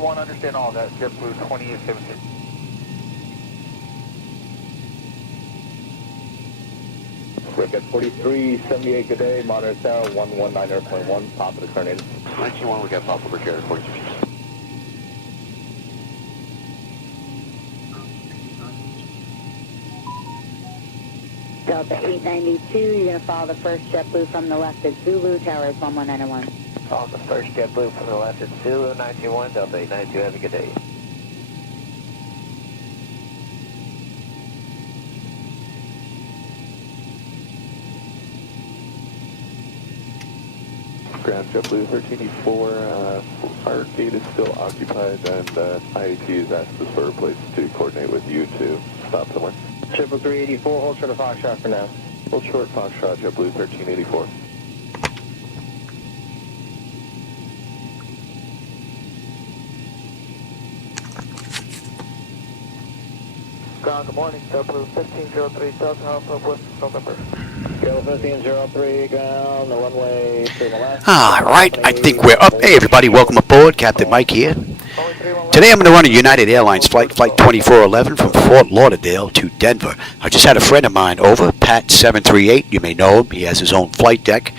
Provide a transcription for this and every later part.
1, understand all that. JetBlue 2817. Break at 4378, good day, monitor tower 119 airplane 1, top of the current 19-1, we got Papa Brigade 43. Delta 892, you're going to follow the first JetBlue from the left at Zulu, tower is 11901. Follow the first JetBlue from the left at Zulu 91, Delta 892, have a good day. Ground JetBlue 1384, our gate is still occupied and IAT has asked us for a place to coordinate with you to stop somewhere. JetBlue 384, hold short of Foxtrot for now. Hold short Foxtrot, JetBlue 1384. Ground, good morning, JetBlue 1503, Delta Alpha, West November. Go 1503, ground, the runway, to the left. All right, I think we're up. Hey, everybody, welcome aboard. Captain Mike here. Today I'm going to run a United Airlines flight, Flight 2411 from Fort Lauderdale to Denver. I just had a friend of mine over, Pat738. You may know him. He has his own flight deck.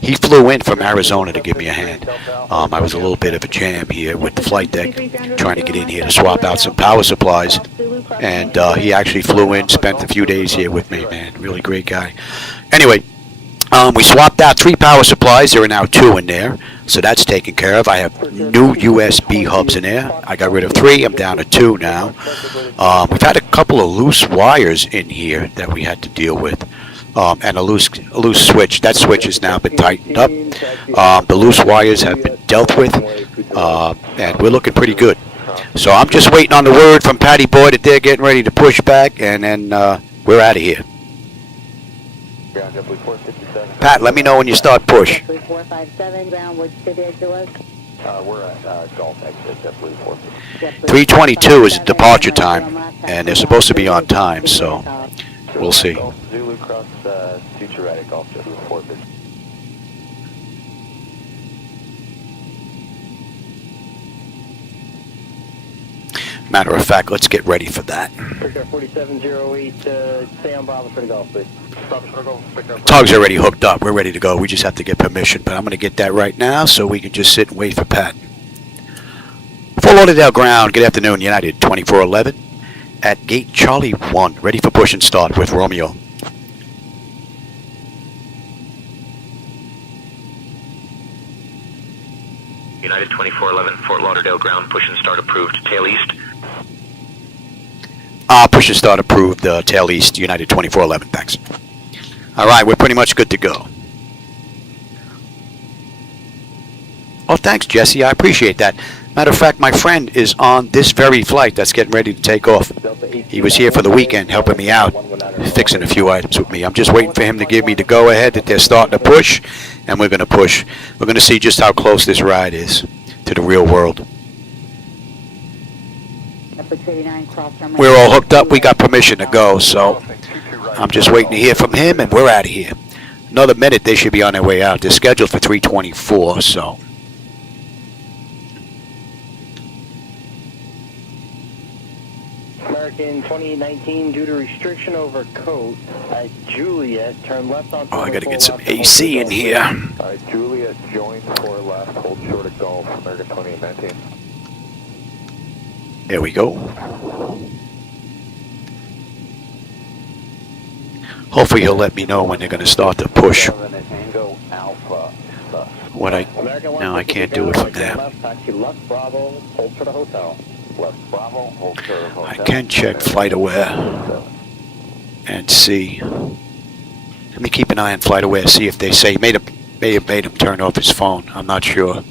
He flew in from Arizona to give me a hand. I was a little bit of a jam here with the flight deck, trying to get in here to swap out some power supplies. And he actually flew in, spent a few days here with me, man. Really great guy. Anyway, we swapped out 3 power supplies. There are now 2 in there, so that's taken care of. I have new USB hubs in there. I got rid of 3. I'm down to 2 now. We've had a couple of loose wires in here that we had to deal with. And a loose switch. That switch has now been tightened up. The loose wires have been dealt with, and we're looking pretty good. So I'm just waiting on the word from Patty Boy that they're getting ready to push back, and then we're out of here. Pat, let me know when you start push. 457, ground, which city exit was? We're at Gulf exit, JetBlue 450. 3:22 is departure time, and they're supposed to be on time, so we'll see. Zulu cross future right at Gulf JetBlue 450. Matter of fact, let's get ready for that. 4708, stay on Bravo for the Gulf, please. Tug's already hooked up. We're ready to go. We just have to get permission, but I'm going to get that right now so we can just sit and wait for Pat. Fort Lauderdale ground, good afternoon, United 2411 at gate Charlie 1, ready for push and start with Romeo. United 2411, Fort Lauderdale ground, push and start approved, tail east. Push and start approved, tail east, United 2411, thanks. All right, we're pretty much good to go. Oh, thanks, Jesse, I appreciate that. Matter of fact, my friend is on this very flight that's getting ready to take off. He was here for the weekend helping me out, fixing a few items with me. I'm just waiting for him to give me the go-ahead that they're starting to push, and we're going to push. We're going to see just how close this ride is to the real world. We're all hooked up. We got permission to go, so I'm just waiting to hear from him, and we're out of here. Another minute, they should be on their way out. They're scheduled for 3:24, so... American 2819, due to restriction over code at Juliet, turn left on... Oh, I got to get some AC in here. Alright, Juliet joins for left, hold short of Gulf, American 2819. There we go. Hopefully he'll let me know when they're going to start to push. What I... No, I can't do it from there. I can check FlightAware and see. Let me keep an eye on FlightAware, see if they say may have made him turn off his phone. I'm not sure.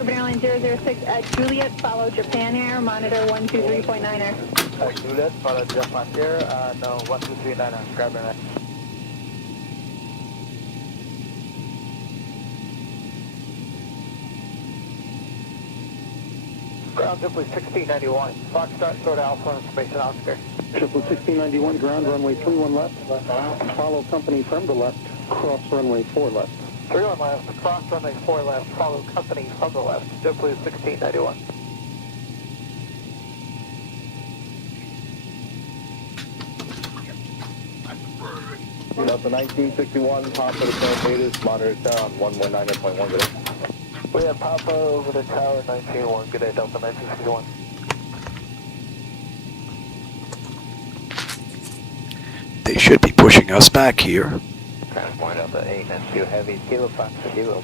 Urban Airlines 006 at Juliet, follow Japan Air, monitor 123.9er. Juliet, follow Japan Air, no, 1239er, grab your Ground JetBlue 1691, Foxtrot, short Alpha, space and Oscar. JetBlue 1691, ground runway 31 left, follow company from the left, cross runway 4 left. 31 left, cross runway 4 left, follow company from the left, JetBlue 1691. Delta 1961, Papa to current meters, monitor tower on 119.1 today. We have Papa over the tower 19-1, good day, Delta 1961. They should be pushing us back here. Point out the 8 and 2 heavy, Kilo Fox Kilo.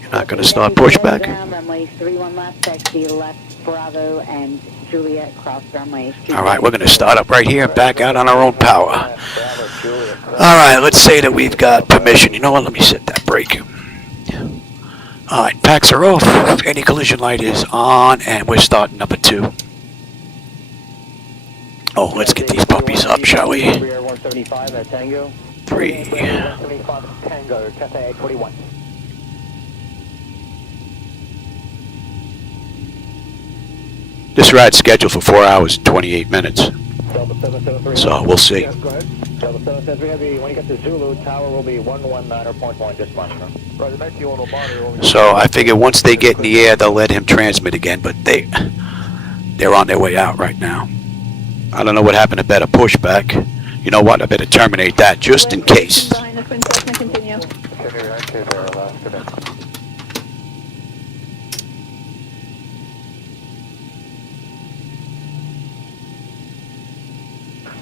You're not going to start pushback? Ground, runway 31 left, taxi left, Bravo and Juliet, cross runway 2. All right, we're going to start up right here and back out on our own power. All right, let's say that we've got permission. You know what? Let me set that brake. All right, packs are off. Anti-collision light is on, and we're starting number 2. Oh, let's get these puppies up, shall we? 175 at Tango. 3. 175 at Tango, Cathay 841. This ride's scheduled for 4 hours and 28 minutes. So we'll see. Yes, go ahead. Delta 773 Heavy, when you get to Zulu, tower will be 119.1, just monitor. Right, the 91 will monitor. So I figure once they get in the air, they'll let him transmit again, but they're on their way out right now. I don't know what happened to better pushback. You know what? I better terminate that just in case. Behind the Twin Cessna, continue.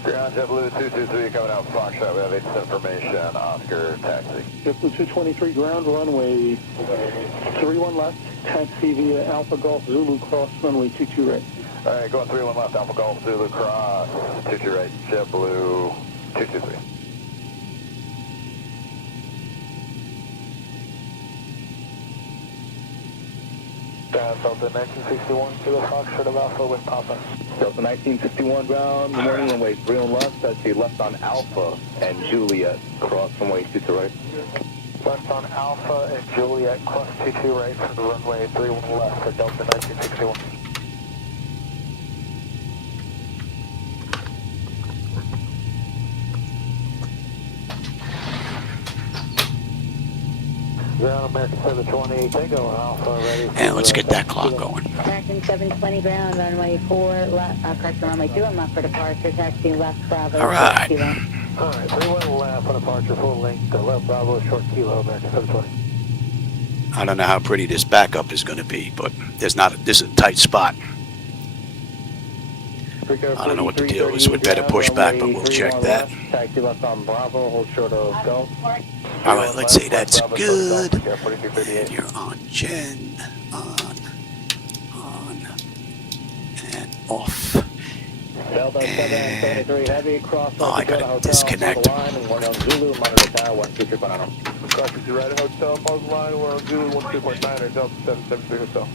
Ground JetBlue 223 coming out Foxtrot. We have agent information. Oscar taxi. JetBlue 223 ground, runway 31 left, taxi via Alpha Golf Zulu, cross runway 22 right. All right, going 31 left, Alpha Golf Zulu cross 22 right, JetBlue 223. Delta 1961, Kilo Foxtrot of Alpha with Papa. Delta 1961 ground, good morning, runway 31 left, taxi left on Alpha and Juliet, cross runway 22 right. Left on Alpha and Juliet, cross 22 right for the runway 31 left for Delta 1961. Ground American 720, Tango and Alpha ready. And let's get that clock going. American 720 ground, runway 4 left, correction, runway 2 and left for departure, taxi left, Bravo. All right. Kilo. Alright, 31 left on departure, full length, left Bravo, short Kilo, American 720. I don't know how pretty this backup is going to be, but this is a tight spot. I don't know what the deal is with better pushback, but we'll check that. Taxi left on Bravo, hold short of Gulf. All right, let's say that's good. And you're on Jen, on, and off. Delta 773 Heavy, cross Oh, I gotta disconnect. and 1 on Zulu, monitor tower, 123 Banana. Cross 22 right, hotel, pause line, we're on Zulu 12.9 or Delta 773 hotel.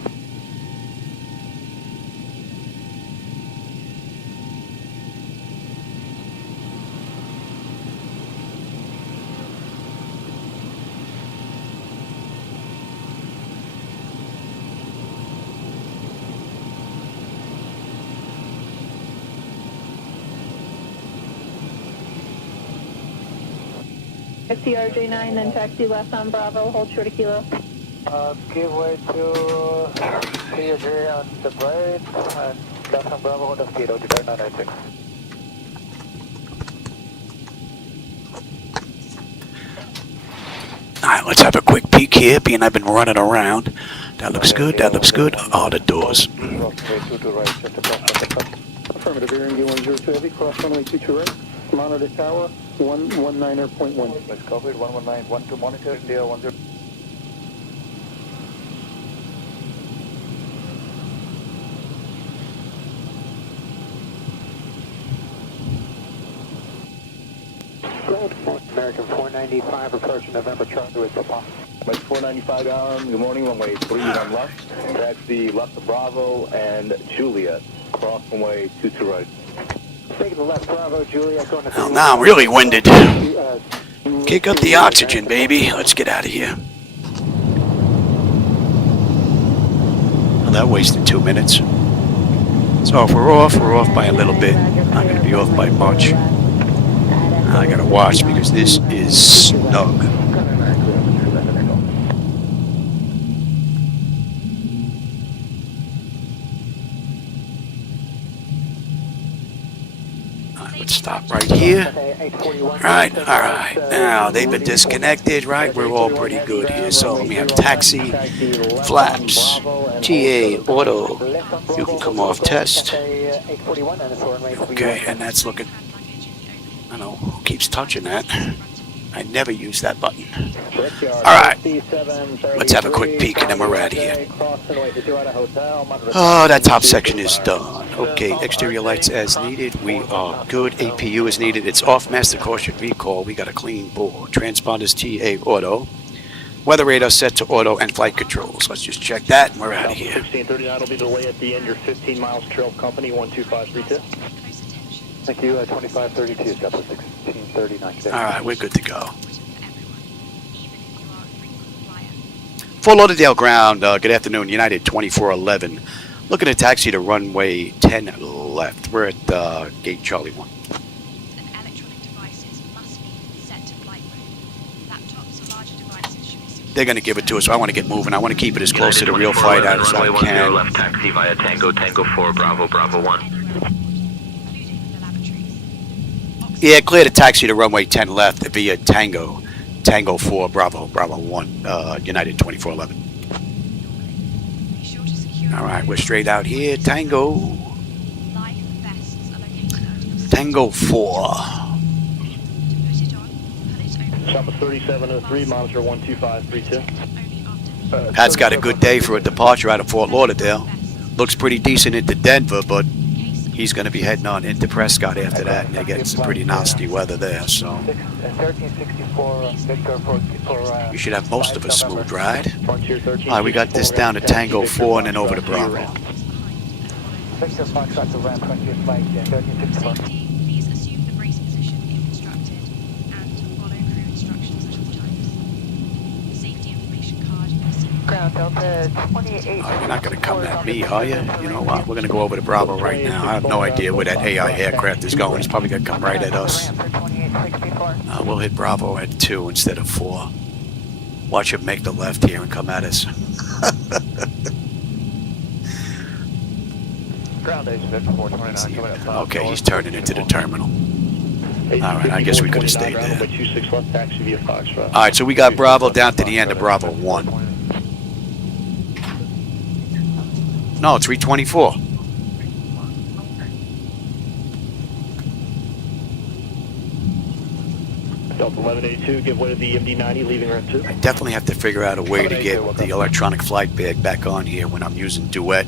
CRJ9, then taxi left on Bravo, hold short of Kilo. Give way to CRJ on the right, and left on Bravo, hold of Kilo, declare 996. All right, let's have a quick peek here, being I've been running around. That looks good, that looks good. Oh, the doors. Affirmative, Airing 102 Heavy, cross runway 22 right, monitor tower, 119.1. Let's copy 119, 12 monitor, India 10. American 495, approaching November, Charlie with Papa. Mike 495 down, good morning, runway 31 left, taxi left to Bravo and Juliet, cross runway 22 right. Taking the left, Bravo, Juliet, going to... Well, now I'm really winded. Kick up the oxygen, baby. Let's get out of here. Well, that wasted 2 minutes. So if we're off by a little bit. Not going to be off by much. I gotta watch because this is snug. Let's stop right here. Right, alright. Now, they've been disconnected, right? We're all pretty good here. So, let me have taxi, flaps, TA, auto. You can come off test. Okay, and that's looking... I don't know who keeps touching that. I never use that button. Alright, let's have a quick peek and then we're out of here. Oh, that top section is done. Okay, exterior lights as needed. We are good. APU is needed. It's off. Master caution recall. We got a clean board. Transponders TA auto. Weather radar set to auto and flight controls. Let's just check that and we're out of here. 1639 will be the way at the end. You're 15 miles trail company 12532. Thank you, 2532, Southwest 1639. Alright, we're good to go. Fort Lauderdale ground, good afternoon, United 2411. Looking to taxi to runway 10 left. We're at gate Charlie 1. They're going to give it to us, so I want to get moving. I want to keep it as close to the real flight out as I can. Left taxi via Tango, Tango 4, Bravo, Bravo 1. Yeah, clear the taxi to runway 10 left via Tango. Tango 4, Bravo, Bravo 1, United 2411. Alright, we're straight out here. Tango. Tango 4. Southwest 3703, monitor 12532. Pat's got a good day for a departure out of Fort Lauderdale. Looks pretty decent into Denver, but he's going to be heading on into Prescott after that, and they're getting some pretty nasty weather there, so we should have most of a smooth ride. Alright, we got this down to Tango 4 and then over to Bravo. You're not going to come at me, are you? You know what? We're going to go over to Bravo right now. I have no idea where that AI aircraft is going. It's probably going to come right at us. We'll hit Bravo at 2 instead of 4. Watch him make the left here and come at us. Okay, he's turning into the terminal. Alright, I guess we could have stayed there. Alright, so we got Bravo down to the end of Bravo 1. No, 324. Delta 1182, give way to the MD-90, leaving route 2. I definitely have to figure out a way to get the electronic flight bag back on here when I'm using Duet.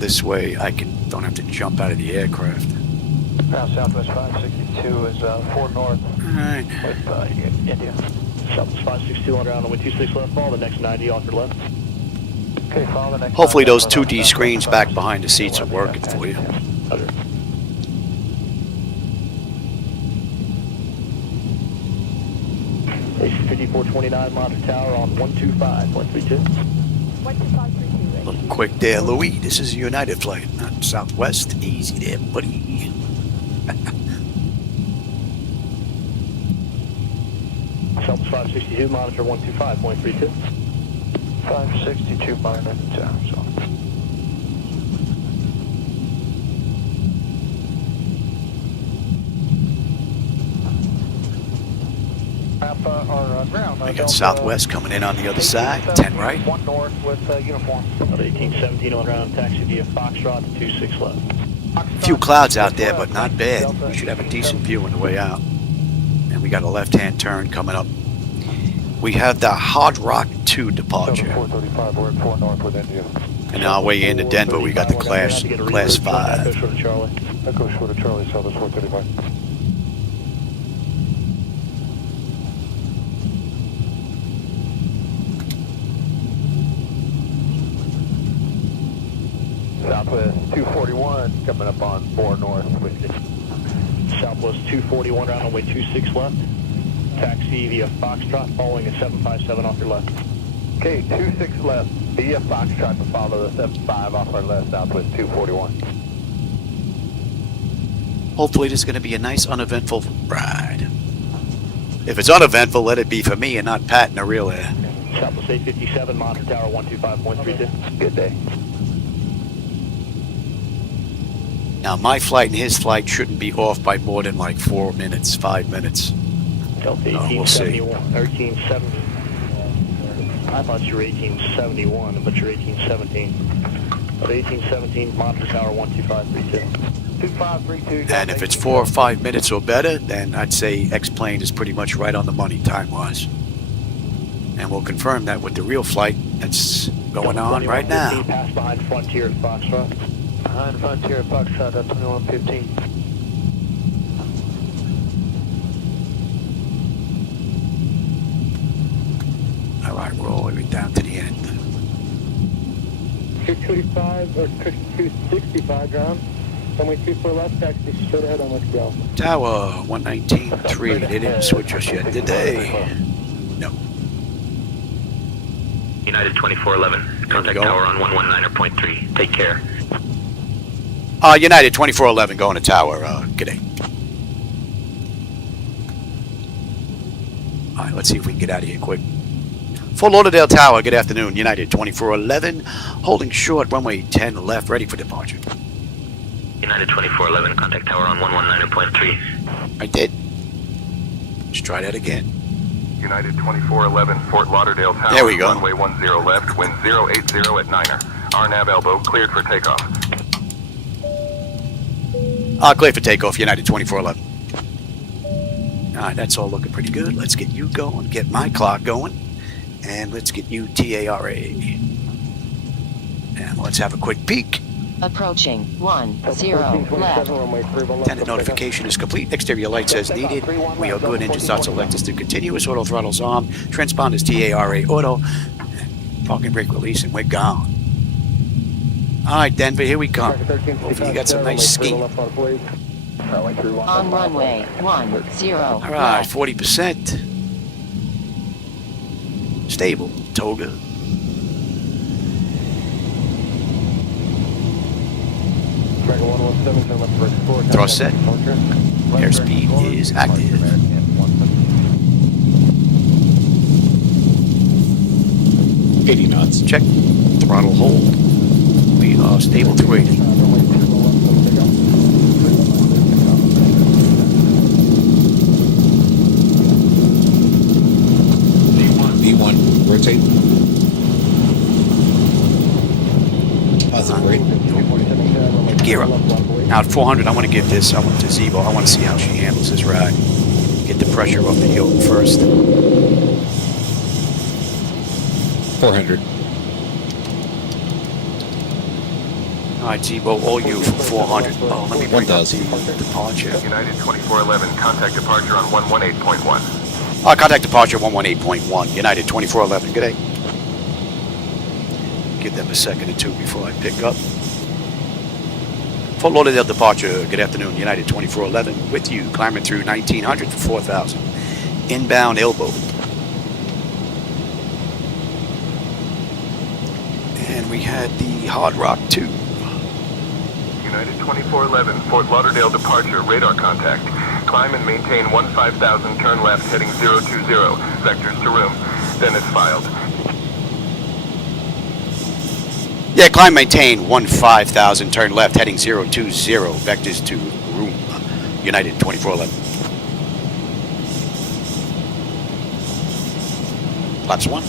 This way I don't have to jump out of the aircraft. Southwest 562 is 4 north. Alright. With India. Southwest 562 on runway 26 left, fall, the next 90 off your left. Okay, follow the next. Hopefully those 2D screens back behind the seats are working for you. AC-5429 monitor tower on 125.32. Little quick there, Louis. This is a United flight, not Southwest. Easy there, buddy. Southwest 562 monitor 125.32. 562 monitor tower, so. I got Southwest coming in on the other side, 10 right. 1 north with uniform. 1817 on ground, taxi via Foxtrot, 26 left. A few clouds out there, but not bad. We should have a decent view on the way out. And we got a left-hand turn coming up. We have the Hard Rock 2 departure. 435, we're at 4 north with India. And on our way into Denver, we got the Class 5. Echo short of Charlie. Echo short of Charlie, Southwest 435. Southwest 241 coming up on 4 north with you. Southwest 241 runway 26 left. Taxi via Foxtrot, following a 757 off your left. Okay, 26 left via Foxtrot to follow the 75 off our left, Southwest 241. Hopefully this is going to be a nice uneventful ride. If it's uneventful, let it be for me and not Pat in the real air. Southwest 857 monitor tower 125.32. Good day. Now, my flight and his flight shouldn't be off by more than like 4 minutes, 5 minutes. Delta We'll see. 1871, 1870. I thought you were 1871, but you're 1817. But 1817, monitor tower 12532. 2532. And if it's 4 or 5 minutes or better, then I'd say X-plane is pretty much right on the money time-wise. And we'll confirm that with the real flight that's going on right now. Pass behind Frontier at Foxtrot. Behind Frontier at Foxtrot at 2115. All right, we're all the way down to the end. 225 or 265 ground. Runway 24 left, taxi straight ahead on let's go. Tower 119.3. They didn't switch us yet, did they? No. United 2411, contact go. tower on 119.3. Take care. United 2411 going to tower. Good day. All right, let's see if we can get out of here quick. Fort Lauderdale Tower, good afternoon. United 2411, holding short, runway 10 left, ready for departure. United 2411, contact tower on 119.3. I did. Let's try that again. United 2411, Fort Lauderdale Tower. There we go. Runway 10 left, wind 080 at 9er. RNAV elbow, cleared for takeoff. Clear for takeoff, United 2411. All right, that's all looking pretty good. Let's get you going, get my clock going, and let's get you TARA. And let's have a quick peek. Approaching 10 left. Attendant notification is complete. Exterior lights as needed. We are good. Engine start selectors to continuous. Auto throttles on. Transponders TARA auto. Parking brake release, and we're gone. All right, Denver, here we come. Hopefully you got some nice ski. On runway 10. All right, 40%. Stable. Toga. Thrust set. Airspeed is active. 80 knots. Check. Throttle hold. We are stable to 80. V1, rotate. Positive rate. Gear up. Now at 400, I want to give this, I want to Zibo. I want to see how she handles this ride. Get the pressure off the yoke first. 400. All right, Zibo, all you for 400. Oh, let me bring up the departure. United 2411, contact departure on 118.1. Contact departure 118.1. United 2411. Good day. Give them a second or two before I pick up. Fort Lauderdale departure. Good afternoon. United 2411 with you. Climbing through 1900 for 4,000. Inbound elbow. And we had the Hard Rock 2. United 2411, Fort Lauderdale departure, radar contact. Climb and maintain 15,000, turn left, heading 020. Vectors to room. Dennis filed. Yeah, climb, maintain 15,000, turn left, heading 020. Vectors to room. United 2411. Flaps 1.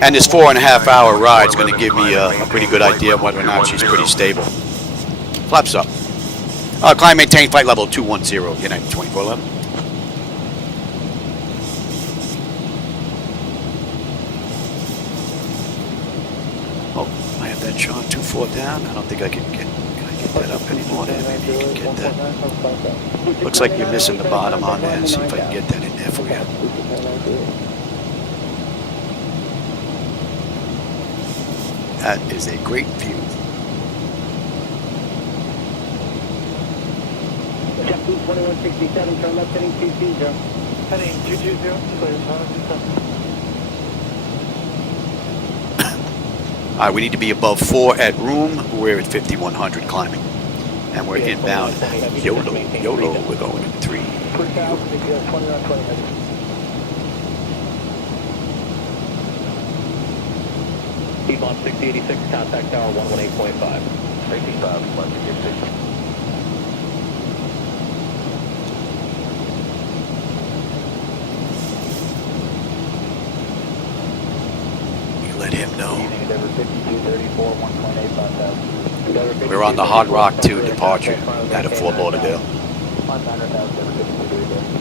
And this 4.5-hour ride is going to give me a pretty good idea of whether or not she's pretty stable. Flaps up. Climb, maintain, flight level 210, United 2411. Oh, I have that shot, 2-4 down. I don't think I can I get that up anymore there? Maybe you can get that. Looks like you're missing the bottom on there. See if I can get that in there for you. That is a great view. JetBlue 2167, turn left, heading 220. Heading 220, clear, 127. All right, we need to be above 4 at room. We're at 5,100 climbing. And we're inbound. YOLO, YOLO, we're going in 3. 3,000, 2120. Piedmont 6086, contact tower 118.5. 85, 186. You let him know. Endeavor 5234, 1.85,000. We're on the Hard Rock 2 departure out of Fort Lauderdale. 100,000, Endeavor 5234.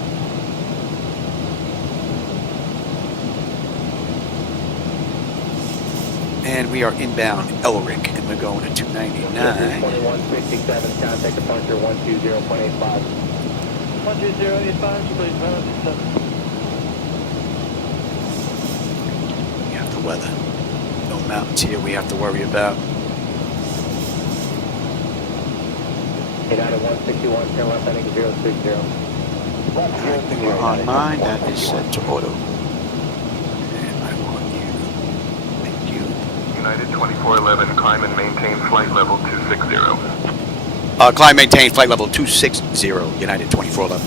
And we are inbound Elric, and we're going to 299. 2167, contact departure 120.85. 12085, please, We have the weather. No mountains here we have to worry about. Get out of 161, turn left heading 060. We're on mine, that is set to auto. And I want you. Thank you. United 2411, climb and maintain flight level 260. Climb, maintain flight level 260, United 2411.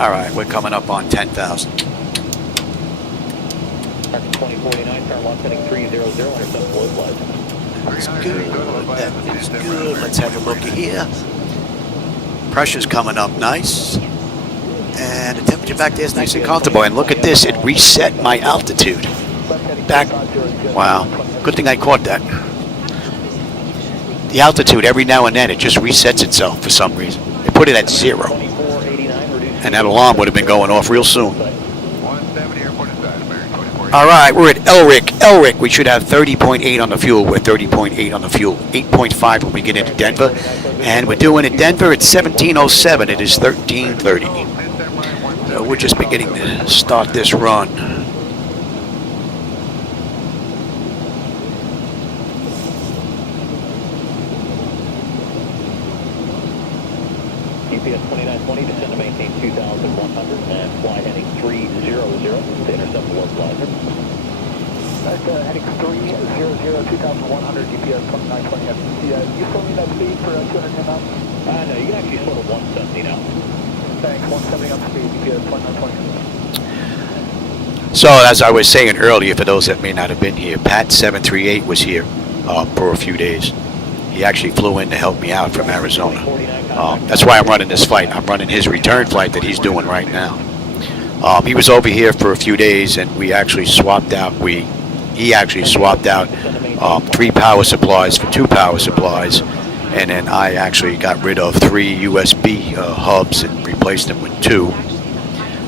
All right, we're coming up on 10,000. 2049, turn left heading 300, intercept Lloyd Flight. That's good. That is good. Let's have a look here. Pressure's coming up nice. And the temperature back there is nice and comfortable. And look at this, it reset my altitude. Back, wow, good thing I caught that. The altitude, every now and then, it just resets itself for some reason. They put it at 0. And that alarm would have been going off real soon. 170, airport is back. All right, we're at Elric. Elric, we should have 30.8 on the fuel. We're 30.8 on the fuel. 8.5 when we get into Denver. And we're doing it Denver at 17:07. It is 13:30. So we're just beginning to start this run. GPS 2920, descend to maintain 2,100 and fly heading 300 to intercept the Lloyd Flight. Heading 300, 2,100, GPS 2920. You still need that speed for 210 knots? No, you can actually slow to 170 now. Thanks, 170 on speed, GPS 2920. So as I was saying earlier, for those that may not have been here, Pat 738 was here for a few days. He actually flew in to help me out from Arizona. That's why I'm running this flight. I'm running his return flight that he's doing right now. He was over here for a few days, and we actually swapped out. He actually swapped out 3 power supplies for 2 power supplies, and then I actually got rid of 3 USB hubs and replaced them with 2.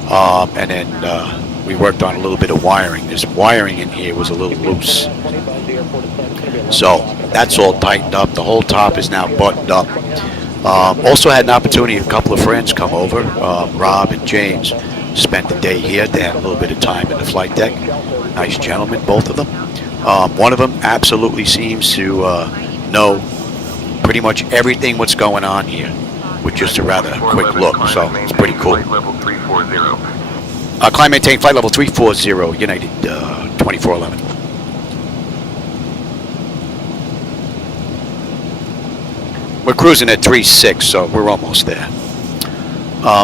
And then we worked on a little bit of wiring. This wiring in here was a little loose, so that's all tightened up. The whole top is now buttoned up. Also had an opportunity, a couple of friends come over, Rob and James, spent the day here. They had a little bit of time in the flight deck. Nice gentlemen, both of them. One of them absolutely seems to know pretty much everything what's going on here with just a rather quick look, so it's pretty cool. Level 340. Climb, maintain flight level 340, United 2411. We're cruising at 3.6, so we're almost there.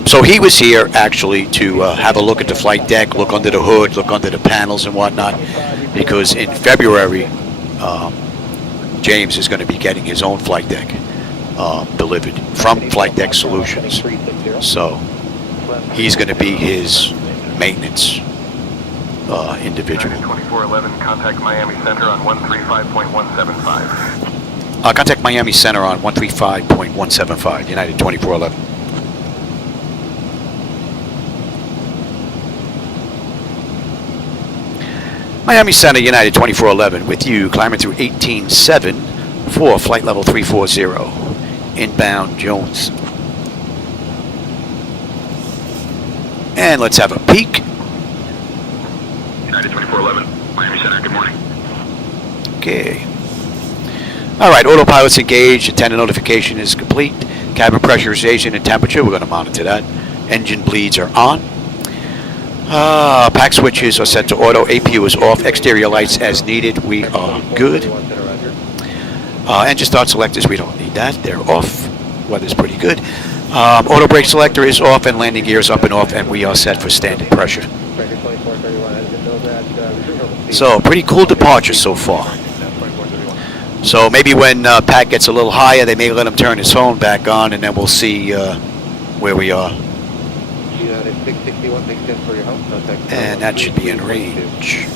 So he was here actually to have a look at the flight deck, look under the hood, look under the panels and whatnot, because in February, James is going to be getting his own flight deck delivered from Flightdeck Solutions. So he's going to be his maintenance individual. 2411, contact Miami Center on 135.175. Contact Miami Center on 135.175, United 2411. Miami Center, United 2411, with you, climbing through 18.7 for flight level 340, inbound Jones. And let's have a peek. United 2411, Miami Center, good morning. Okay. All right, autopilot's engaged, attendant notification is complete. Cabin pressurization and temperature, we're going to monitor that. Engine bleeds are on. Pack switches are set to auto. APU is off. Exterior lights as needed. We are good. Engine start selectors, we don't need that. They're off. Weather's pretty good. Auto brake selector is off and landing gear is up and off, and we are set for standard pressure. So, pretty cool departure so far. So maybe when Pat gets a little higher, they may let him turn his phone back on, and then we'll see where we are. And that should be in range.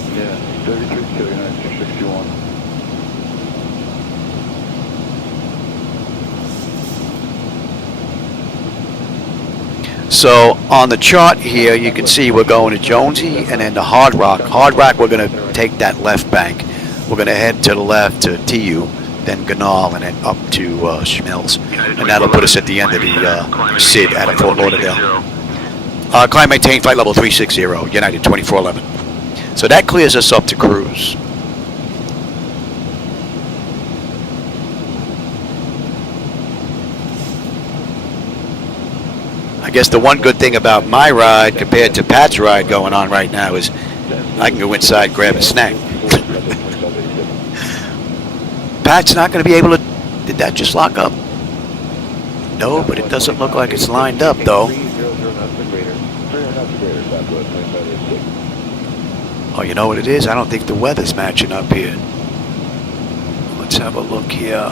So on the chart here, you can see we're going to Jonesy and then to Hard Rock. Hard Rock, we're going to take that left bank. We're going to head to the left to TU, then Ganal, and then up to Schmelz. And that'll put us at the end of the SID out of Fort Lauderdale. Climb maintain flight level 360, United 2411. So that clears us up to cruise. I guess the one good thing about my ride compared to Pat's ride going on right now is I can go inside and grab a snack. Pat's not going to be able to... Did that just lock up? No, but it doesn't look like it's lined up, though. Oh, you know what it is? I don't think the weather's matching up here. Let's have a look here.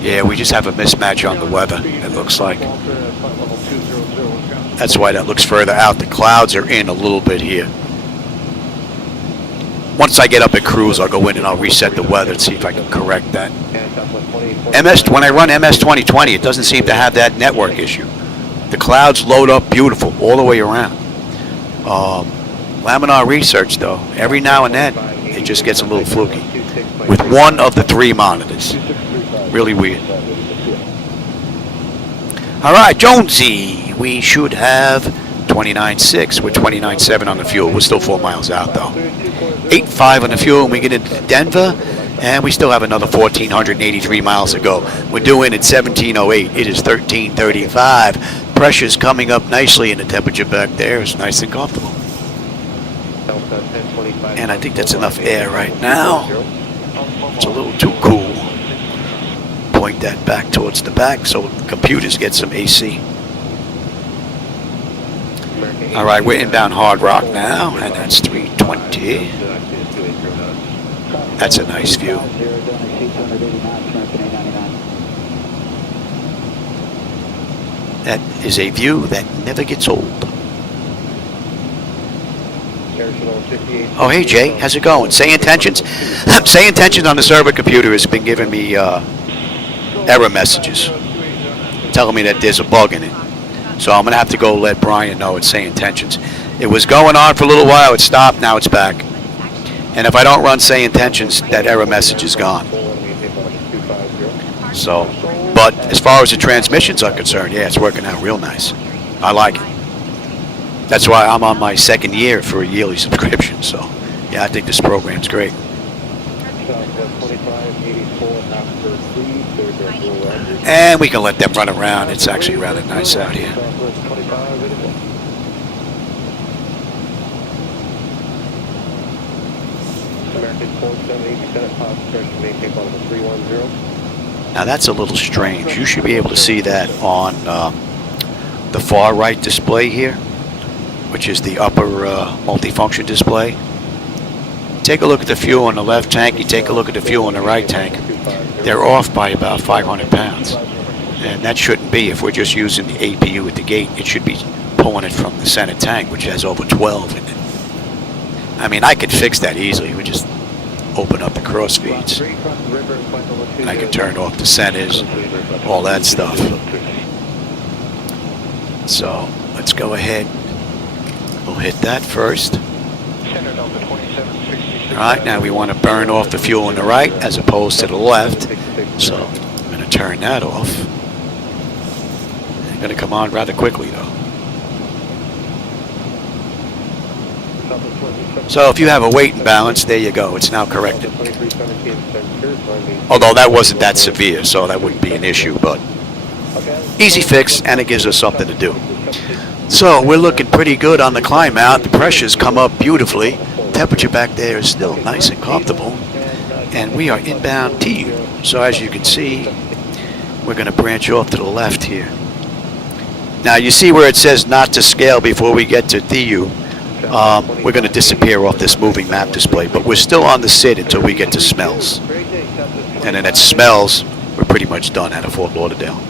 Yeah, we just have a mismatch on the weather, it looks like. That's why that looks further out. The clouds are in a little bit here. Once I get up at cruise, I'll go in and I'll reset the weather and see if I can correct that. When I run MS 2020, it doesn't seem to have that network issue. The clouds load up beautiful all the way around. Laminar research, though, every now and then, it just gets a little fluky. With one of the 3 monitors. Really weird. All right, Jonesy. We should have 29.6 with 29.7 on the fuel. We're still 4 miles out, though. 8.5 on the fuel, and we get into Denver, and we still have another 1,483 miles to go. We're doing at 17:08. It is 13:35. Pressure's coming up nicely, and the temperature back there is nice and comfortable. And I think that's enough air right now. It's a little too cool. Point that back towards the back so computers get some AC. All right, we're inbound Hard Rock now, and that's 320. That's a nice view. That is a view that never gets old. Oh, hey, Jay. How's it going? SayIntentions? SayIntentions on the server computer has been giving me error messages telling me that there's a bug in it. So I'm going to have to go let Brian know it's SayIntentions. It was going on for a little while. It stopped. Now it's back. And if I don't run SayIntentions, that error message is gone. So, but as far as the transmissions are concerned, yeah, it's working out real nice. I like it. That's why I'm on my 2nd year for a yearly subscription. So, yeah, I think this program's great. And we can let them run around. It's actually rather nice out here. Now that's a little strange. You should be able to see that on the far right display here, which is the upper multifunction display. Take a look at the fuel on the left tank, you take a look at the fuel on the right tank. They're off by about 500 pounds. And that shouldn't be. If we're just using the APU at the gate, it should be pulling it from the center tank, which has over 12 in it. I mean, I could fix that easily. We just open up the cross feeds. And I can turn off the centers, all that stuff. So, let's go ahead. We'll hit that first. Alright, now we want to burn off the fuel on the right as opposed to the left. So I'm going to turn that off. It's going to come on rather quickly though. So if you have a weight imbalance, there you go. It's now corrected. Although that wasn't that severe, so that wouldn't be an issue, but easy fix, and it gives us something to do. So we're looking pretty good on the climb out. The pressure's come up beautifully. Temperature back there is still nice and comfortable. and we are inbound TU. So as you can see, we're going to branch off to the left here. Now you see where it says not to scale before we get to TU. We're going to disappear off this moving map display, but we're still on the SID until we get to Smells. And then at Smells, we're pretty much done out of Fort Lauderdale.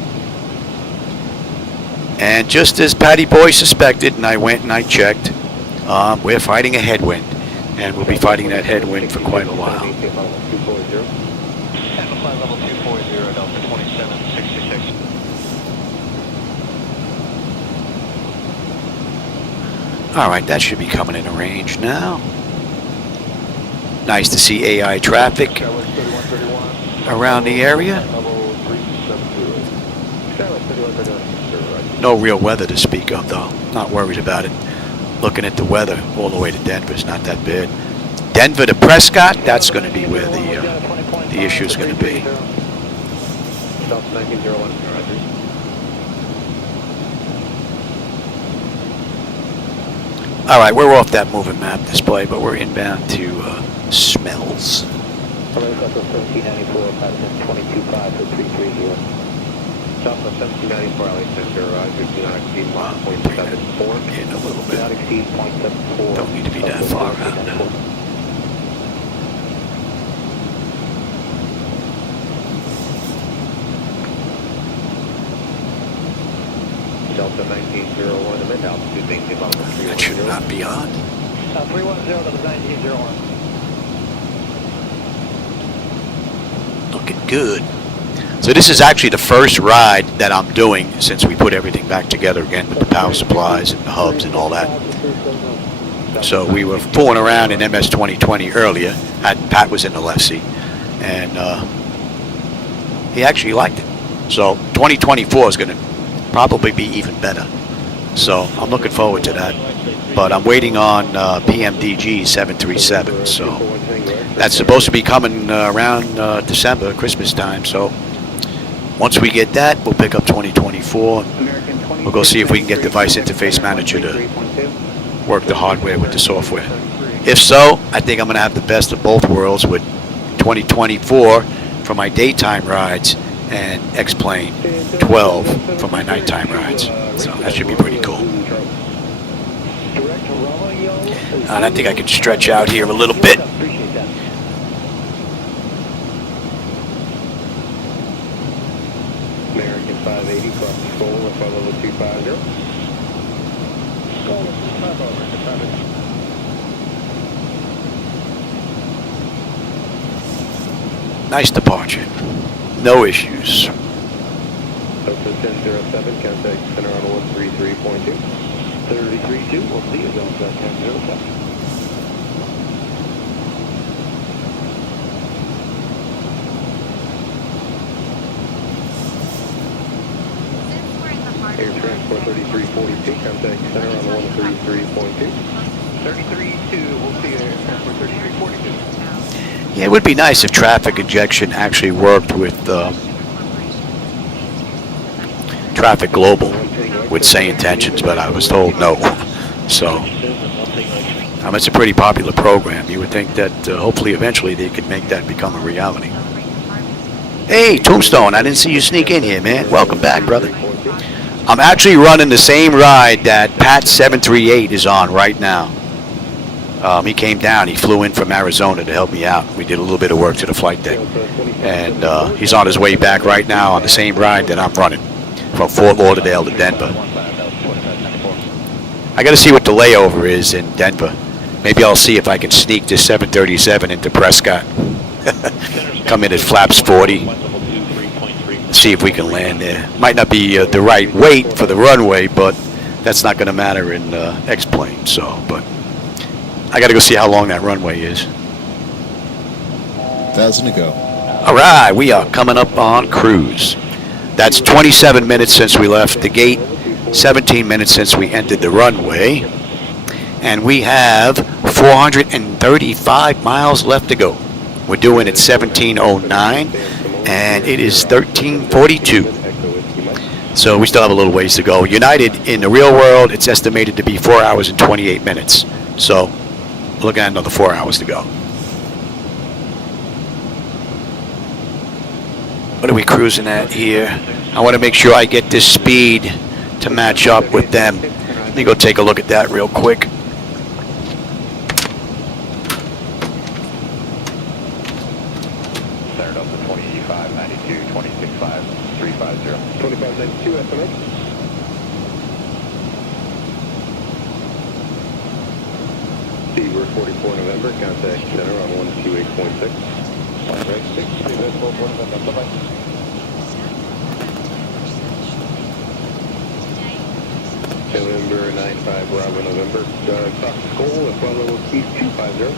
And just as Patty Boy suspected, and I went and I checked, we're fighting a headwind. And we'll be fighting that headwind for quite a while. Level 240, Delta 2766. All right, that should be coming into range now. Nice to see AI traffic around the area. No real weather to speak of, though. Not worried about it. Looking at the weather all the way to Denver is not that bad. Denver to Prescott, that's going to be where the issue is going to be. All right, we're off that moving map display, but we're inbound to Smells. Southwest 1794, LA Center, Getting a little bit. Don't need to be that far out now. Delta 1901, the mid-altitude, maintain level 310. That should not be on. 310 to the 1901. Looking good. So this is actually the first ride that I'm doing since we put everything back together again with the power supplies and the hubs and all that. So we were fooling around in MS 2020 earlier. Pat was in the left seat, and he actually liked it. So 2024 is going to probably be even better. So I'm looking forward to that. But I'm waiting on PMDG 737. So that's supposed to be coming around December, Christmas time. So once we get that, we'll pick up 2024. We'll go see if we can get Device Interface Manager to work the hardware with the software. If so, I think I'm going to have the best of both worlds with 2024 for my daytime rides and X-Plane 12 for my nighttime rides. So that should be pretty cool. And I think I can stretch out here a little bit. American 580, cross the Skull, with level 250. Skull, 250. Nice departure. No issues. Delta 1007, contact center on 133.2. 33.2, we'll see you, Delta 1007. Air Transport 3342, contact center on 133.2. 33.2, we'll see you, Air Transport 3342. Yeah, it would be nice if traffic injection actually worked with Traffic Global with SayIntentions, but I was told no. So it's a pretty popular program. You would think that hopefully eventually they could make that become a reality. Hey, Tombstone, I didn't see you sneak in here, man. Welcome back, brother. I'm actually running the same ride that Pat 738 is on right now. He came down. He flew in from Arizona to help me out. We did a little bit of work to the flight deck. And he's on his way back right now on the same ride that I'm running from Fort Lauderdale to Denver. I got to see what the layover is in Denver. Maybe I'll see if I can sneak this 737 into Prescott. Come in at flaps 40. See if we can land there. Might not be the right weight for the runway, but that's not going to matter in X-Plane. So, but I got to go see how long that runway is. 1,000 to go. All right, we are coming up on cruise. That's 27 minutes since we left the gate, 17 minutes since we entered the runway, and we have 435 miles left to go. We're doing it 17:09, and it is 13:42. So we still have a little ways to go. United, in the real world, it's estimated to be 4 hours and 28 minutes. So look at another 4 hours to go. What are we cruising at here? I want to make sure I get this speed to match up with them. Let me go take a look at that real quick. Center Delta 2592, 265, 350. 2592, estimate. We're 44 November, contact center on 128.6. 126, visible, bye-bye. November 95, Bravo, November. Cross Skull, flight level speed 250.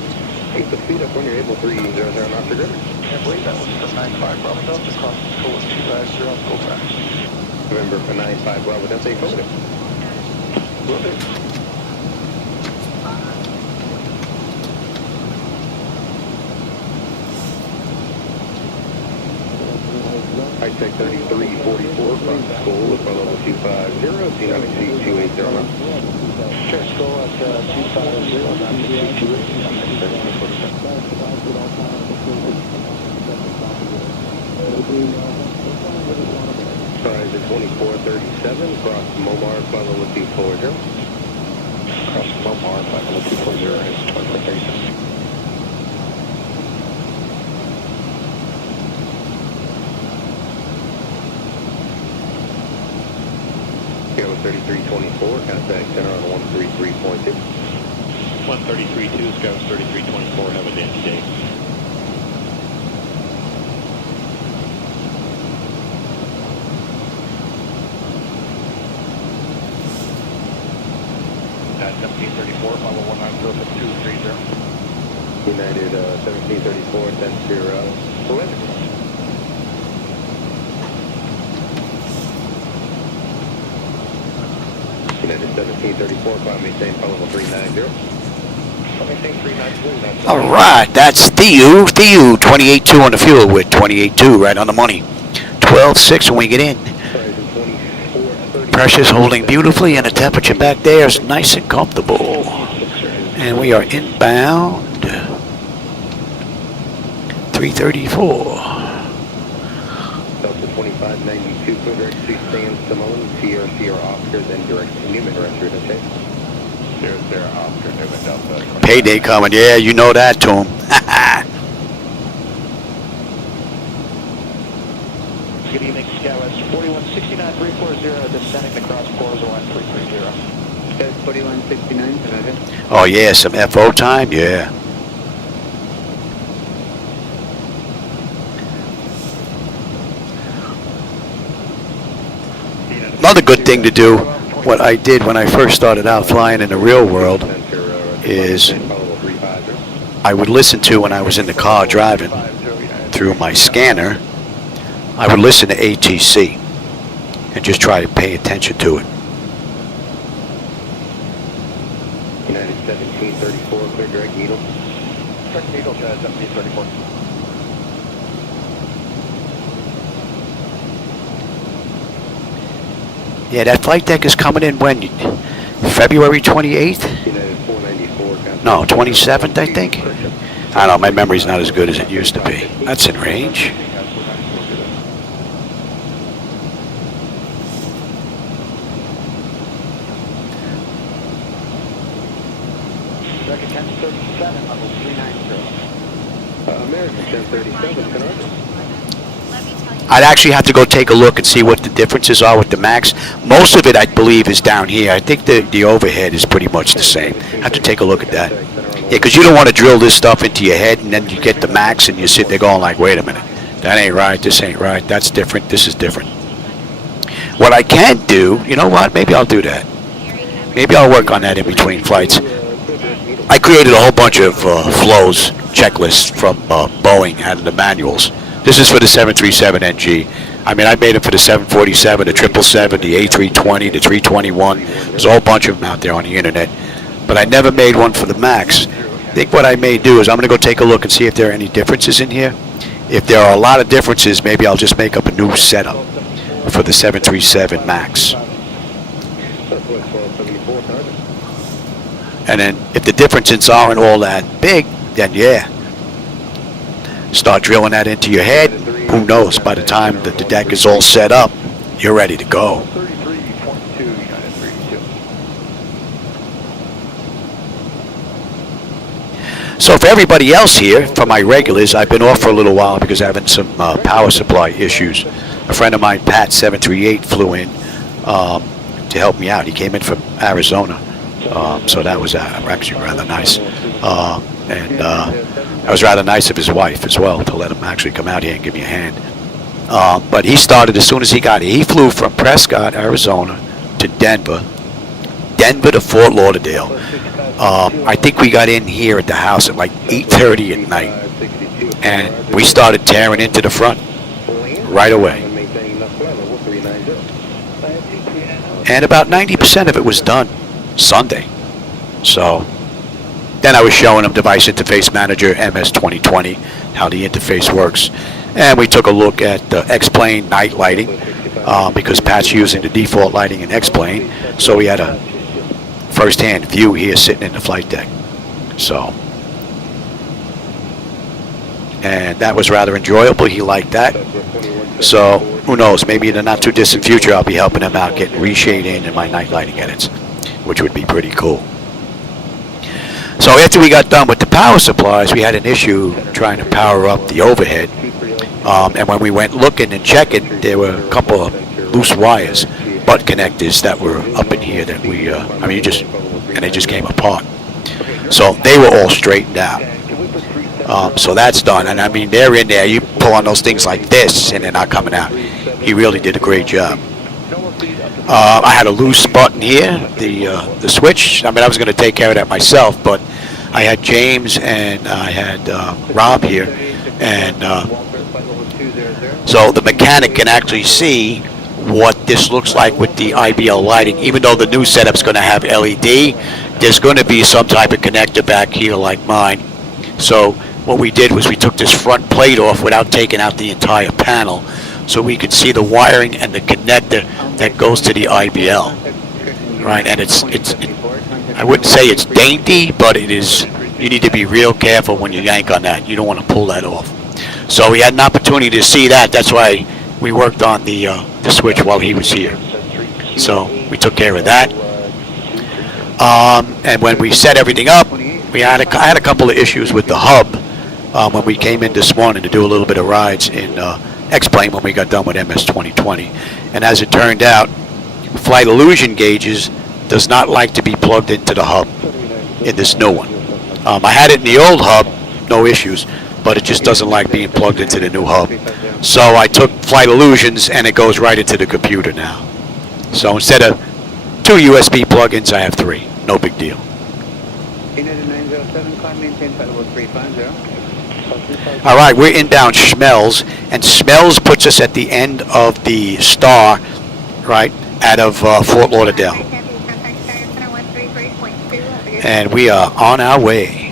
Keep the speed up when you're able, 300 knots or greater. I believe that was from 95 Bravo Delta, cross the school at 250 on school track. November 95, Bravo, Delta, code it. Will do. I check 3344 from school with level 250, see not exceed 280 knots. Sure, school at 250, not to exceed 280. Size at 2437, cross Momar, flight level 240. Cross Momar, flight level 240 is 2437. Kilo 3324, contact center on 133.2. 133.2, Scouts 3324, have a dandy day. At 1734, follow 190, 230. United 1734, 10-0, surrender. United 1734, climb maintain, follow level 390. Maintain 390. All right, that's Theo 28.2 on the fuel with 28.2 right on the money. 12.6 when we get in. Pressure's holding beautifully and the temperature back there is nice and comfortable. And we are inbound. 334. Delta 2592, clear direct to San Simone, Sierra Oscar, then direct to Newman, Restaurant, okay? Sierra Oscar, Newman, Delta. Payday coming, yeah, you know that to him. Good evening, Skywest 4169-340, descending across Corzoan 330. 4169, Oh yeah, some FO time, yeah. Another good thing to do, what I did when I first started out flying in the real world, is I would listen to, when I was in the car driving through my scanner, I would listen to ATC and just try to pay attention to it. United 1734, clear direct Needle. Direct Needle, 1734. Yeah, that flight deck is coming in when? February 28th? United 494, No, 27th, I think. I don't know, my memory's not as good as it used to be. That's in range. American 1037, level 390. American 1037, Canarsie. I'd actually have to go take a look and see what the differences are with the MAX. Most of it, I believe, is down here. I think the overhead is pretty much the same. I have to take a look at that. Yeah, because you don't want to drill this stuff into your head, and then you get the MAX, and you sit there going like, wait a minute. That ain't right. This ain't right. That's different. This is different. What I can do, you know what? Maybe I'll do that. Maybe I'll work on that in between flights. I created a whole bunch of flows, checklists from Boeing out of the manuals. This is for the 737NG. I mean, I made it for the 747, the 777, the A320, the 321. There's a whole bunch of them out there on the internet. But I never made one for the MAX. I think what I may do is I'm going to go take a look and see if there are any differences in here. If there are a lot of differences, maybe I'll just make up a new setup for the 737 MAX. And then if the differences aren't all that big, then yeah. Start drilling that into your head. who knows, by the time that the deck is all set up, you're ready to go. 33.2, United 32. So for everybody else here, for my regulars, I've been off for a little while because I'm having some power supply issues. A friend of mine, Pat 738, flew in to help me out. He came in from Arizona, so that was actually rather nice. And that was rather nice of his wife as well, to let him actually come out here and give me a hand. But he started as soon as he got here. He flew from Prescott, Arizona to Denver, Denver to Fort Lauderdale. I think we got in here at the house at like 8:30 at night, and we started tearing into the front right away. And about 90% of it was done Sunday. So then I was showing him Device Interface Manager MS 2020, how the interface works. And we took a look at the X-Plane night lighting, because Pat's using the default lighting in X-Plane. So we had a first-hand view here sitting in the flight deck. So, and that was rather enjoyable. He liked that. So who knows, maybe in the not too distant future I'll be helping him out getting reshading in my night lighting edits, which would be pretty cool. So after we got done with the power supplies, we had an issue trying to power up the overhead. And when we went looking and checking, there were a couple of loose wires, butt connectors that were up in here that we, they just came apart. So they were all straightened out. So that's done. And I mean, they're in there. You pull on those things like this, and they're not coming out. He really did a great job. I had a loose button here, the switch. I mean, I was going to take care of that myself, but I had James and I had Rob here, and so the mechanic can actually see what this looks like with the IBL lighting. Even though the new setup's going to have LED, there's going to be some type of connector back here like mine. So what we did was we took this front plate off without taking out the entire panel, so we could see the wiring and the connector that goes to the IBL, right? And it's I wouldn't say it's dainty, but it is. You need to be real careful when you yank on that. You don't want to pull that off. So we had an opportunity to see that. That's why we worked on the switch while he was here. So we took care of that. And when we set everything up, I had a couple of issues with the hub when we came in this morning to do a little bit of rides in X-Plane when we got done with MS 2020. And as it turned out, Flight Illusion gauges does not like to be plugged into the hub in this new one. I had it in the old hub, no issues, but it just doesn't like being plugged into the new hub. So I took Flight Illusions and it goes right into the computer now. So instead of 2 USB plugins, I have 3. No big deal. All right, we're inbound Schmelz, and Schmelz puts us at the end of the star, right, out of Fort Lauderdale. And we are on our way.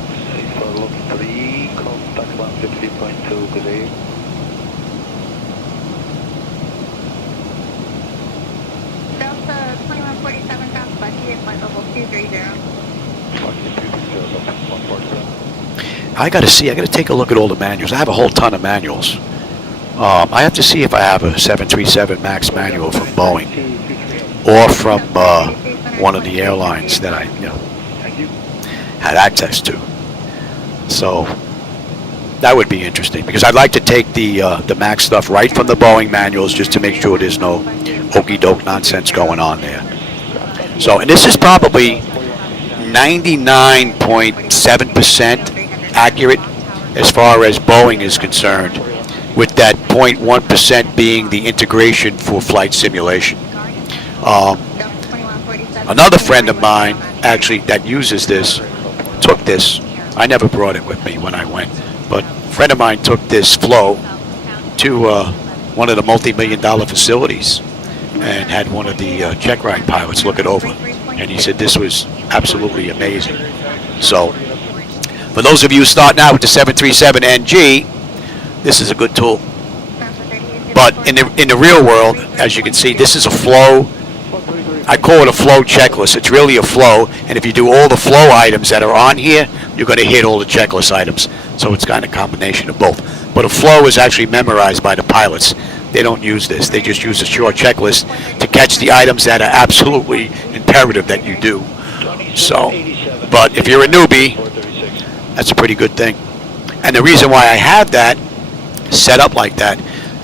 I got to take a look at all the manuals. I have a whole ton of manuals. I have to see if I have a 737 MAX manual from Boeing or from one of the airlines that I, had access to. So that would be interesting, because I'd like to take the MAX stuff right from the Boeing manuals just to make sure there's no okey-doke nonsense going on there. So, and this is probably 99.7% accurate as far as Boeing is concerned, with that 0.1% being the integration for flight simulation. Another friend of mine actually that uses this took this. I never brought it with me when I went, but a friend of mine took this flow to one of the multi-million-dollar facilities and had one of the check ride pilots look it over, and he said this was absolutely amazing. So for those of you starting out with the 737NG, this is a good tool. But in the real world, as you can see, this is a flow I call it a flow checklist. It's really a flow, and if you do all the flow items that are on here, you're going to hit all the checklist items. So it's kind of a combination of both. But a flow is actually memorized by the pilots. They don't use this. They just use a short checklist to catch the items that are absolutely imperative that you do. So, but if you're a newbie, that's a pretty good thing. And the reason why I have that set up like that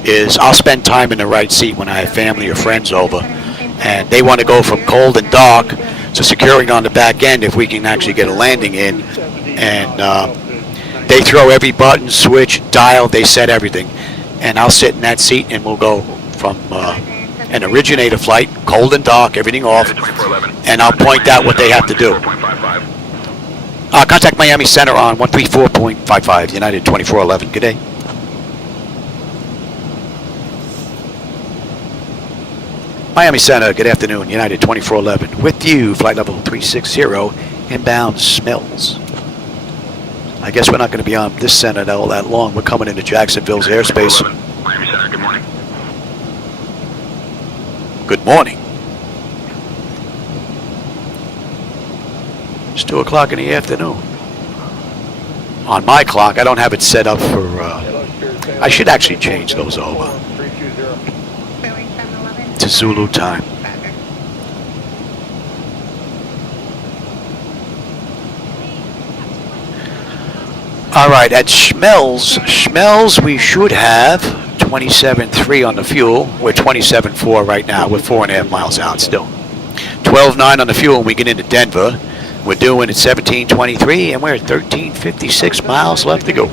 is I'll spend time in the right seat when I have family or friends over, and they want to go from cold and dark to securing on the back end if we can actually get a landing in. And they throw every button, switch, dial, they set everything. And I'll sit in that seat and we'll go from an originator flight, cold and dark, everything off, and I'll point out what they have to do. Contact Miami Center on 134.55, United 2411. Good day. Miami Center, good afternoon, United 2411. With you, flight level 360, inbound Smells. I guess we're not going to be on this center all that long. We're coming into Jacksonville's airspace. Miami Center, good morning. Good morning. It's 2 o'clock in the afternoon. On my clock, I don't have it set up for, I should actually change those over to Zulu time. All right, at Schmelz, we should have 27.3 on the fuel. We're 27.4 right now. We're 4.5 miles out still. 12.9 on the fuel when we get into Denver. We're doing at 17.23, and we're at 13.56 miles left to go.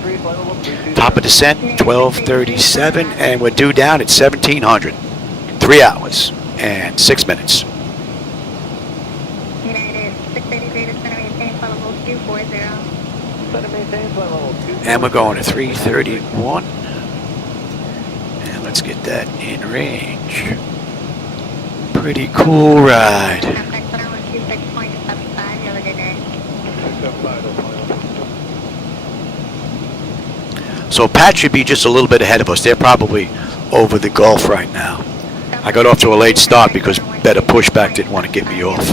Top of descent, 12.37, and we're due down at 1700. 3 hours and 6 minutes. United 683 to center maintain flight level 240. And we're going to 331. And let's get that in range. Pretty cool ride. So Pat should be just a little bit ahead of us. They're probably over the Gulf right now. I got off to a late start because better pushback didn't want to get me off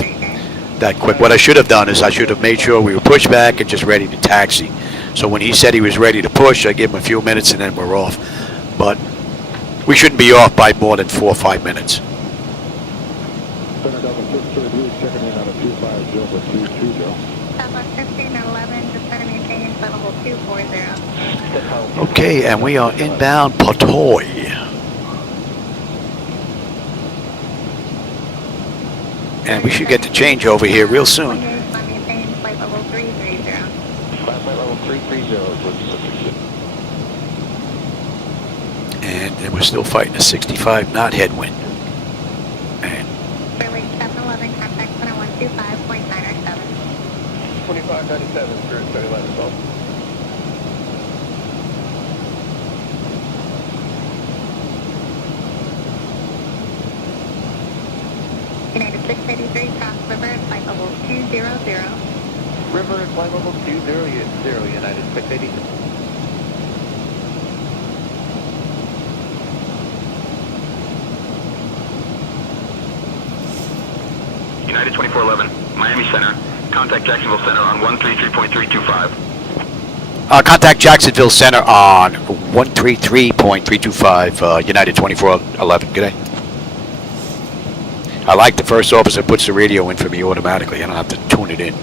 that quick. What I should have done is I should have made sure we were pushed back and just ready to taxi. So when he said he was ready to push, I gave him a few minutes and then we're off. But we shouldn't be off by more than 4 or 5 minutes. Okay, and we are inbound Patoy. And we should get the change over here real soon. And we're still fighting a 65 knot headwind. And 711, contact center 125.907. 2597, Spirit 3011, United 683, cross river at flight level 200. River at flight level 200, United 683. United 2411, Miami Center. Contact Jacksonville Center on 133.325. Contact Jacksonville Center on 133.325, United 2411. Good day. I like the first officer puts the radio in for me automatically. I don't have to tune it in.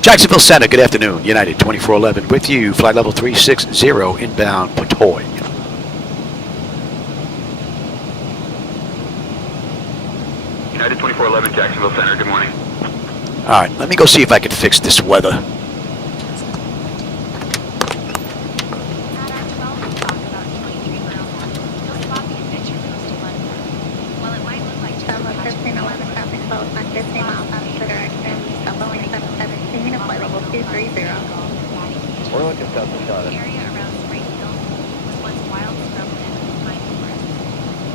Jacksonville Center, good afternoon. United 2411 with you. Flight level 360, inbound Patoy. United 2411, Jacksonville Center, good morning. All right, let me go see if I can fix this weather. We're looking south to shot it. area around Spring Hill was once wild scrubland and pine forest,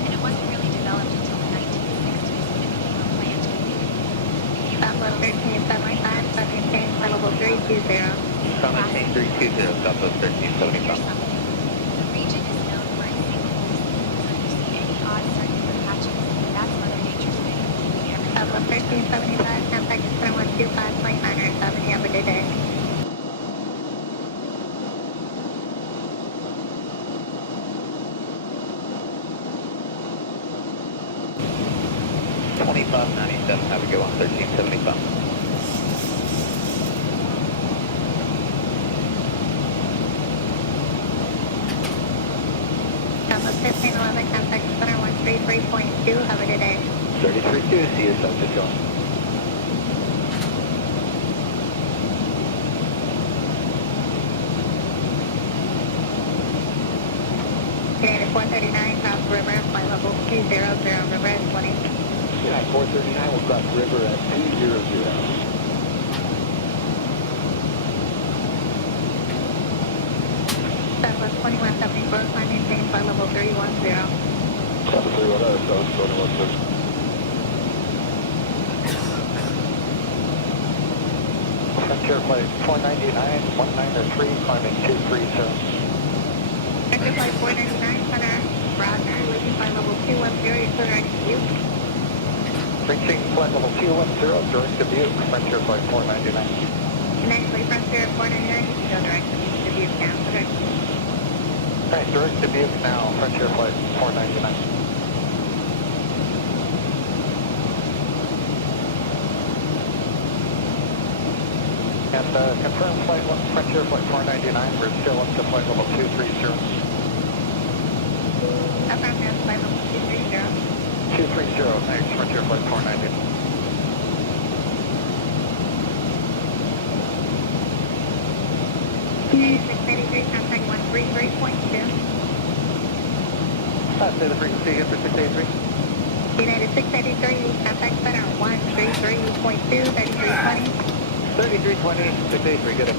and it wasn't really developed until the 1960s when it became a planned community. Southwest 1375, maintain flight level 30. 2597, have a good one, 1375. Southwest 1511, contact center 133.2, have a good day. 33.2, see you, South Patrol. United 439, cross river, flight level 200, river at 20. United 439 will cross the river at 200. Southwest 2174, climb maintain flight level 310. Southwest 310, Southwest 2174. Frontier flight 499, 193, climbing 230. Frontier flight 499, center, Roger, leaving flight level 210, you're clear direct to Butte. Reaching flight level 210, direct to Butte, Frontier flight 499. And actually, Frontier 499, you can go direct to Butte now, correct? Alright, direct to Butte now, Frontier flight 499. And confirm flight Frontier flight 499, we're still up to flight level 230. Affirm now, flight level 230. 230, thanks, Frontier flight 499. United 683, contact 133.2. Say the frequency again for 683. United 683, contact center 133.2, 3320. 3320, 683, good.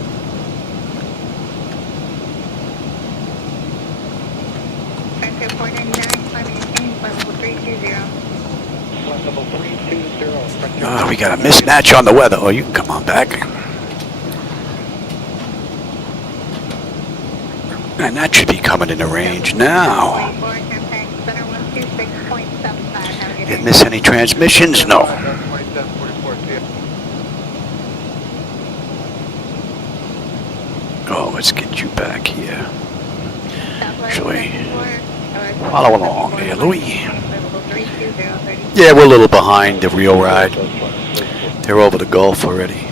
Frontier 499, climb maintain, flight level 320. Flight level 320, Frontier. Oh, we got a mismatch on the weather. Oh, you can come on back. And that should be coming into range now. Didn't miss any transmissions? No. Oh, let's get you back here. Actually, follow along here, Louis. Yeah, we're a little behind the real ride. They're over the Gulf already.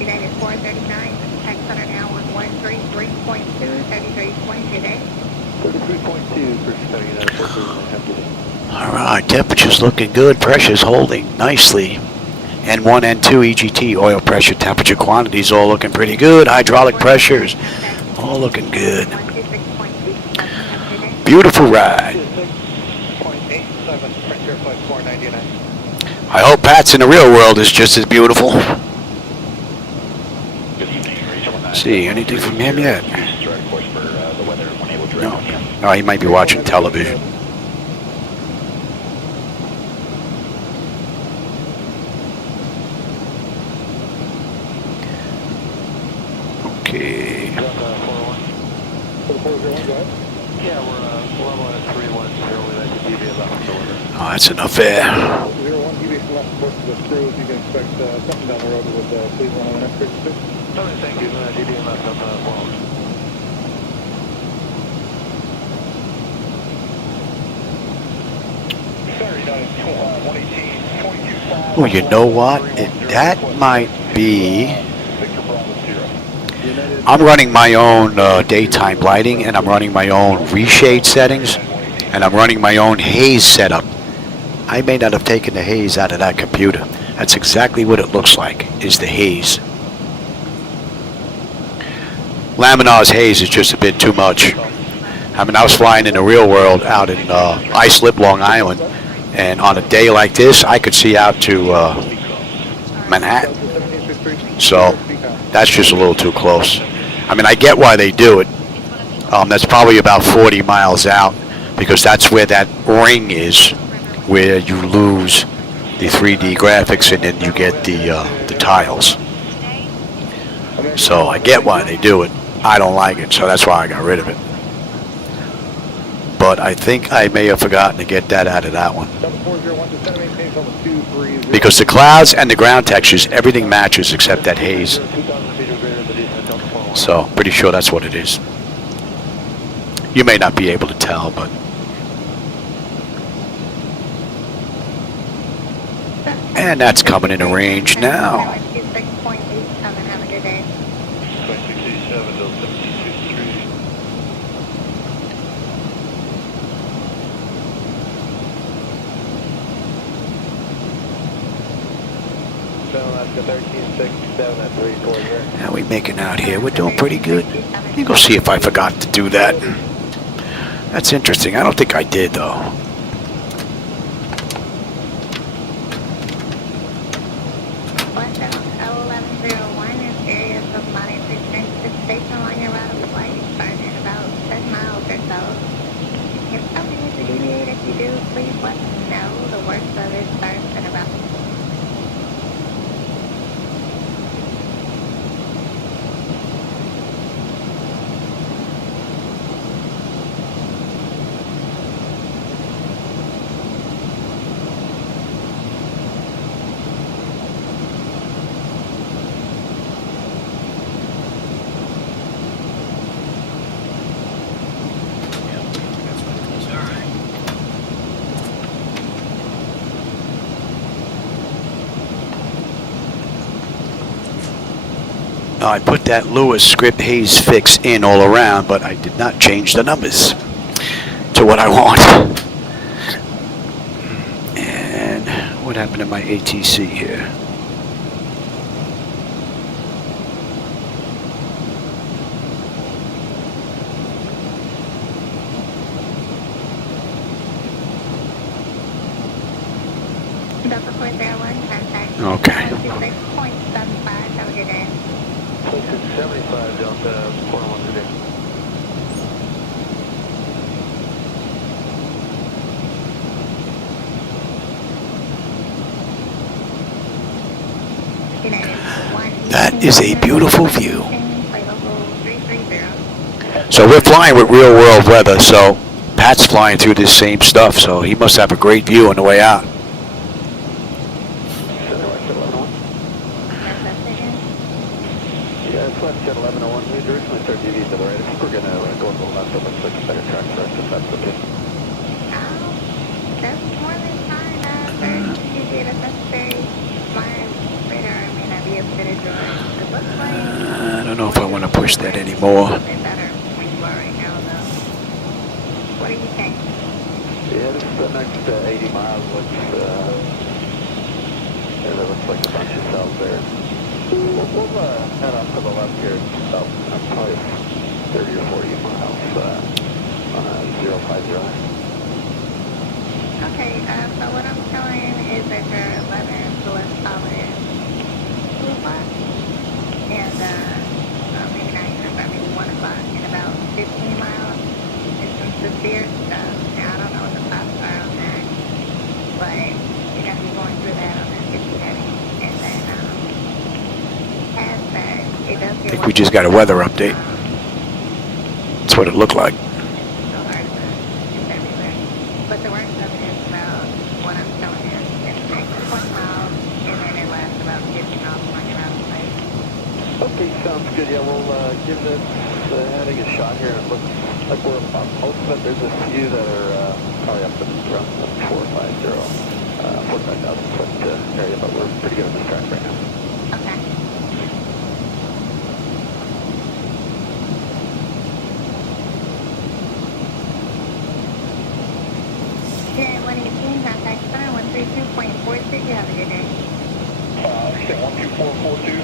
United 439, contact center now on 133.2, 3320 today. 33.2, first United 439. All right, temperature's looking good. Pressure's holding nicely. N1, N2, EGT, oil pressure, temperature, quantities all looking pretty good. Hydraulic pressures all looking good. Beautiful ride. I hope Pat's in the real world is just as beautiful. See, anything from him yet? No. No, he might be watching television. Okay. Yeah, we're level at 310, we like to deviate left to the Oh, that's enough air. 01, deviation left course to the cruise, you can expect something down the road with please 111 frequency. Okay, thank you, deviate left on the 401. Oh, you know what? That might be... I'm running my own daytime lighting, and I'm running my own reshade settings, and I'm running my own haze setup. I may not have taken the haze out of that computer. That's exactly what it looks like, is the haze. Laminar's haze is just a bit too much. I mean, I was flying in the real world out in Islip, Long Island, and on a day like this, I could see out to Manhattan. So that's just a little too close. I mean, I get why they do it. That's probably about 40 miles out, because that's where that ring is, where you lose the 3D graphics and then you get the tiles. So I get why they do it. I don't like it, so that's why I got rid of it. But I think I may have forgotten to get that out of that one. Because the clouds and the ground textures, everything matches except that haze. So, pretty sure that's what it is. You may not be able to tell, but... And that's coming into range now. 26.87, have a good day. 2687, Delta 723. Alaska 1367 at 340. How we making out here? We're doing pretty good. Let me go see if I forgot to do that. That's interesting. I don't think I did, though. L1101 is areas of monitoring station along your route of flight, starting at about 10 miles or so. If something needs to deviate, if you do, please let me know. The work service starts at about... I put that Lewis script haze fix in all around, but I did not change the numbers to what I want. And what happened to my ATC here? Delta 401, contact. Okay. 26.75, have a good day. 2675, Delta 401 today. That is a beautiful view. So we're flying with real world weather, so Pat's flying through this same stuff, so he must have a great view on the way out. Yeah, it's left at 1101. We originally started DV to the right. I think we're going to go to the left. It looks like a better track for us, if that's okay. That's more than fine. Sir, you get a necessary. My radar may not be as good as yours. It looks like... I don't know if I want to push that anymore. Better where you are right now, though. What do you think? Yeah, this is the next 80 miles. There looks like a bunch of cells there. We'll head off to the left here. It's about probably 30 or 40 miles on a 050. Okay, so what I'm showing is that you're 11, so let's call it 2 o'clock. And, maybe not even, but maybe 1 o'clock in about 15 miles. It's some severe stuff. Now, I don't know what the stops are on that, but you're going to be going through that on that 50 heading. And then, past that, it does I think we just got a weather update. That's what it looked like. But the worst of it is about what I'm showing you. It's 20 miles, and then it lasts about 50 miles when you're out of place. Okay, sounds good. Yeah, we'll give this heading a shot here. It looks like we're on most of it. There's a few that are probably up in around the 45,000 foot area, but we're pretty good on this track right now. Okay. Yeah, 118, contact center, 132.42. You have a good day. You said 12442?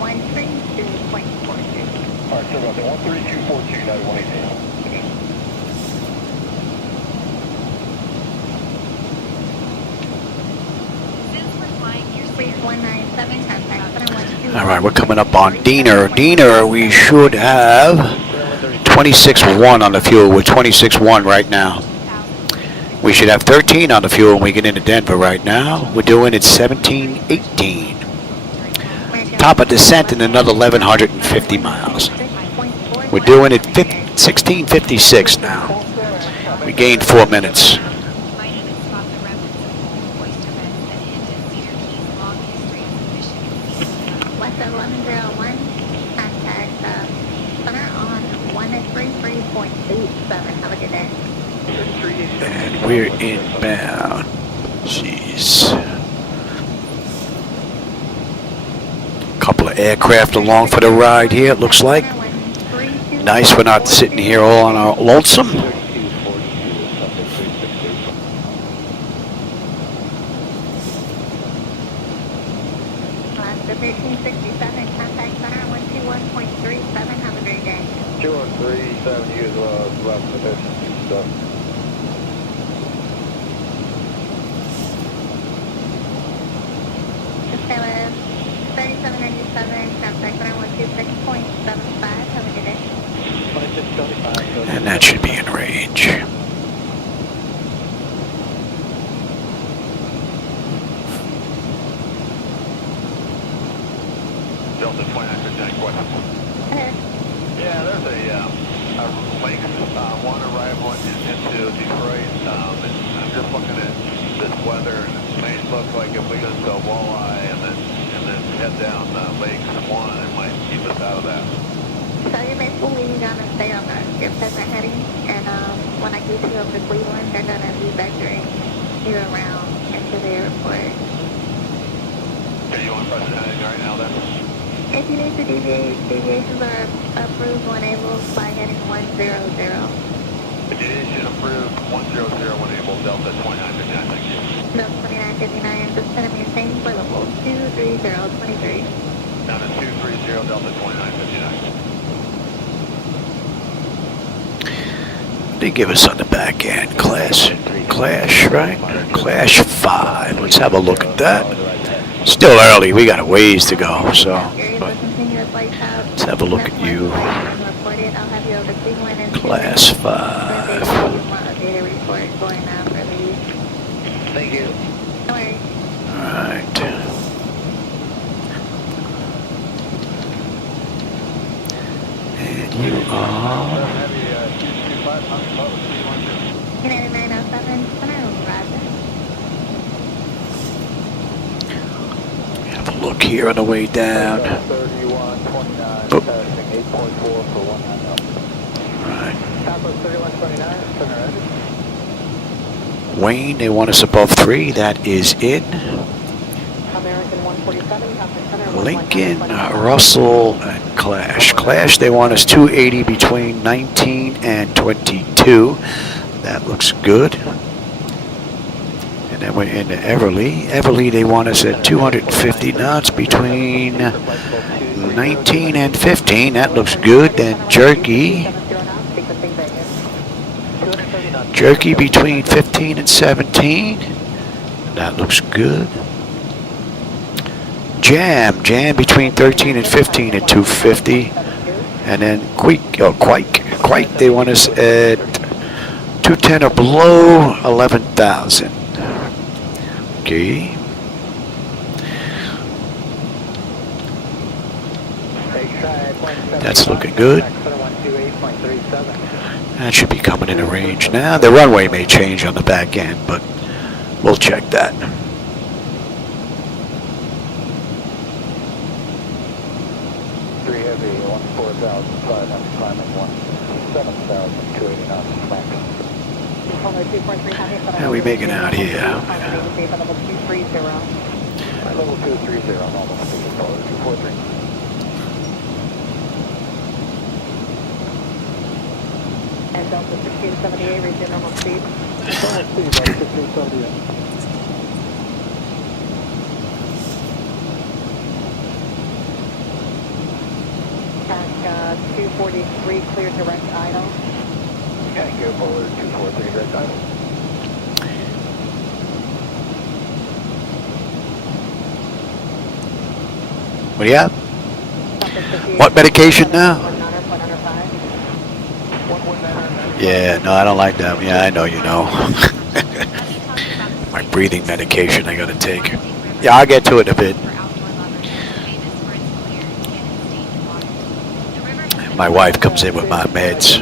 132.42. Alright, so about the 13242, United 118. Since we're flying near 3197, contact center, 122. All right, we're coming up on Diener. Diener, we should have 26.1 on the fuel. We're 26.1 right now. We should have 13 on the fuel when we get into Denver right now. We're doing it 17.18. Top of descent in another 1,150 miles. We're doing it 16.56 now. We gained 4 minutes. My name is Bob, the reference of oyster beds that hint at Cedar Key's long history of fishing. West 1101, contact Center on 133.87. Have a good day. And we're inbound. Jeez. Couple of aircraft along for the ride here, it looks like. Nice, we're not sitting here all on our lonesome. Alaska 1367, contact center 121.37. Have a great day. 2137, you as well, left for 1367. Taylor 3797, contact center 126.75. Have a good day. 2675. And that should be in range. Delta 2959, what? Yeah, there's a lake, one arrival into Detroit. I'm just looking at this weather, and it may look like if we go to Walleye and then head down Lake 1, it might keep us out of that. So you're basically gonna stay on your present heading, and when I get you over to Cleveland, they're gonna be vectoring you around into the airport. Okay, you want present heading right now then? If you need to deviate, deviations are approved when able by heading 100. Deviation approved, 100 when able, Delta 2959, thank you. Delta 2959, just gonna maintain flight level 23023. Down to 230, Delta 2959. They give us on the back end, Clash, right? Clash 5. Let's have a look at that. Still early, we got a ways to go, so let's have a look at you. Class 5. Thank you. Alright. And you are... United 907, center Roger. Have a look here on the way down. 3129, Oh. passing 8.4 for 1 knots. Right. Southwest 3129, center ready. Wayne, they want us above 3. That is in. American 147, contact center Lincoln, Russell, and Clash. Clash, they want us 280 between 19 and 22. That looks good. And then we're into Everly. Everly, they want us at 250 knots between 19 and 15. That looks good. Then Jerky. Jerky between 15 and 17. That looks good. Jam between 13 and 15 at 250. And then Quake, they want us at 210 or below, 11,000. Okay. That's looking good. That should be coming in a range now. The runway may change on the back end, but we'll check that. Three heavy, 14,500, climbing 17,280 knots max. How are we making out here? Level 230, normal speed, 243. And Delta 1678, resume normal speed. Normal speed, 1678. Track 243, clear direct idle. Okay, go forward, 243, direct idle. What do you have? What medication now? Yeah, no, I don't like that. Yeah, I know you know. My breathing medication I gotta take. Yeah, I'll get to it in a bit. My wife comes in with my meds.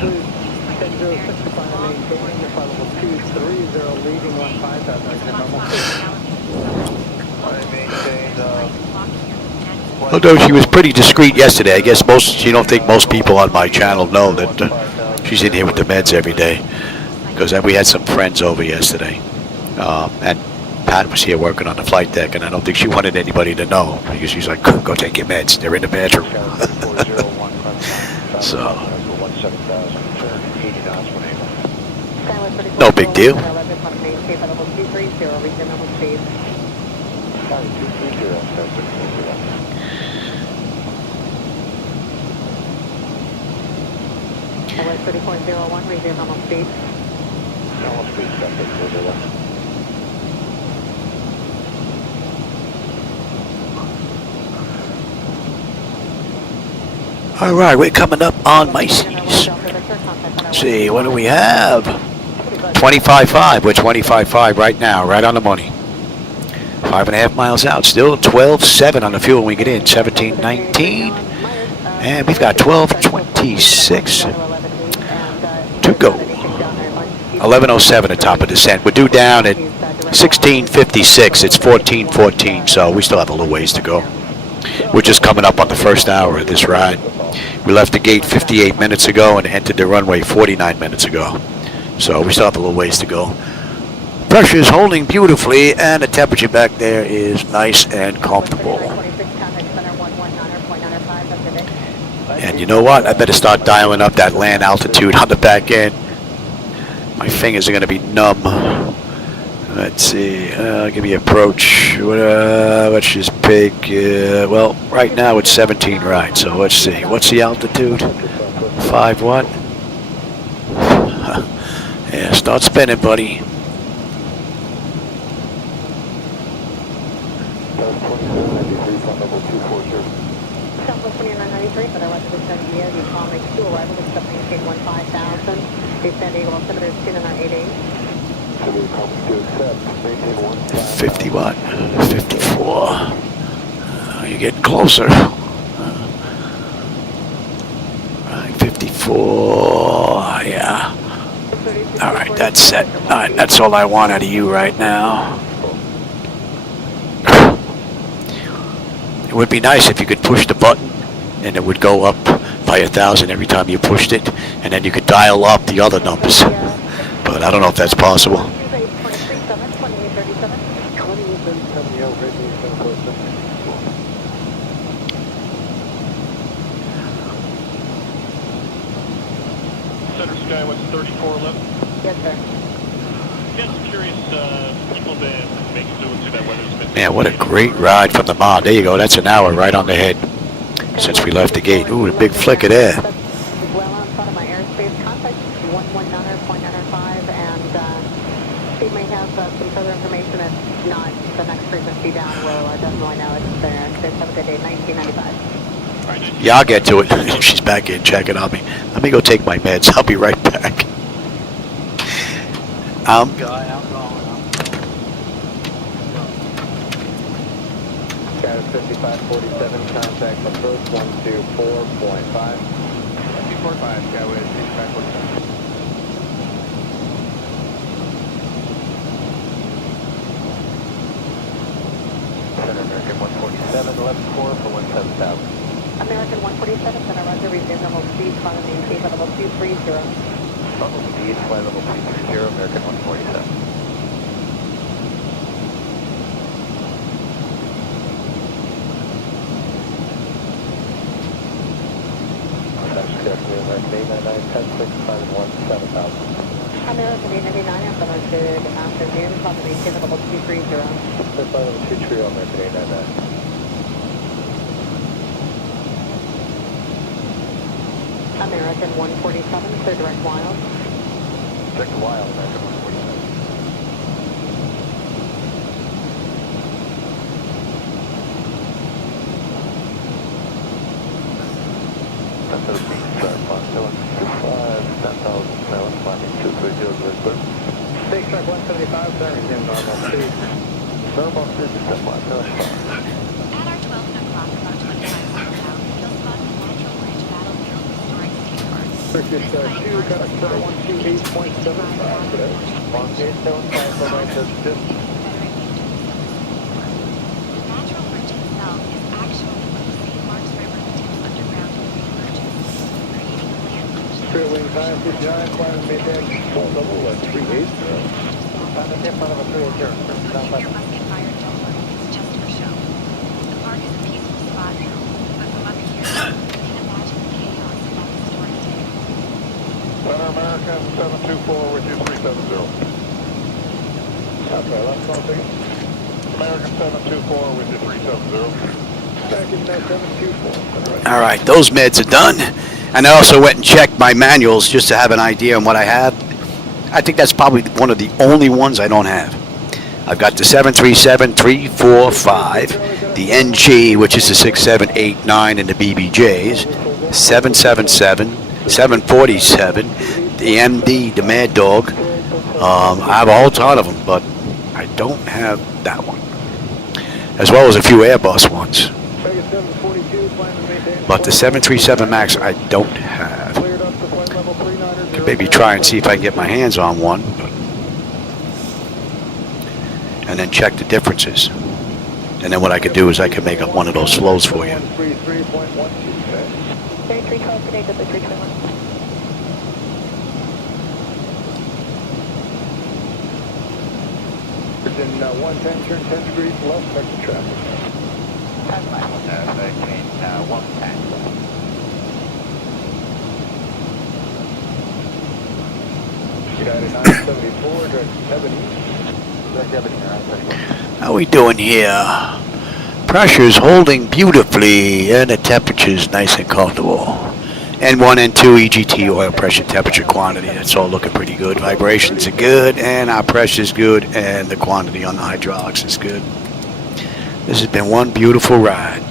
Although she was pretty discreet yesterday. I guess you don't think most people on my channel know that she's in here with the meds every day. Because we had some friends over yesterday. And Pat was here working on the flight deck, and I don't think she wanted anybody to know. Because she's like, go take your meds. They're in the bathroom. So, no big deal. LS 3401, resume normal speed. Normal speed, All right, we're coming up on Macy's. Let's see, what do we have? 25.5. We're 25.5 right now, right on the money. 5.5 miles out, still 12.7 on the fuel when we get in. 17.19, and we've got 12.26 to go. 11.07 at top of descent. We're due down at 16.56. It's 14.14, so we still have a little ways to go. We're just coming up on the first hour of this ride. We left the gate 58 minutes ago and entered the runway 49 minutes ago. So we still have a little ways to go. Pressure is holding beautifully, and the temperature back there is nice and comfortable. And you know what? I better start dialing up that land altitude on the back end. My fingers are going to be numb. Let's see. Give me approach. Let's just pick. Well, right now it's 17 right. So let's see. What's the altitude? 5 what? Yeah, start spinning, buddy. Southwest 2993, for the rest of the study here, you call me to arrival at 1715,000. Descend Eagle altimeter is 2988. 50 what? 54. You're getting closer. Right, 54. Yeah. All right, that's set. All right, that's all I want out of you right now. It would be nice if you could push the button and it would go up by 1,000 every time you pushed it, and then you could dial up the other numbers. But I don't know if that's possible. Center Sky, what's 3411? Yes, sir. Just curious, people been making do with that weather's been... Man, what a great ride from the mod. There you go. That's an hour right on the head since we left the gate. Ooh, a big flicker there. Well outside of my airspace, contact 119.95, and Steve may have some further information. If not, the next frequency down will definitely know it's there. It's have a good day, 1995. Yeah, I'll get to it. She's back in checking on me. Let me go take my meds. I'll be right back. Sky 5547, contact approach 124.5. 245, Skyway 5547. Center American 147, 11 core for 17,000. American 147, Center Roger, resume normal speed, climb and maintain level 230. Normal speed, flight level 230, American 147. American 899, 1065 American 899, good afternoon, climb and maintain level 230. Flight level 230, American 899. American 147, clear direct wild. Direct wild, American 147. That's our beach, Montauk 125, 10,000 south, climbing 230, clear. Take track 175, sir, resume normal speed. Normal speed, descend Montauk. At our 12 o'clock, about 25 miles out, you'll spot the Natural Bridge Battlefield Historic State Park. Turkish 2, got a clear 128.75 today. Long gate, 75 for my church, The Natural Bridge itself is actually close Straight wings 959, climb and maintain control level 380. I'm in front of a 380. If your musket fired, don't worry. It's just for show. The park is a peaceful spot now, but from up here, you can imagine the chaos of that historic day. Center American 724 with you 370. Okay, last call ticket. American 724 with you 370. Back in 724. All right, those meds are done. And I also went and checked my manuals just to have an idea on what I have. I think that's probably one of the only ones I don't have. I've got the 737-345, the NG, which is the 6789, and the BBJs, 777, 747, the MD, the Mad Dog. I have a whole ton of them, but I don't have that one, as well as a few Airbus ones. But the 737 MAX I don't have. Could maybe try and see if I can get my hands on one, and then check the differences. And then what I could do is I could make up one of those flows for you. In 110, turn 10 degrees left, exit traffic. That's my one. 110. United 974, direct 70. Direct 70, 971. How we doing here? Pressure's holding beautifully, and the temperature's nice and comfortable. N1, N2, EGT, oil pressure, temperature, quantity. That's all looking pretty good. Vibrations are good, and our pressure's good, and the quantity on the hydraulics is good. This has been one beautiful ride.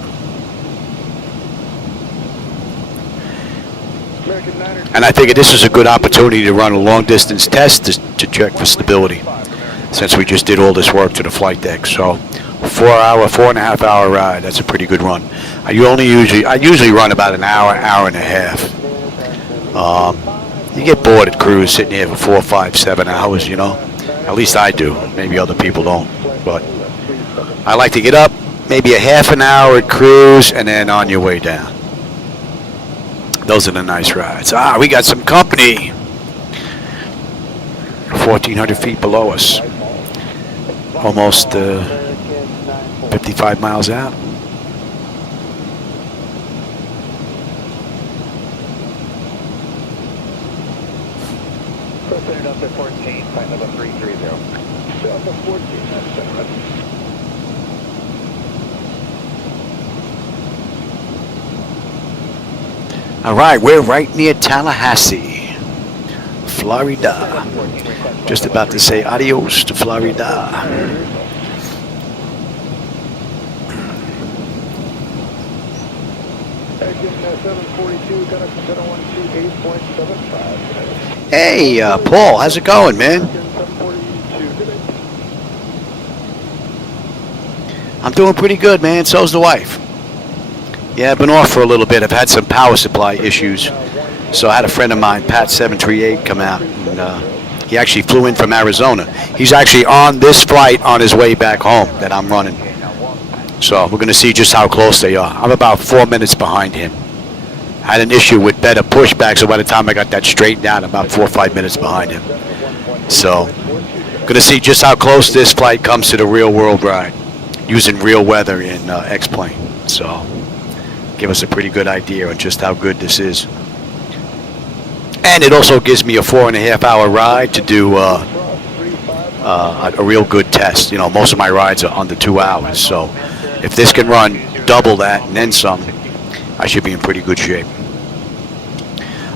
And I figured this is a good opportunity to run a long distance test to check for stability, since we just did all this work to the flight deck. So 4.5 hour ride, that's a pretty good run. I usually run about an hour, hour and a half. You get bored at cruise sitting here for 4, 5, 7 hours, you know. At least I do. Maybe other people don't. But I like to get up, maybe a half an hour at cruise, and then on your way down. Those are the nice rides. We got some company. 1,400 feet below us. Almost 55 miles out. Cleared up to 14, flight level 330. Delta 14, that's right. All right, we're right near Tallahassee, Florida. Just about to say adios to Florida. Hey, Paul, how's it going, man? I'm doing pretty good, man. So's the wife. Yeah, I've been off for a little bit. I've had some power supply issues. So I had a friend of mine, Pat 738, come out. And he actually flew in from Arizona. He's actually on this flight on his way back home that I'm running. So we're going to see just how close they are. I'm about 4 minutes behind him. I had an issue with better pushback, so by the time I got that straightened out, I'm about 4 or 5 minutes behind him. So going to see just how close this flight comes to the real world ride, using real weather in X-plane. So give us a pretty good idea on just how good this is. And it also gives me a 4.5 hour ride to do a real good test. You know, most of my rides are under 2 hours. So if this can run double that and then some, I should be in pretty good shape.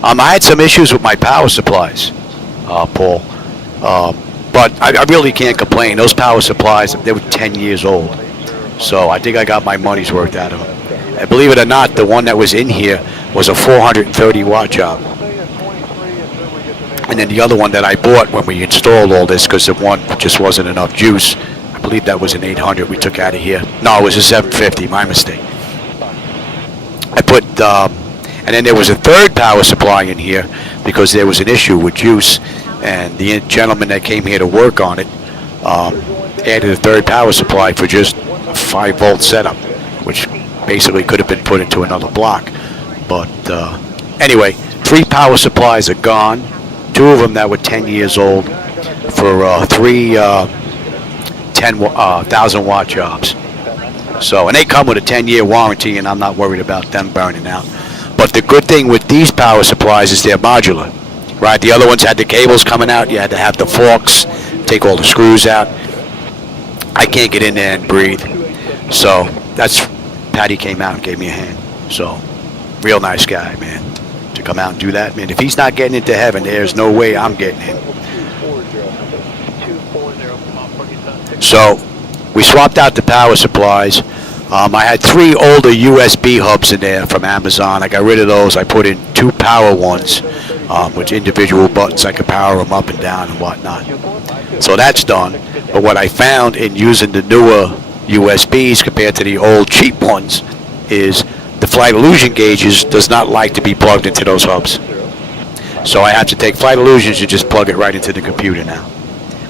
I had some issues with my power supplies, Paul. But I really can't complain. Those power supplies, they were 10 years old. So I think I got my money's worth out of them. And believe it or not, the one that was in here was a 430 watt job. And then the other one that I bought when we installed all this, because the one just wasn't enough juice, I believe that was an 800 we took out of here. No, it was a 750, my mistake. I put, and then there was a third power supply in here because there was an issue with juice, and the gentleman that came here to work on it added a third power supply for just a 5-volt setup, which basically could have been put into another block. But anyway, 3 power supplies are gone. 2 of them that were 10 years old for 3 10,000 watt jobs. So, and they come with a 10-year warranty, and I'm not worried about them burning out. But the good thing with these power supplies is they're modular, right? The other ones had the cables coming out. You had to have the forks, take all the screws out. I can't get in there and breathe. So that's, Patty came out and gave me a hand. So, real nice guy, man, to come out and do that. Man, if he's not getting into heaven, there's no way I'm getting in. So, we swapped out the power supplies. I had 3 older USB hubs in there from Amazon. I got rid of those. I put in 2 power ones with individual buttons. I could power them up and down and whatnot. So that's done. But what I found in using the newer USBs compared to the old cheap ones is the flight illusion gauges does not like to be plugged into those hubs. So I have to take flight illusions and just plug it right into the computer now,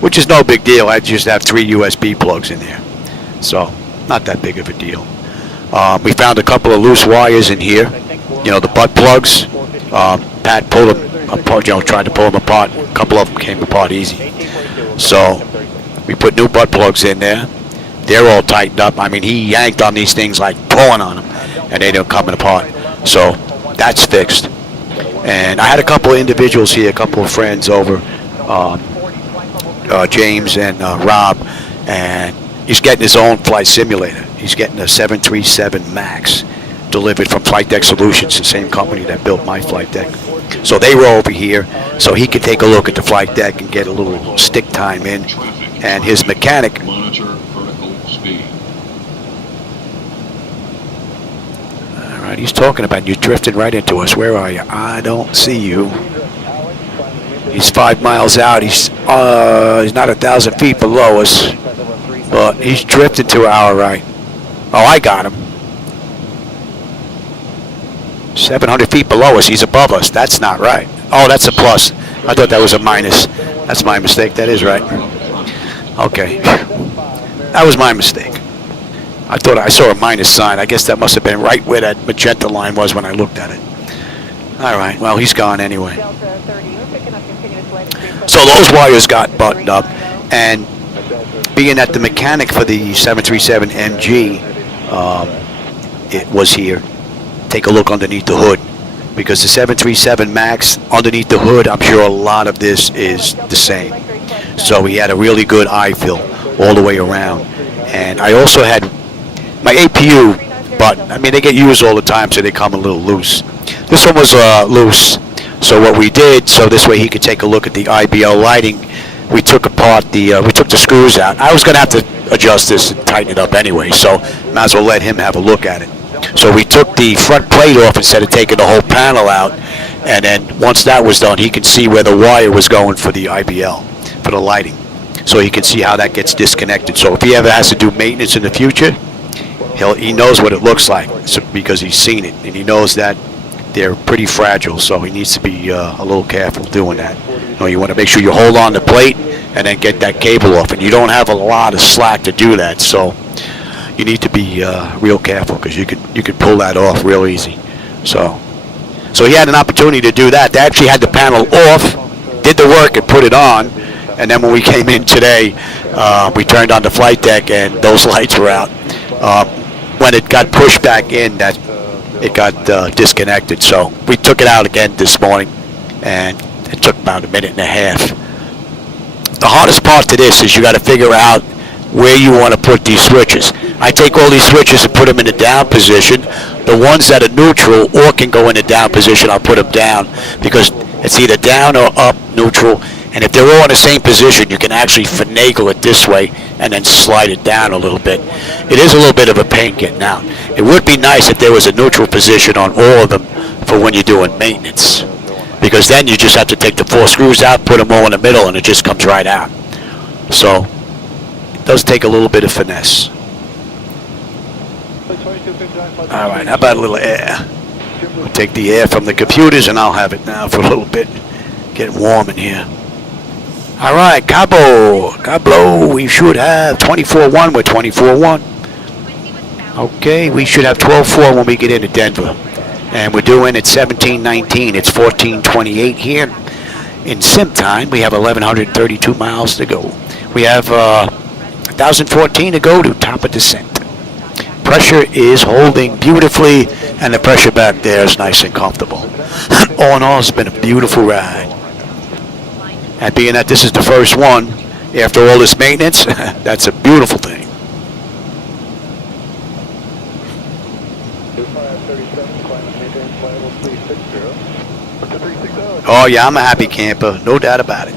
which is no big deal. I just have 3 USB plugs in there. So not that big of a deal. We found a couple of loose wires in here. You know, the butt plugs. Pat pulled them apart, you know, tried to pull them apart. A couple of them came apart easy. So we put new butt plugs in there. They're all tightened up. I mean, he yanked on these things like pulling on them, and they don't come apart. So that's fixed. And I had a couple of individuals here, a couple of friends over, James and Rob, and he's getting his own flight simulator. He's getting a 737 MAX delivered from Flightdeck Solutions, the same company that built my flight deck. So they were over here, so he could take a look at the flight deck and get a little stick time in. And his mechanic, monitor vertical speed. all right, he's talking about you drifting right into us. Where are you? I don't see you. He's 5 miles out. He's not 1,000 feet below us, but he's drifting to our right. Oh, I got him. 700 feet below us. He's above us. That's not right. Oh, that's a plus. I thought that was a minus. That's my mistake. That is right. Okay. That was my mistake. I thought I saw a minus sign. I guess that must have been right where that magenta line was when I looked at it. All right. Well, he's gone anyway. So those wires got buttoned up, and being that the mechanic for the 737 MG it was here, take a look underneath the hood, because the 737 MAX underneath the hood, I'm sure a lot of this is the same. So we had a really good eye fill all the way around. And I also had my APU, but I mean, they get used all the time, so they come a little loose. This one was loose. So what we did, so this way he could take a look at the IBL lighting, we took apart the, we took the screws out. I was going to have to adjust this and tighten it up anyway, so might as well let him have a look at it. So we took the front plate off instead of taking the whole panel out, and then once that was done, he could see where the wire was going for the IBL, for the lighting. So he can see how that gets disconnected. So if he ever has to do maintenance in the future, he knows what it looks like, because he's seen it, and he knows that they're pretty fragile, so he needs to be a little careful doing that. You know, you want to make sure you hold on the plate and then get that cable off, and you don't have a lot of slack to do that, so you need to be real careful, because you could pull that off real easy. So he had an opportunity to do that. They actually had the panel off, did the work and put it on, and then when we came in today, we turned on the flight deck and those lights were out. When it got pushed back in, that it got disconnected. So we took it out again this morning, and it took about a minute and a half. The hardest part to this is you got to figure out where you want to put these switches. I take all these switches and put them in the down position. The ones that are neutral or can go in the down position, I'll put them down, because it's either down or up, neutral. And if they're all in the same position, you can actually finagle it this way and then slide it down a little bit. It is a little bit of a pain getting out. It would be nice if there was a neutral position on all of them for when you're doing maintenance, because then you just have to take the 4 screws out, put them all in the middle, and it just comes right out. So it does take a little bit of finesse. All right, how about a little air? We'll take the air from the computers, and I'll have it now for a little bit. Getting warm in here. All right, Cabo, we should have 24-1 with 24-1. Okay, we should have 12-4 when we get into Denver. And we're doing at 17:19. It's 14:28 here. In sim time, we have 1,132 miles to go. We have 1,014 to go to top of descent. Pressure is holding beautifully, and the pressure back there is nice and comfortable. All in all, it's been a beautiful ride. And being that this is the first one, after all this maintenance, that's a beautiful thing. Oh yeah, I'm a happy camper, no doubt about it.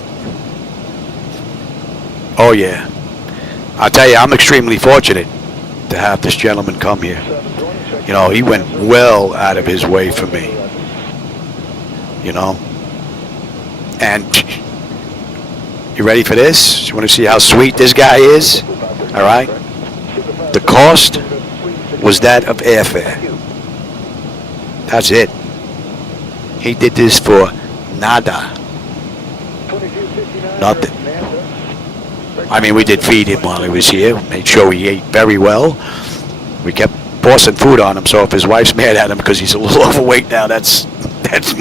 Oh yeah. I'll tell you, I'm extremely fortunate to have this gentleman come here. You know, he went well out of his way for me. You know? And you ready for this? You want to see how sweet this guy is? All right? The cost was that of airfare. That's it. He did this for nada. Nothing. I mean, we did feed him while he was here. Made sure he ate very well. We kept forcing food on him, so if his wife's mad at him because he's a little overweight now, that's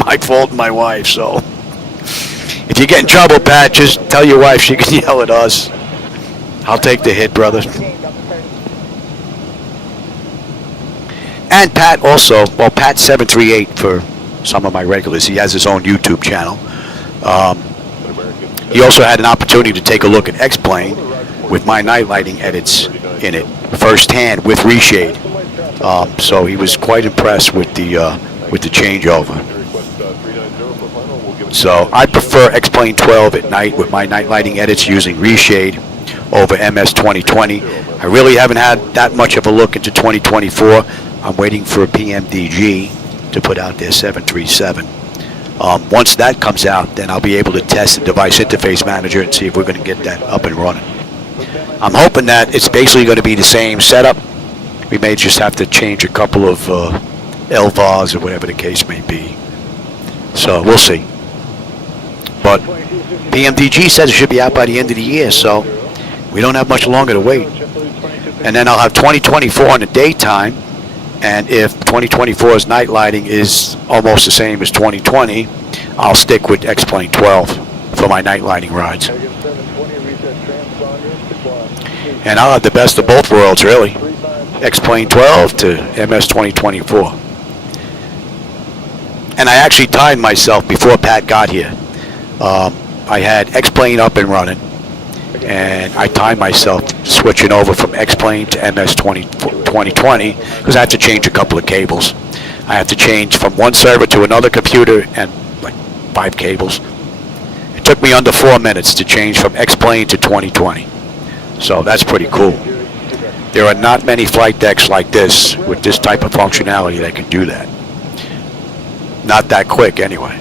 my fault and my wife. So if you get in trouble, Pat, just tell your wife she can yell at us. I'll take the hit, brother. And Pat also, well, Pat738 for some of my regulars. He has his own YouTube channel. He also had an opportunity to take a look at X-Plane with my night lighting edits in it firsthand with reshade. So he was quite impressed with the changeover. So I prefer X-Plane 12 at night with my night lighting edits using reshade over MS 2020. I really haven't had that much of a look into 2024. I'm waiting for a PMDG to put out their 737. Once that comes out, then I'll be able to test the device interface manager and see if we're going to get that up and running. I'm hoping that it's basically going to be the same setup. We may just have to change a couple of LVARs or whatever the case may be. So we'll see. But PMDG says it should be out by the end of the year, so we don't have much longer to wait. And then I'll have 2024 in the daytime. And if 2024's night lighting is almost the same as 2020, I'll stick with X-Plane 12 for my night lighting rides. And I'll have the best of both worlds, really. X-Plane 12 to MS 2024. And I actually timed myself before Pat got here. I had X-Plane up and running. And I timed myself switching over from X-Plane to MS 2020 because I have to change a couple of cables. I have to change from one server to another computer and like 5 cables. It took me under 4 minutes to change from X-Plane to 2020. So that's pretty cool. There are not many flight decks like this with this type of functionality that can do that. Not that quick anyway.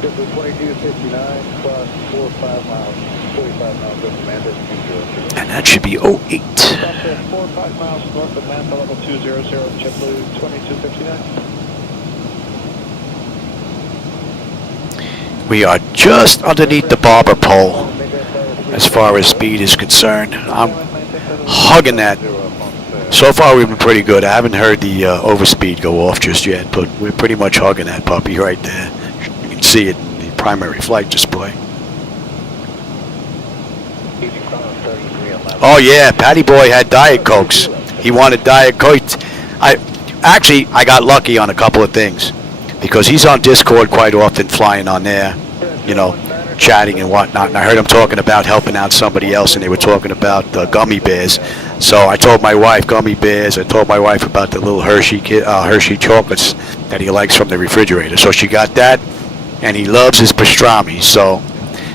Schedule 2259 plus 4 or 5 miles, 45 miles of Amanda 200. And that should be 08. Stop at 4 or 5 miles north of Manta level 200, JetBlue 2259. We are just underneath the barber pole as far as speed is concerned. I'm hugging that. So far we've been pretty good. I haven't heard the overspeed go off just yet, but we're pretty much hugging that puppy right there. You can see it in the primary flight display. Oh yeah, Patty Boy had Diet Cokes. He wanted Diet Cokes. I got lucky on a couple of things because he's on Discord quite often, flying on there, you know, chatting and whatnot. And I heard him talking about helping out somebody else, and they were talking about gummy bears. So I told my wife gummy bears. I told my wife about the little Hershey chocolates that he likes from the refrigerator. So she got that, and he loves his pastrami. So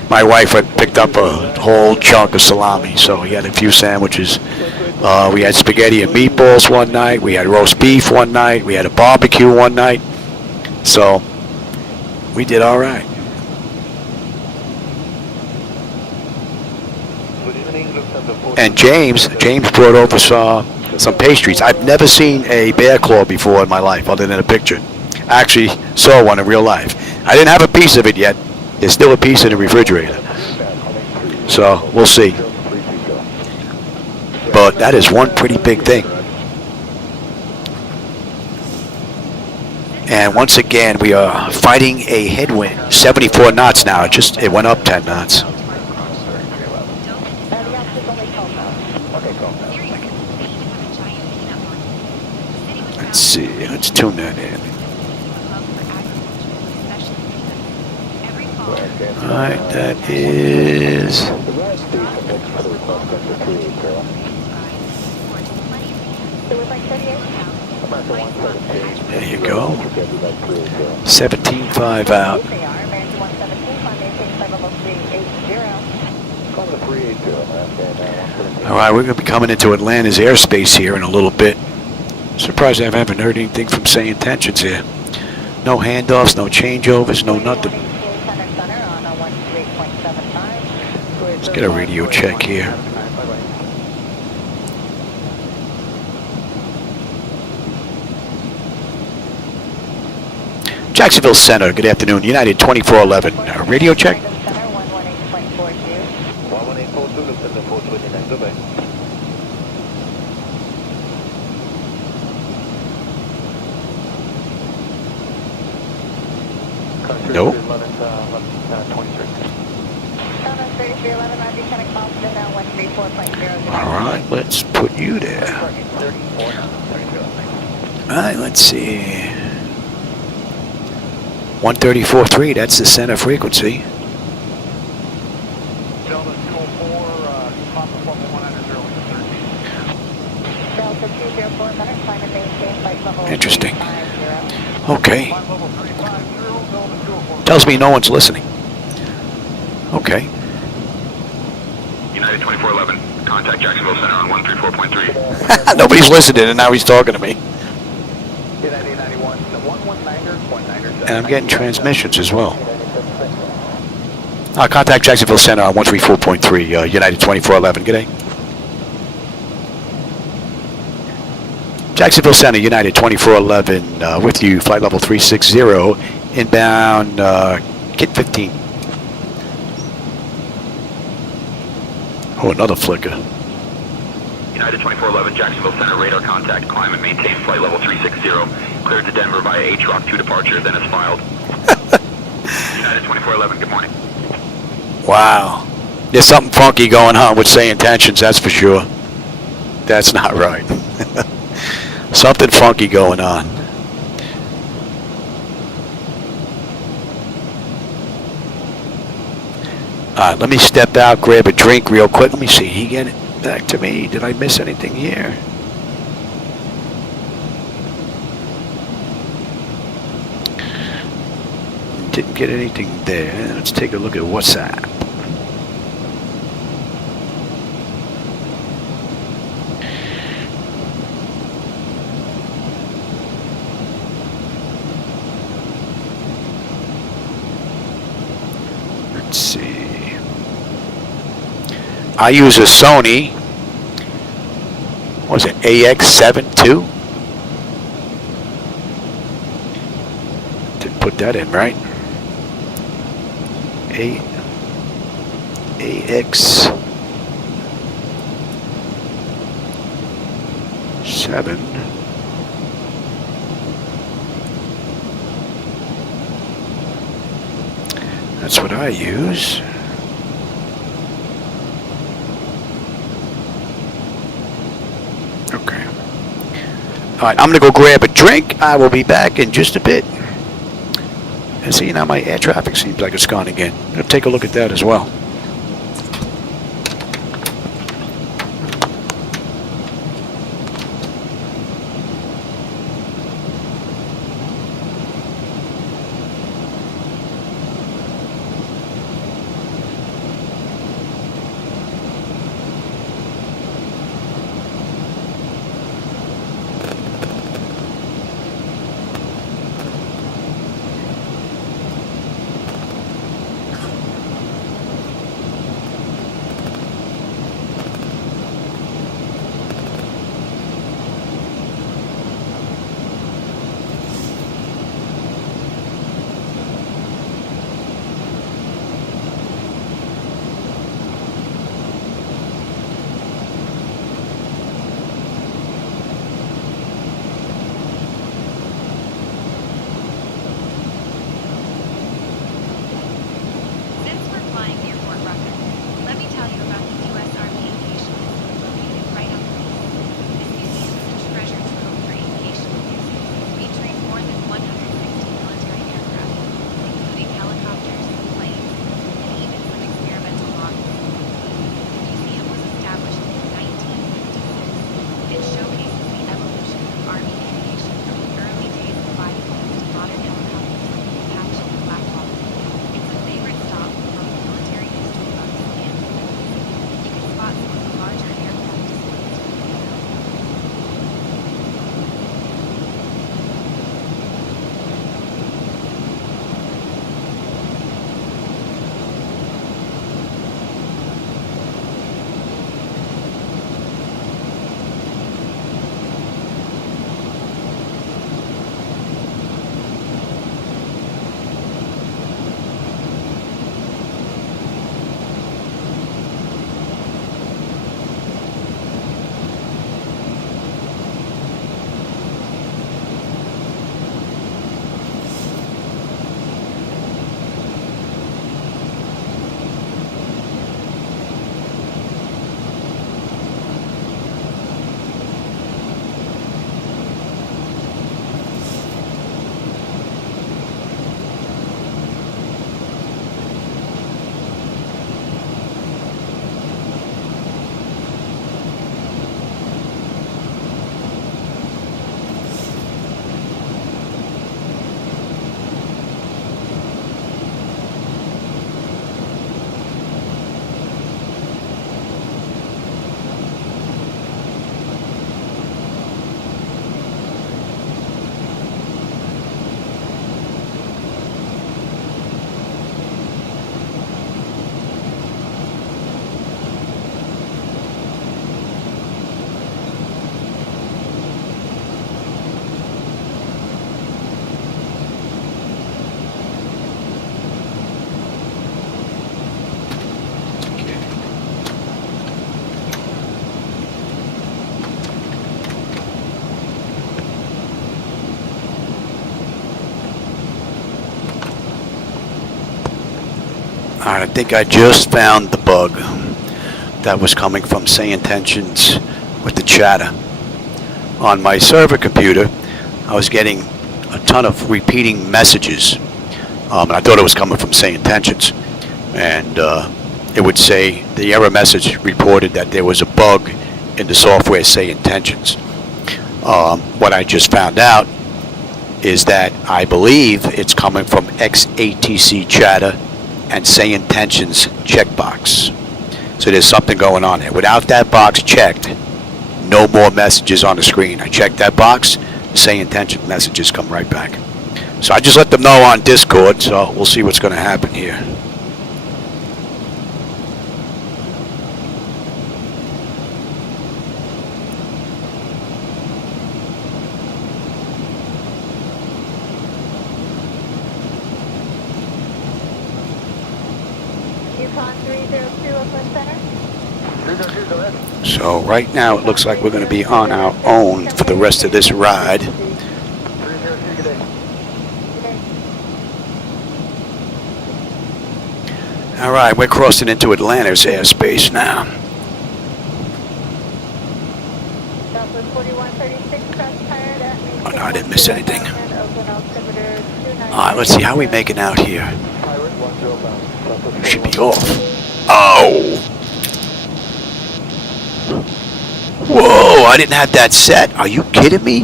my wife had picked up a whole chunk of salami. So he had a few sandwiches. We had spaghetti and meatballs one night. We had roast beef one night. We had a barbecue one night. So we did all right. And James brought over some pastries. I've never seen a bear claw before in my life, other than a picture. I actually saw one in real life. I didn't have a piece of it yet. There's still a piece in the refrigerator. So we'll see. but that is one pretty big thing. And once again, we are fighting a headwind. 74 knots now. It went up 10 knots. Let's see. Let's tune that in. All right, that is. There you go. 17.5 out. All right, we're going to be coming into Atlanta's airspace here in a little bit. Surprised I haven't heard anything from SayIntentions here. No handoffs, no changeovers, no nothing. Let's get a radio check here. Jacksonville Center, good afternoon. United 2411, radio check. Nope. All right, let's put you there. All right, let's see. 134.3, that's the center frequency. Interesting. Okay. Tells me no one's listening. Okay. United 2411, contact Jacksonville Center on 134.3. Nobody's listening, and now he's talking to me. And I'm getting transmissions as well. Contact Jacksonville Center on 134.3, United 2411. Good day. Jacksonville Center, United 2411, with you, flight level 360, inbound, kit 15. Oh, another flicker. United 2411, Jacksonville Center, radar contact, climb and maintain flight level 360, cleared to Denver via H-Rock to departure, then is filed. United 2411, good morning. Wow. There's something funky going on with SayIntentions, that's for sure. That's not right. Something funky going on. Alright, let me step out, grab a drink real quick. Let me see, he get it back to me. Did I miss anything here? Didn't get anything there. Let's take a look at WhatsApp. Let's see. I use a Sony. What was it? AX7 II? Didn't put that in, right? AX7. That's what I use. Okay. All right, I'm going to go grab a drink. I will be back in just a bit. And see, now my air traffic seems like it's gone again. I'm going to take a look at that as well. Alright, I think I just found the bug that was coming from SayIntentions with the chatter. On my server computer, I was getting a ton of repeating messages. And I thought it was coming from SayIntentions. And it would say, the error message reported that there was a bug in the software SayIntentions. What I just found out is that I believe it's coming from XATC chatter and SayIntentions checkbox. So there's something going on there. Without that box checked, no more messages on the screen. I checked that box, SayIntention messages come right back. So I just let them know on Discord, so we'll see what's going to happen here. So right now it looks like we're going to be on our own for the rest of this ride. Alright, we're crossing into Atlanta's airspace now. Oh no, I didn't miss anything. Alright, let's see how we making out here. Should be off. Oh! Whoa, I didn't have that set. Are you kidding me?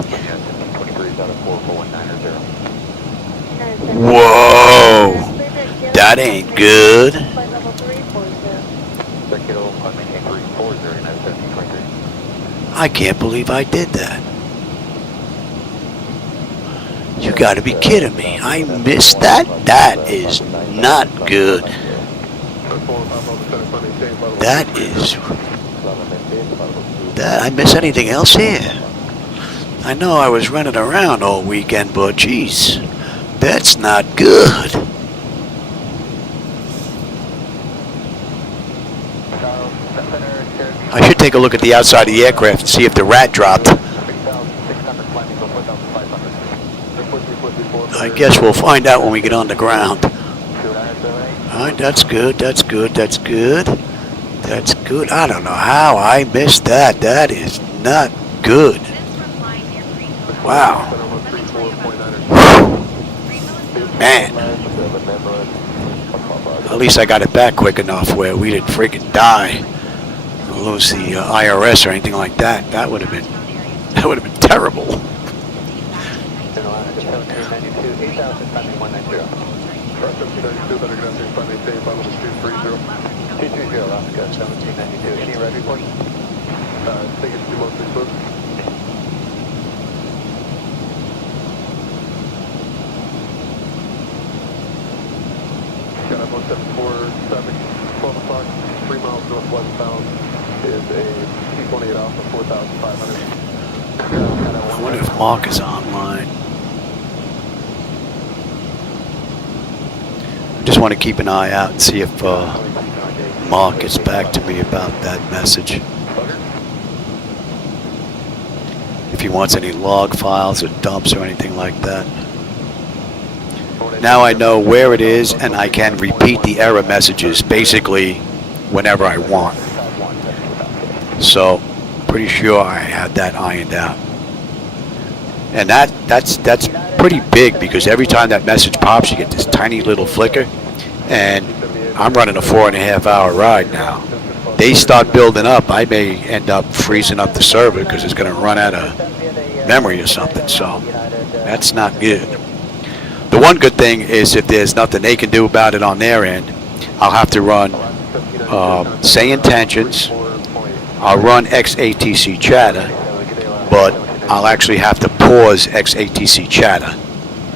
Whoa! That ain't good. I can't believe I did that. You gotta be kidding me. I missed that? That is not good. That is... Did I miss anything else here? I know I was running around all weekend, but geez, that's not good. I should take a look at the outside of the aircraft and see if the rat dropped. I guess we'll find out when we get on the ground. Alright, that's good, that's good, that's good. That's good. I don't know how I missed that. That is not good. Wow. Man. At least I got it back quick enough where we didn't freaking die. Lose the IRS or anything like that. That would have been terrible. Alaska 1792. Can you ready report? Take it to mostly book. Got up on 747, 12 o'clock, 3 miles northwestbound is a C-28 Alpha 4,500. I wonder if Mark is online. I just want to keep an eye out and see if Mark gets back to me about that message. If he wants any log files or dumps or anything like that. Now I know where it is and I can repeat the error messages basically whenever I want. So pretty sure I had that ironed out. And that's pretty big because every time that message pops you get this tiny little flicker. And I'm running a 4.5 hour ride now. They start building up, I may end up freezing up the server because it's going to run out of memory or something. So that's not good. The one good thing is if there's nothing they can do about it on their end, I'll have to run SayIntentions. I'll run XATC chatter, but I'll actually have to pause XATC chatter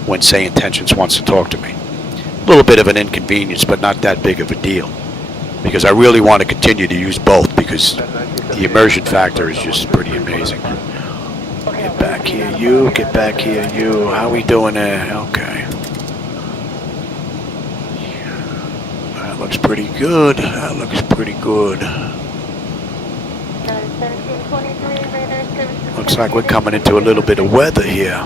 when SayIntentions wants to talk to me. A little bit of an inconvenience, but not that big of a deal. Because I really want to continue to use both because the immersion factor is just pretty amazing. Get back here, you. Get back here, you. How we doing there? Okay. That looks pretty good. That looks pretty good. Looks like we're coming into a little bit of weather here.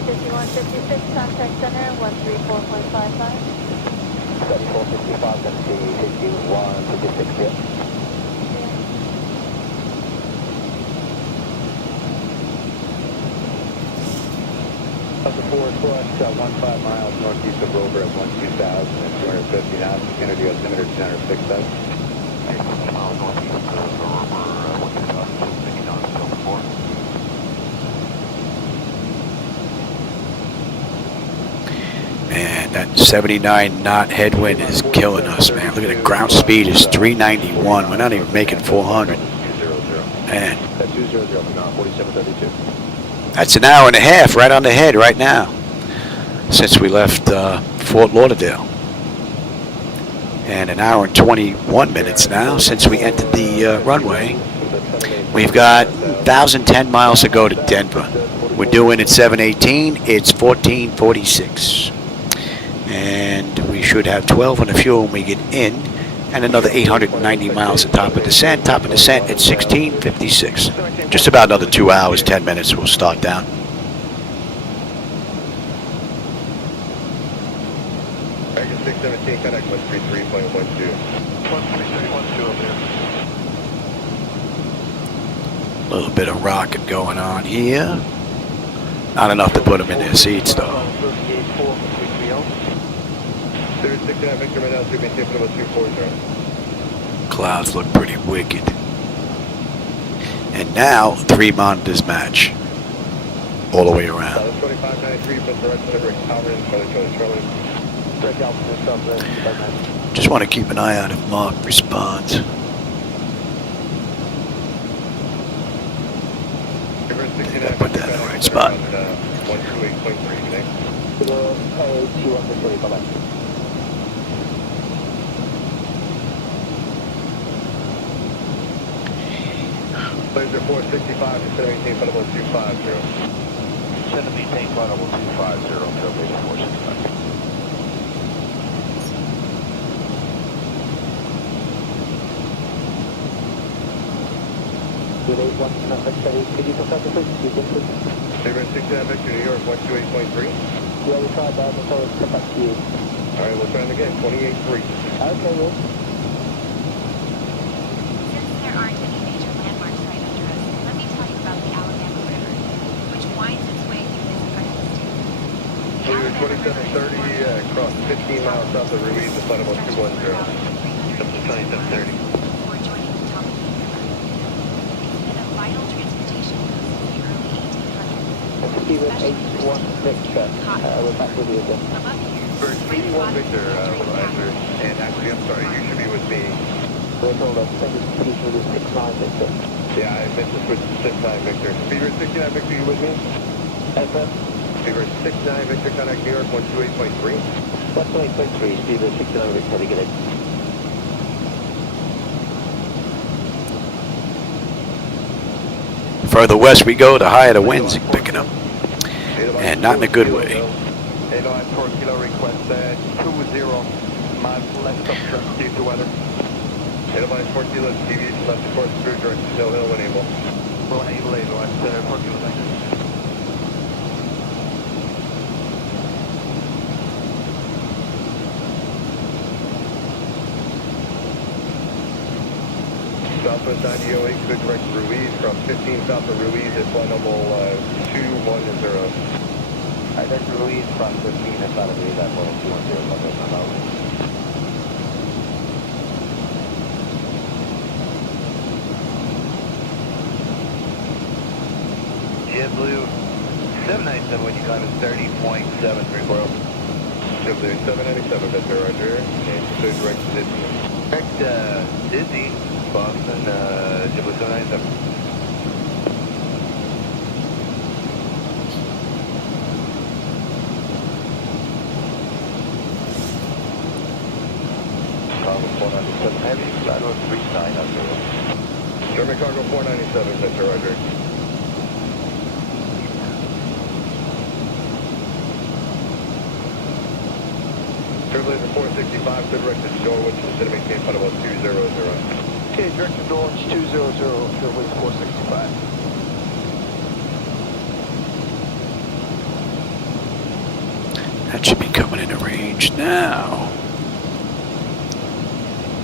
5156, contact center, 134.55. 3455, that's the 5156 here. Delta 4 Crush, 15 miles northeast of Rover at 12,000 and 250 knots. Energy altimeter 206,000. 18 miles northeast of Rover, 1,250 knots, Delta 4. Man, that 79 knot headwind is killing us, man. Look at the ground speed is 391. We're not even making 400. Man. 200 now, 4732. That's an hour and a half right on the head right now since we left Fort Lauderdale. And an hour and 21 minutes now since we entered the runway. We've got 1,010 miles to go to Denver. We're doing at 7:18. It's 14:46. And we should have 12 on the fuel when we get in, and another 890 miles at top of descent. Top of descent at 16:56. Just about another 2 hours, 10 minutes. We'll start down. Dragon 617, connect 133.12. 133.12 over there. A little bit of rocket going on here. Not enough to put them in their seats, though. 69 Victor, right now, to maintain for about 240. Clouds look pretty wicked. And now 3 monitors match all the way around. 2593, but the right center brake power in, Charlie. Brake altitude, south. Just want to keep an eye out if Mark responds. Put that in the right spot. 128.3, connect. Laser 465 to 718, flight level 250. 718, flight level 250, Laser 465. Could you confirm the frequency? Saber 69 Victor, New York, 128.3. Yeah, we tried that before we come back to you. Alright, we'll try it again, 28.3. Okay, well. Since there aren't any major landmarks right under us, let me tell you about the Alabama River, which winds its way through this part of the state. The Laser 2730, across 15 miles south of Ruiz, the flight level 210. Up to 2730. Before joining the top of the river. It's been a vital transportation route since the early 1800s. Steven 81 Victor, we're back with you again. Above here, Bird 81 Victor, Roger. And actually, I'm sorry, you should be with me. We're told us send us to for this 69 Victor. Yeah, I meant to switch to 69 Victor. Fever 69 Victor, you with me? Yes, sir. Fever 69 Victor, contact New York, 128.3. 128.3, Steven 69 Victor, to get it. Further west we go, the higher the winds are picking up. And not in a good way. 804 kilo request 20 miles left of trust due to weather. 804 kilos, deviation left of course, through direction, Hill Hill, when able. When able, 804 kilos, like this. Southwest 9008, good direct to Ruiz, from 15 south of Ruiz, it's flight level 210. I then Ruiz from 15 and south of Ruiz at 210, level 9. JetBlue 797 when you climb is 30.73 bro. JetBlue 797, Victor, Roger. And good direct to Disney. Direct Disney, Boston, JetBlue 797. Cargo 497 heavy, lateral 39 German Cargo 497, Victor, Roger. Laser 465, good direct to Norwich, instead of maintain flight level 200. Okay, direct to Norwich 200, Turbo 465. That should be coming into range now.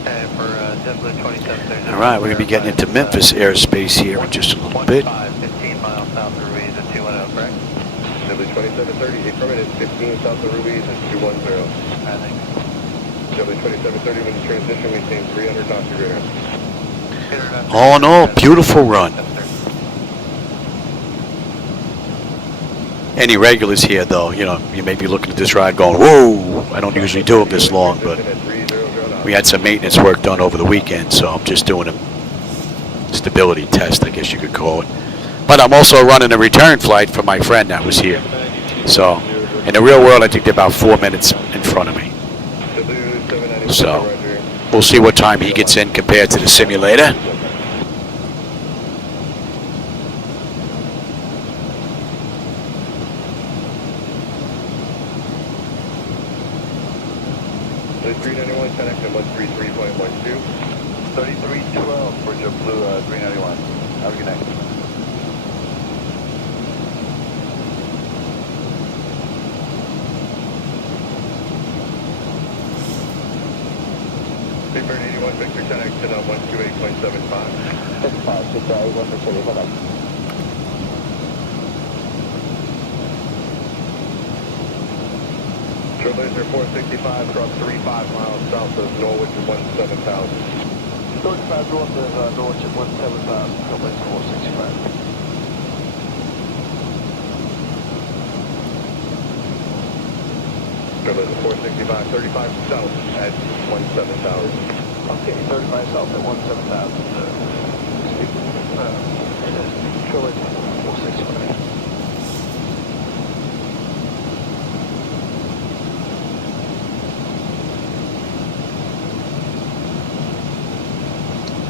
And for Denver 27. All right, we're going to be getting into Memphis airspace here in just a little bit. 15 miles south of Ruiz at 210, correct? Denver 2730, affirmative, 15 south of Ruiz at 210. I think. Denver 2730, when you transition, maintain 300 knots of radar. All in all, beautiful run. Any regulars here, though, you know, you may be looking at this ride going, whoa, I don't usually do them this long, but we had some maintenance work done over the weekend, so I'm just doing a stability test, I guess you could call it. But I'm also running a return flight for my friend that was here. So, in the real world, I think they're about 4 minutes in front of me. So, we'll see what time he gets in compared to the simulator. The 391 connect to 133.12. 3312 for JetBlue 391. Have a good night. Bird 81 Victor connect to 128.75. 55, 681 for City, bye-bye. Trailblazer 465 across 35 miles south of Norwich at 17,000. 35 north of Norwich at 17,000, Trailblazer 465. Trailblazer 465, 35 south at 17,000. Okay, 35 south at 17,000. Trailblazer 465.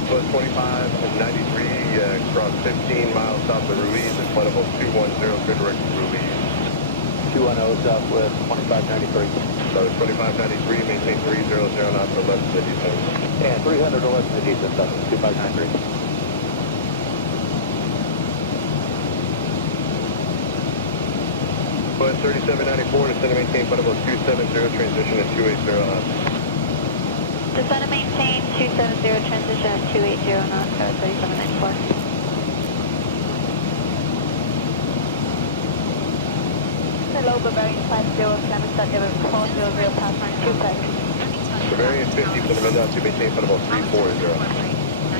Plus 25 and 93, cross 15 miles south of Ruiz at flight level 210, good direct to Ruiz. 210 Southwest 2593. So 2593, maintain 300 knots or less than you think. And 300 or less than the decent, 2593. But 3794, descend to maintain flight level 270, transition at 280 knots. Descend to maintain 270, transition at 280 knots, 3794. Hello, Bavarian 50, Climate Start, David 400, pass line 26. Bavarian 50, for the Mendoza to maintain flight level 340.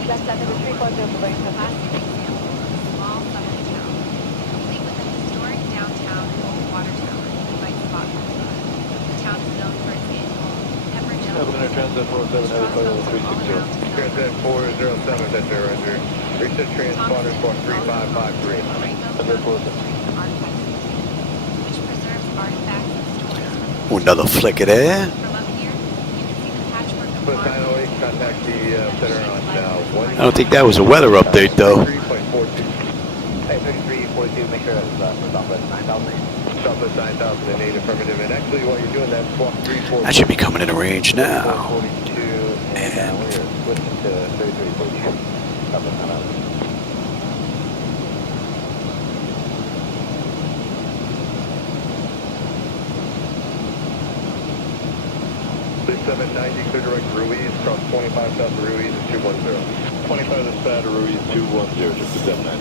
Left side, David 340, Bavarian 50. Small summer town, complete with a historic downtown and old water tower, like spot. The town is known for its annual pepper jelly. Transit 47, headed flight level 360. Transit 407, that's there, Roger. Reset transponder squawk 3553. Under 460. Which preserves artifacts and stories. Ooh, another flicker there. From up here, you can see the patchwork of Plus farms. 908, contact the center on I don't think that was a weather update, though. 3.42. Hey, 3342, make sure that's for Southwest 9000. Southwest 9008, affirmative. And actually, while you're doing that, squawk 342. That should be coming into range now. 442, and we're switching to 3342. Southwest 9000. 3790, clear direct Ruiz, cross 25 south of Ruiz at 210. 25 to south of Ruiz 210, just to 790.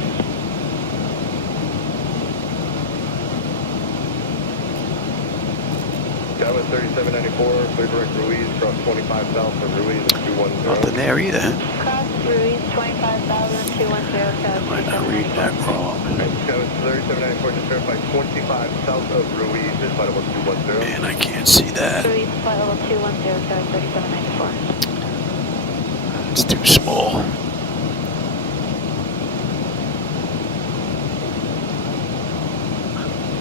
That was 3794, clear direct Ruiz, cross 25 south of Ruiz at 210. Nothing there either. Cross Ruiz 25,000, 210, Might not read that wrong. That was 3794, just verify 25 south of Ruiz is flight level 210. Man, I can't see that. Ruiz flight level 210, 3794. It's too small.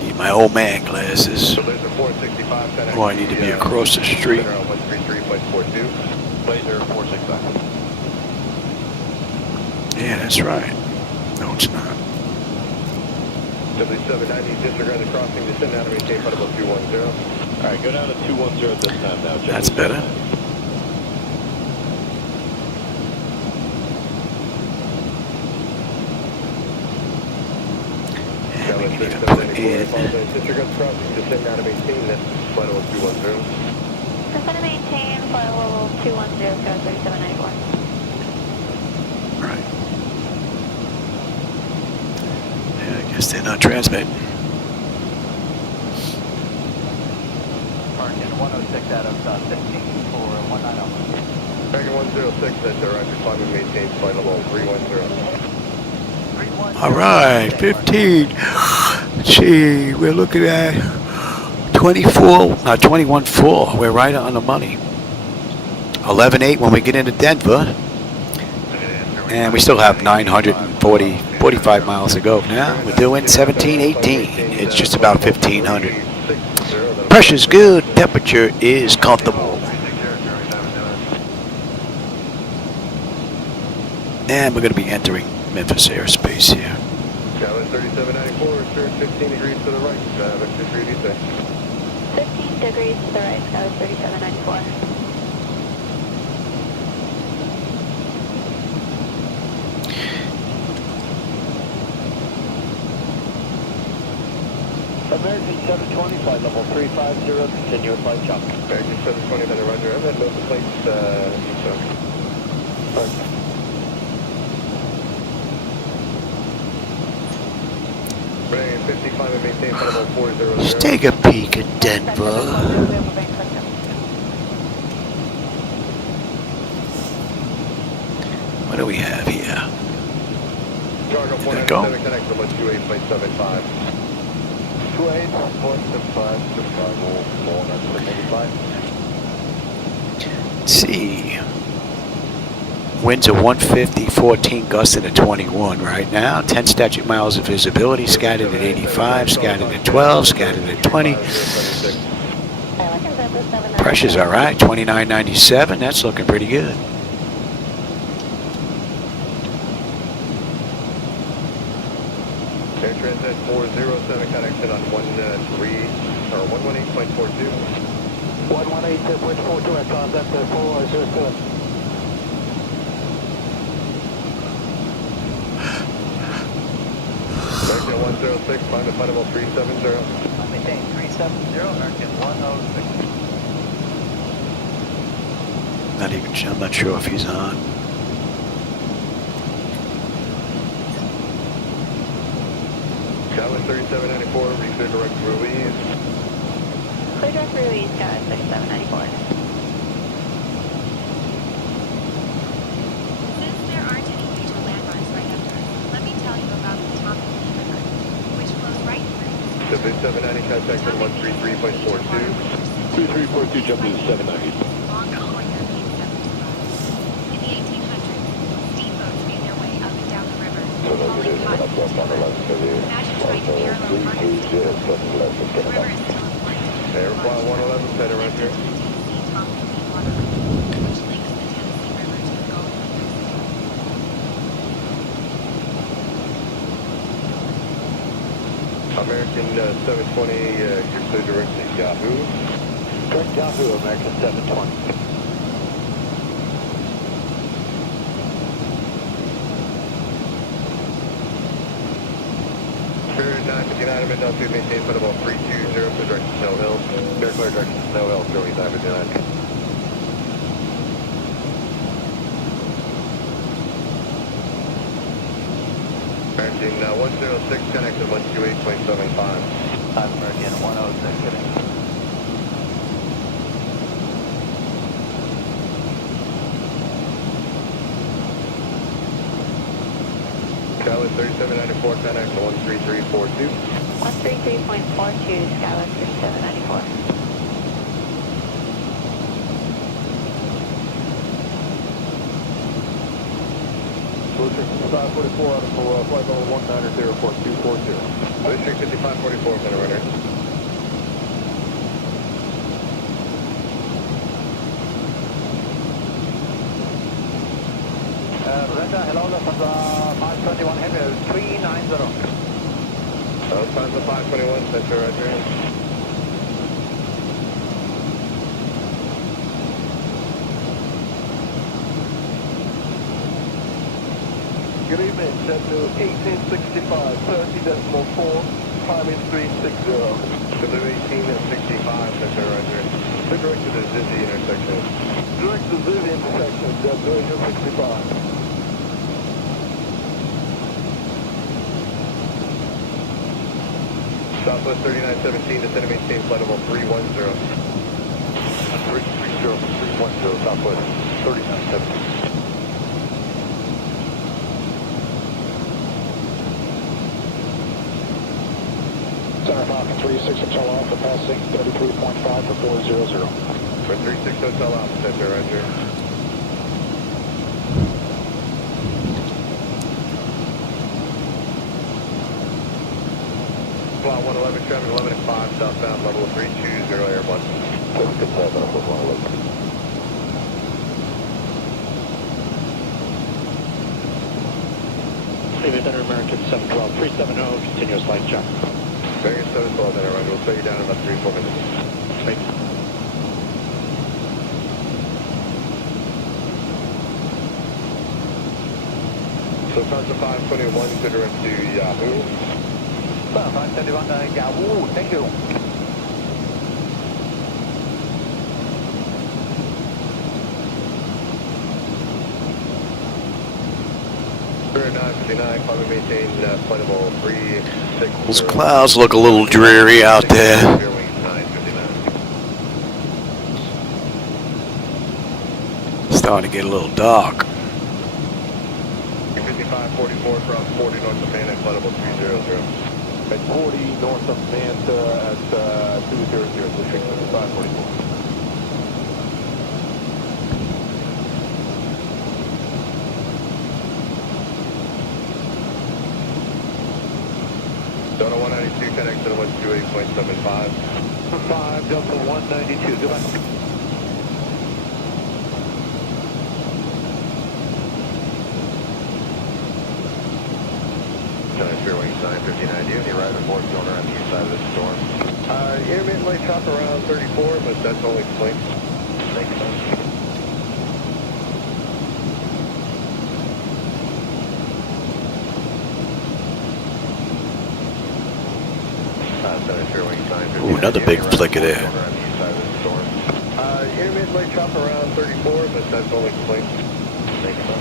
Need my old man glasses. So there's a 465. Oh, I need to be across the street. Center on 133.42. Laser 465. Yeah, that's right. No, it's not. W790, disregard the crossing, descend down to maintain flight level 210. All right, go down to 210 at this time now. That's better. That was we can even put 3794, in. disregard the crossing, descend down to maintain that flight level 210. Percent to maintain, flight level 210, sky 3794. Right. Yeah, I guess they're not transmitting. Park in 106 out of 15 for 190. American 106, that's Roger, climb and maintain flight level 310. All right, 15. Let's see, we're looking at 21.4. We're right on the money. 11.8 when we get into Denver. And we still have 45 miles to go. Now we're doing 17.18. It's just about 1,500. Pressure's good. Temperature is comfortable. And we're going to be entering Memphis airspace here. Skyline 3794, turn 15 degrees to the right. Vector 3 descent. 15 degrees to the right, sky 3794. American 720, flight level 350, continue flight chop. American 720, better Roger. And then load the plates, Perfect. Runway 55 and maintain flight level 400. Let's take a peek at Denver. What do we have here? Charger There we go. 497, connect to 28.75. 28.75, Let's see. Winds are 150, 14 gusts at 21 right now. 10 statute miles of visibility, scattered at 85, scattered at 12, scattered at 20. Pressure's all right, 29.97. That's looking pretty good. Air Transat 407, connection on 118.42. 118.42, I contact 407. American 106, climb to flight level 370. I'm maintaining 370, American 106. I'm not sure if he's on. Skyline 3794, reclear direct release. Clear direct release, sky 3794. Since there aren't any major landmarks right after us, let me tell you about the Topic River, which flows right through. 790, contact at 133.42. 3342, jump to 790. Long before European settlers arrived. In the 1800s, steamboats made their way up and down the river, hauling cotton to timber. Imagine trying to parallel harness. The river is still in place. Airfly 111, better Roger. Tennessee Tompkins Water Road, which links the Tennessee River to the Gulf of Mexico. American 720, you're clear direct to Yahoo. Direct Yahoo, American 720. Spirit 959, I'm in altitude, maintain flight level 320, clear direct to Snow Hill. Clear direct to Snow Hill, 959. American 106, connect to 128.75. American 106, getting. Skyline 3794, connect to 13342. 133.42, Skyline 3794. Bluestrict 5544 out of flight level 190.4240. Bluestrict 5544, better runner. Brenda, hello, Lufthansa 521 Heavy, 390. Lufthansa 521, Central Roger. Good evening, set to 1865, 30.4, climbing 360. Blue 18 at 65, Central direct to the Zizi intersection. Direct to Zibo intersection, Division 65. Southwest 3917, descend and maintain flight level 310. 310, Southwest 3917. Center Falcon 36 Hotel Alpha passing 33.5 for 400. For 36 Hotel Alpha, Center, roger. Flight 111, traffic 11 at 5, southbound level 320, Airbus. Good time, 111. Center American 712, 370, continuous light check. American 712, then, roger. We'll set you down in about 3-4 minutes. Thank you. So, Delta 521 to direct to Yahoo. 521 Yahoo, thank you. Career 959, climate maintain flight level 360. Those clouds look a little dreary out there. Clear wings 959. Starting to get a little dark. 5544 cross 40 north of Manta, flight level 300. At 40 north of Manta at 200, 5544. Delta 192, connect to the 128.75. 5 Delta 192, goodbye. Clear wings 959, do you have any arrival board going around the east side of the storm? Intermittently chop around 34, but that's only point. Thanks, man. Ooh, another big flicker there. Intermittently chop around 34, but that's only point. Thanks, man.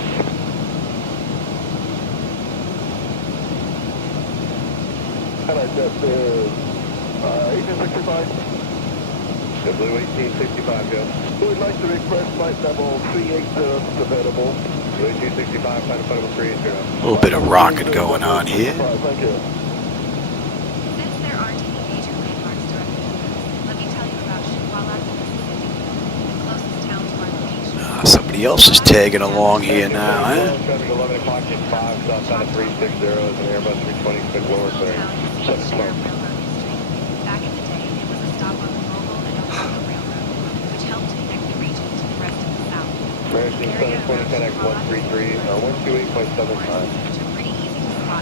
Alright, that's 1865. The Blue 1865, go. Who would like to request flight level 380 available? Blue 1865, flight level 380. A little bit of rocking going on here. Thank you. Since there aren't any major landmarks directly over, let me tell you about Chihuahua, Mississippi, the closest town to our location. Somebody else is tagging along here now, huh? Traffic 11 o'clock at 5, southbound at 360 is an Airbus 320, been lower clearing. 7 o'clock. Back in the day, it was a stop on the Mobile and Ohio Railroad, which helped connect the region to the rest of the South. American 720, connect 133, 128.75.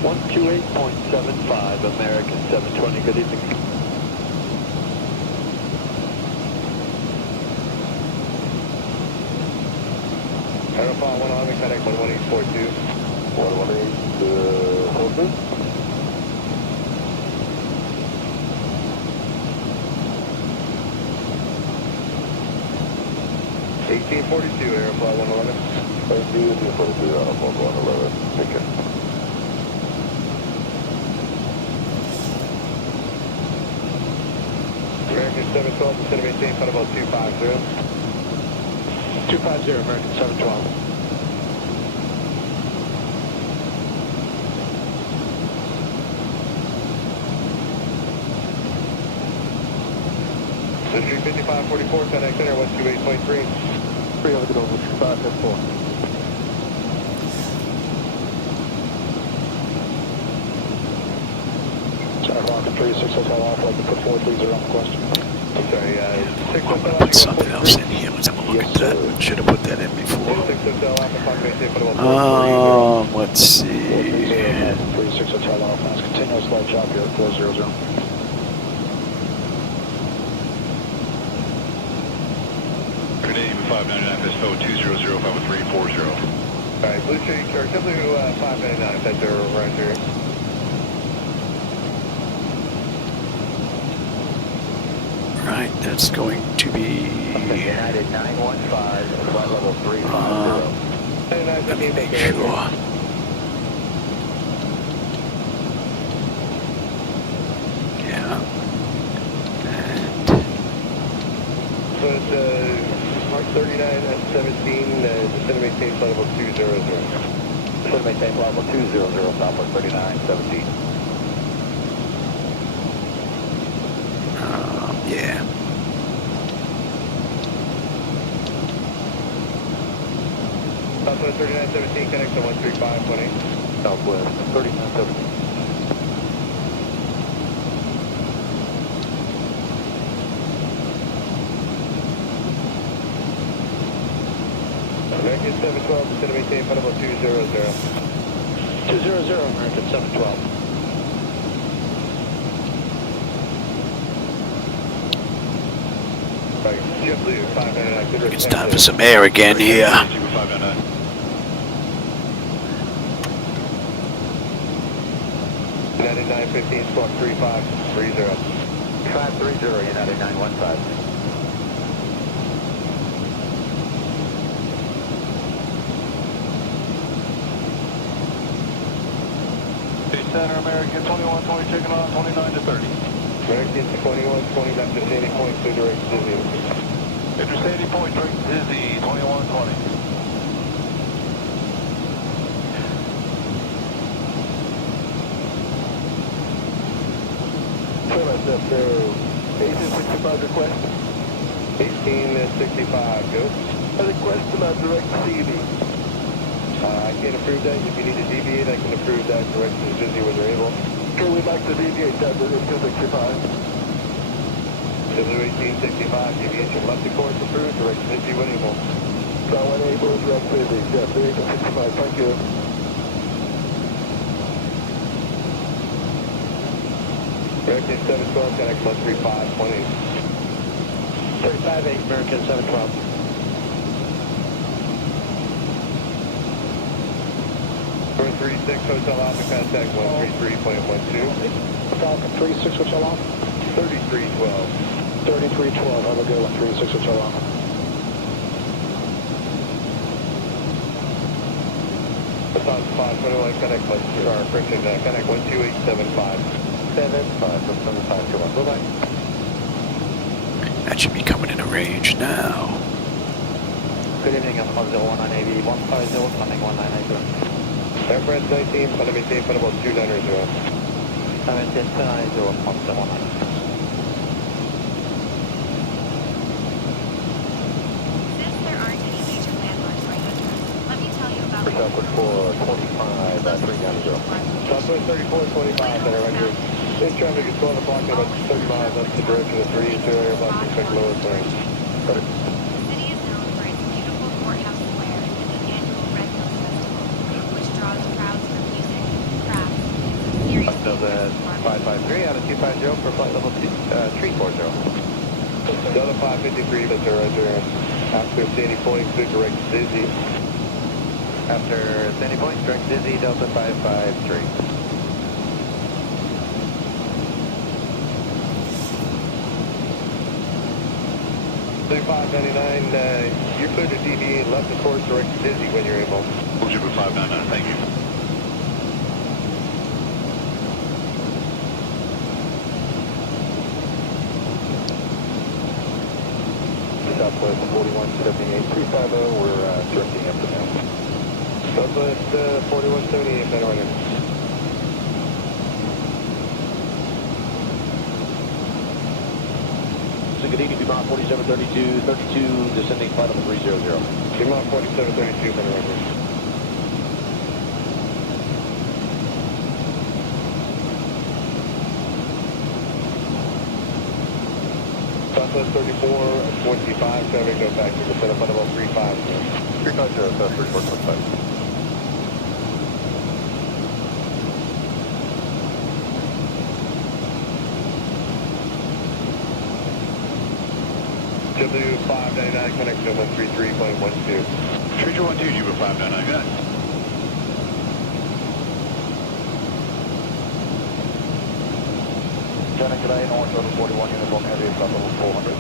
128.75, American 720, good evening. Aeroplan 111, connect 11842. 118, 1842, Aeroplan 111. Thank you, 1842, Aeroplan 111, take care. American 712, descend and maintain, flight level 250. 250, American 712. District 5544, connect center 128.3. 300 over 554. Center Falcon 36 Hotel Alpha, like to put 430 on the question. I'm sorry, 6 I'm gonna put something else in here. Let's have a look at that. Should have put that in before. 6 Hotel Alpha, clock maintain, flight level 430. Let's see. 36 Hotel Alpha, that's continuous light chop here at 400. Canadian 599, Vespo 200-51340. Alright, Blue Street, or W599, center, roger. right, that's going to be. United 915, flight level 350. Let me make sure. Yeah. And So it's Mark 39 at 17, descend and maintain flight level 200. Descend and maintain flight level 200, Southwest 39, 17. yeah. Southwest 3917, connect to 13520. Southwest 3917. American 712, descend and maintain flight level 200. 200, American 712. JetBlue 599. It's time for some air again here. Zibo 599. United 915, squawk 3530. 530, United 915. Center American 2120, taking on 29 to 30. American 2120, left to Sandy Point, clear direct to Disney. Enter Sandy Point, direct to Disney, 2120. Fill us up there. 1865 request. 1865, go. A request about direct CV. I can't approve that. If you need to deviate, I can approve that direct to Disney when you're able. Okay, we'd like to deviate that to 265. W1865, deviation left to course approved, direct to Disney when able. So when able, direct to the 1865. Thank you. American 712, connect 13520. 358, American 712. 436 Hotel Alpha, contact 133.12. Falcon 36, Hotel Alpha. 3312. 3312, have a good one, 36 Hotel Alpha. Baton 521, connect, connect 12875. 75 from 7521. Bye-bye. That should be coming into range now. Good evening, I'm 101 150, coming 1980. Air France 19, flight to maintain flight level 290. I'm at 1090, 119. Since there aren't any major landmarks right at us, let me tell you about Southwest 425, 390. Southwest 3425, center record. This traffic is 12 o'clock and about 30 miles up the direction of 3 to Airbus, expect lower clearance. The city is known for its beautiful courthouse square and the annual Red Hills Festival, which draws crowds for music, crafts, and serious Delta 553 out of 250 for flight level 340. Delta 553, that's a roger. After Sandy Point, clear direct to Disney. After Sandy Point, direct Disney, Delta 553. 599, you're clear to deviate left of course direct to Disney when you're able. Zibo 599, thank you. Southwest 4178, 350, we're directing up to now. Southwest 4178, center runner. So good evening, Dumont 4732, 32, descending flight level 300. Dumont 4732, center runner. Southwest 3425, traffic go back to the center flight level 350. 350, South 3425. W599, connection 133.12. 3212, Zibo 599, good. Lieutenant, good day. North Shuttle 41 uniform heavy, flight level 400.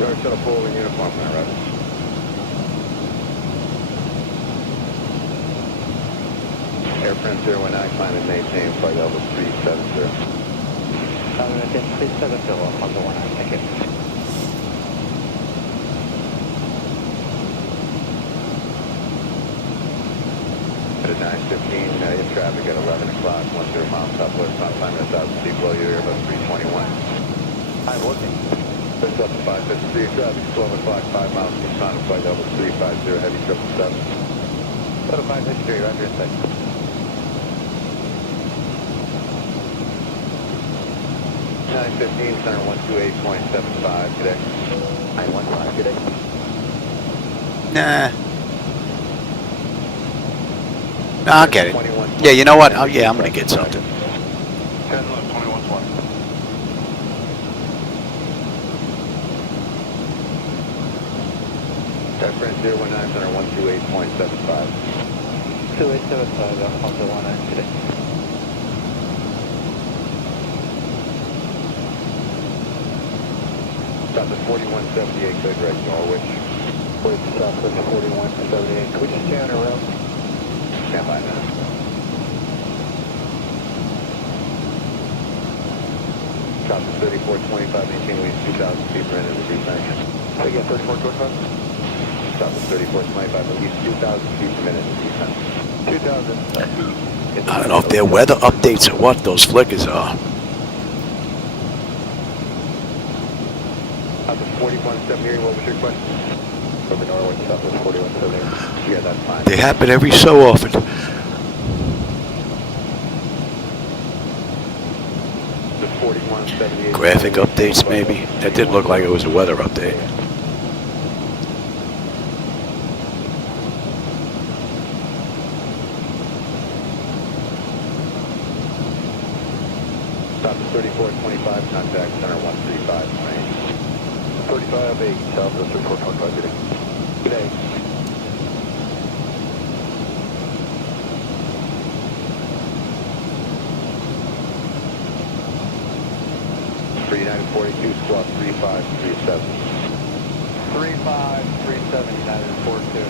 North Shuttle 41 uniform, man, Roger. Air France 019, climb and maintain flight level 370. Climb and maintain 370, Honda 19, thank you. At 9:15, in traffic at 11 o'clock, 10 miles southwest, on climb at 1,000 feet below you, Airbus 321. I'm looking. It's up to 553, traffic 12 o'clock, 5 miles east on flight level 350, heavy 777. Level 553, roger, inside. 9:15, center 128.75 today. 915 today. Nah. No, I'll get it. Yeah, you know what? Oh, yeah, I'm going to get something. 10 left, 2120. Air France 019, center 128.75. 2875, Honda 19 today. Stop at 4178, clear direct Norwich. Wait, Southwest 4178. Could we just stay on our route? Stand by now. Stop at 3425, maintain at least 2,000 feet per minute of descent. Again, 3425? Stop at 3425, at least 2,000 feet per minute of descent. 2,000 feet. I don't know if they're weather updates or what those flickers are. Stop at 4178, what was your question? From the Norwich, Southwest 4178. Yeah, that's fine. They happen every so often. The 4178. Graphic updates, maybe. That didn't look like it was a weather update. Stop at 3425, contact center 135, range. 35-8, Southwest 3425 today. Good day. For United 42, squawk 3537. 3537, United 42.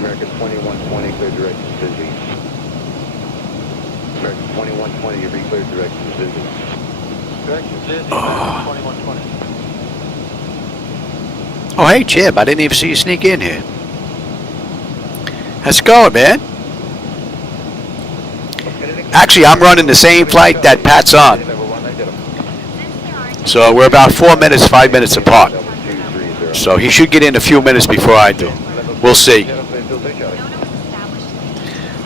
American 2120, clear direction to Dizzy. American 2120, you re-clear direction to Dizzy. Direction Dizzy, 2120. Oh, hey, Chip. I didn't even see you sneak in here. How's it going, man? Actually, I'm running the same flight that Pat's on. So we're about 4 minutes, 5 minutes apart. So he should get in a few minutes before I do. We'll see.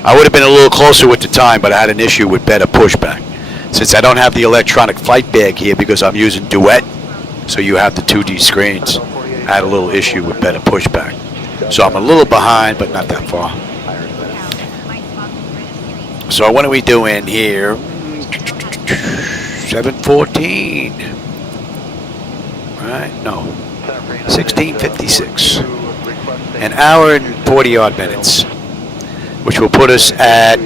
I would have been a little closer with the time, but I had an issue with better pushback. Since I don't have the electronic flight bag here because I'm using Duet, so you have the 2D screens, I had a little issue with better pushback. So I'm a little behind, but not that far. So what are we doing here? 7:14. Right? No. 16:56. An hour and 40 odd minutes, which will put us at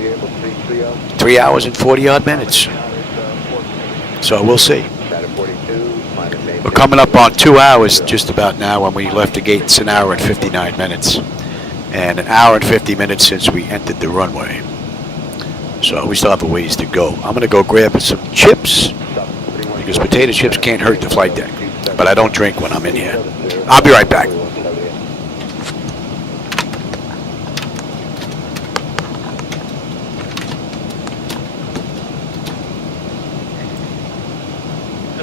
3 hours and 40 odd minutes. So we'll see. We're coming up on 2 hours just about now. When we left the gate, it's an hour and 59 minutes. And an hour and 50 minutes since we entered the runway. So we still have a ways to go. I'm going to go grab some chips, because potato chips can't hurt the flight deck. But I don't drink when I'm in here. I'll be right back.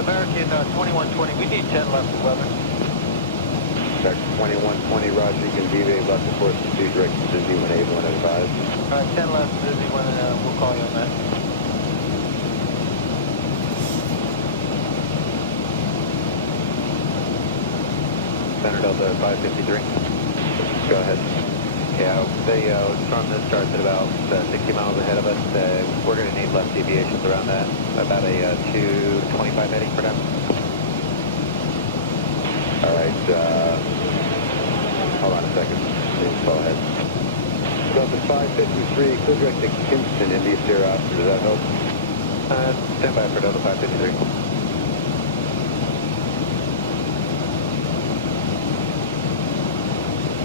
American 2120, we need 10 left of weather. Check 2120, Roger, you can deviate left of course and speed direction to Dizzy when able and advised. All right, 10 left, Dizzy, when we'll call you on that. Center Delta 553. Go ahead. Yeah, the storm that starts at about 60 miles ahead of us. We're going to need left deviations around that. About a 225 heading for them. All right, hold on a second. Call ahead. Delta 553, clear direct to Kinston, India Sierra Oscar. Does that help? Stand by for Delta 553.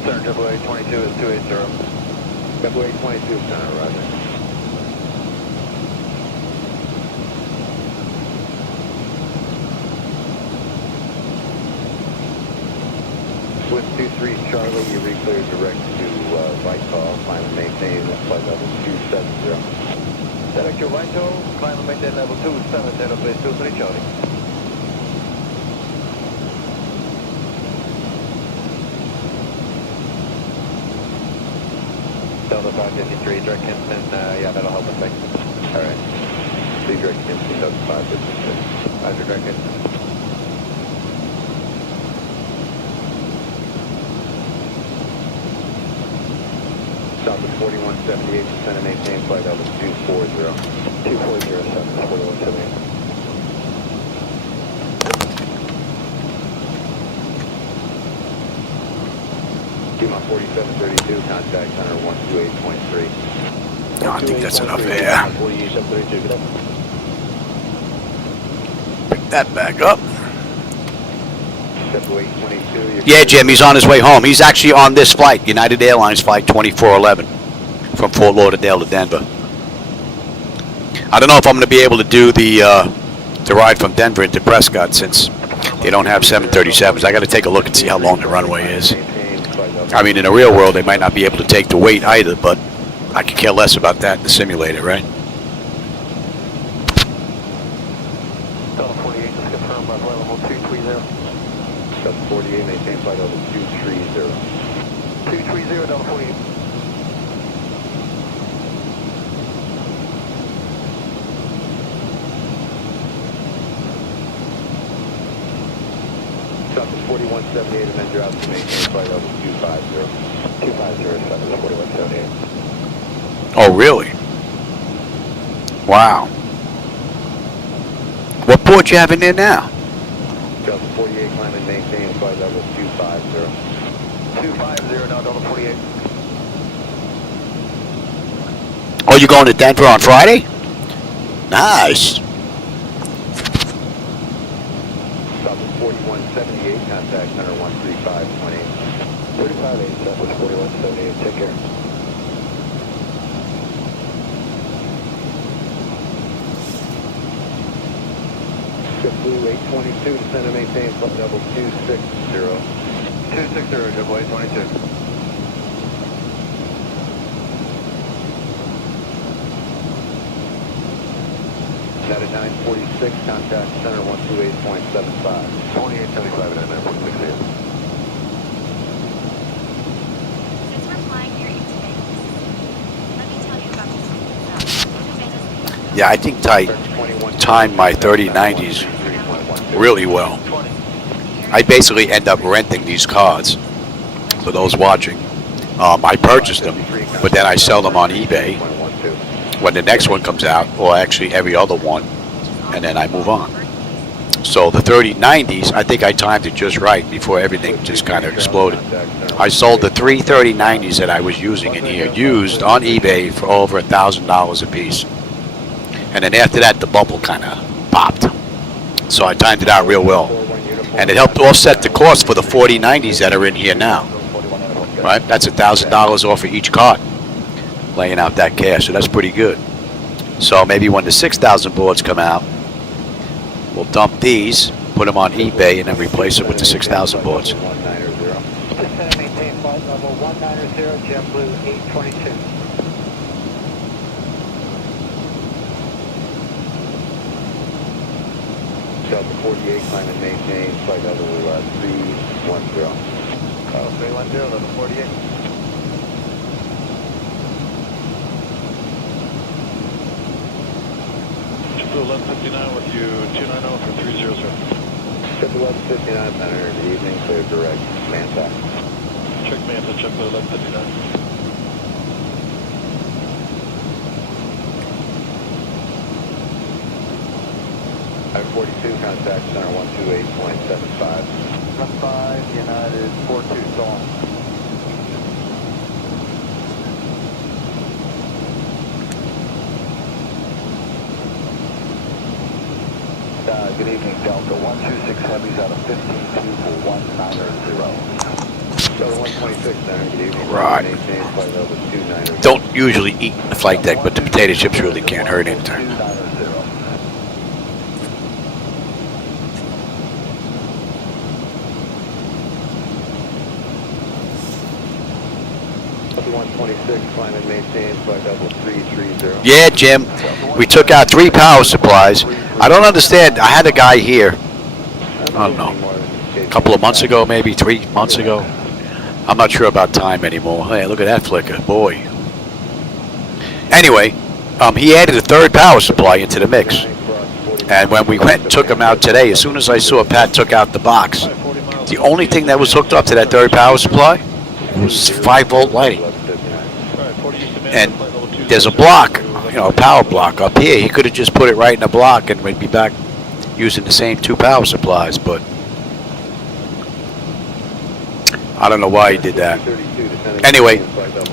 Center AAA 22 is 280. AAA 22, center, roger. Swift 23 Charlie, you re-clear direct to Whitehall, climb and maintain flight level 270. Direct to Whitehall, climb and maintain level 270, base 23 Charlie. Delta 553, direct Kinston, yeah, that'll help us, thanks. Alright. See direct Kinston, Delta 556. Roger, direct Kinston. Stop at 4178, descend and maintain flight level 240. 240, 4178. Team on 4732, contact center 128.3. No, I think that's enough air. Pick that back up. Step 822. Yeah, Jim, he's on his way home. He's actually on this flight, United Airlines Flight 2411, from Fort Lauderdale to Denver. I don't know if I'm going to be able to do the ride from Denver into Prescott since they don't have 737s. I got to take a look and see how long the runway is. I mean, in the real world, they might not be able to take the weight either, but I could care less about that in the simulator, right? Delta 48 is confirmed by flight level 230. Delta 48, maintain flight level 230. 230, Delta 48. Stop at 4178 and then drop to maintain flight level 250. 250, 4178. Oh, really? Wow. What port you have in there now? Delta 48, climb and maintain flight level 250. 250, now Delta 48. Oh, you going to Denver on Friday? Nice. Stop at 4178, contact center 135.8. 3587 was 4178, take care. JetBlue 822, descend and maintain flight level 260. 260, JetBlue 822. That at 946, contact center 128.75. 2875 at 946 here. Since we're flying near you today, let me tell you about this. Yeah, I think I timed my 3090s really well. I basically end up renting these cards for those watching. I purchased them, but then I sell them on eBay when the next one comes out, or actually every other one, and then I move on. So the 3090s, I think I timed it just right before everything just kind of exploded. I sold the three 3090s that I was using in here, used on eBay for over $1,000 a piece. And then after that, the bubble kind of popped. So I timed it out real well. And it helped offset the cost for the 4090s that are in here now. Right? That's $1,000 off of each card, laying out that cash. So that's pretty good. So maybe when the 6,000 boards come out, we'll dump these, put them on eBay, and then replace it with the 6,000 boards. Descend and maintain flight level 190, JetBlue 822. Delta 48, climb and maintain flight level 310. 310, Delta 48. JetBlue 1159 with you, 290 for 300. JetBlue 1159, center, good evening, clear direct, Manta. Check Manta, JetBlue 1159. 42, contact center 128.75. 5 United 42, so on. good evening, Delta 126 Heavy's out of 152 Delta 126, good evening. Right. Maintain flight level 290. Don't usually eat in the flight deck, but the potato chips really can't hurt anything. 126, climb and maintain flight level 330. Yeah, Jim. We took out 3 power supplies. I don't understand. I had a guy here, I don't know, a couple of months ago, maybe 3 months ago. I'm not sure about time anymore. Hey, look at that flicker. Boy. Anyway, he added a 3rd power supply into the mix. And when we went and took him out today, as soon as I saw Pat took out the box, the only thing that was hooked up to that 3rd power supply was 5-volt lighting. And there's a block, you know, a power block up here. He could have just put it right in the block and we'd be back using the same 2 power supplies, but I don't know why he did that. Anyway,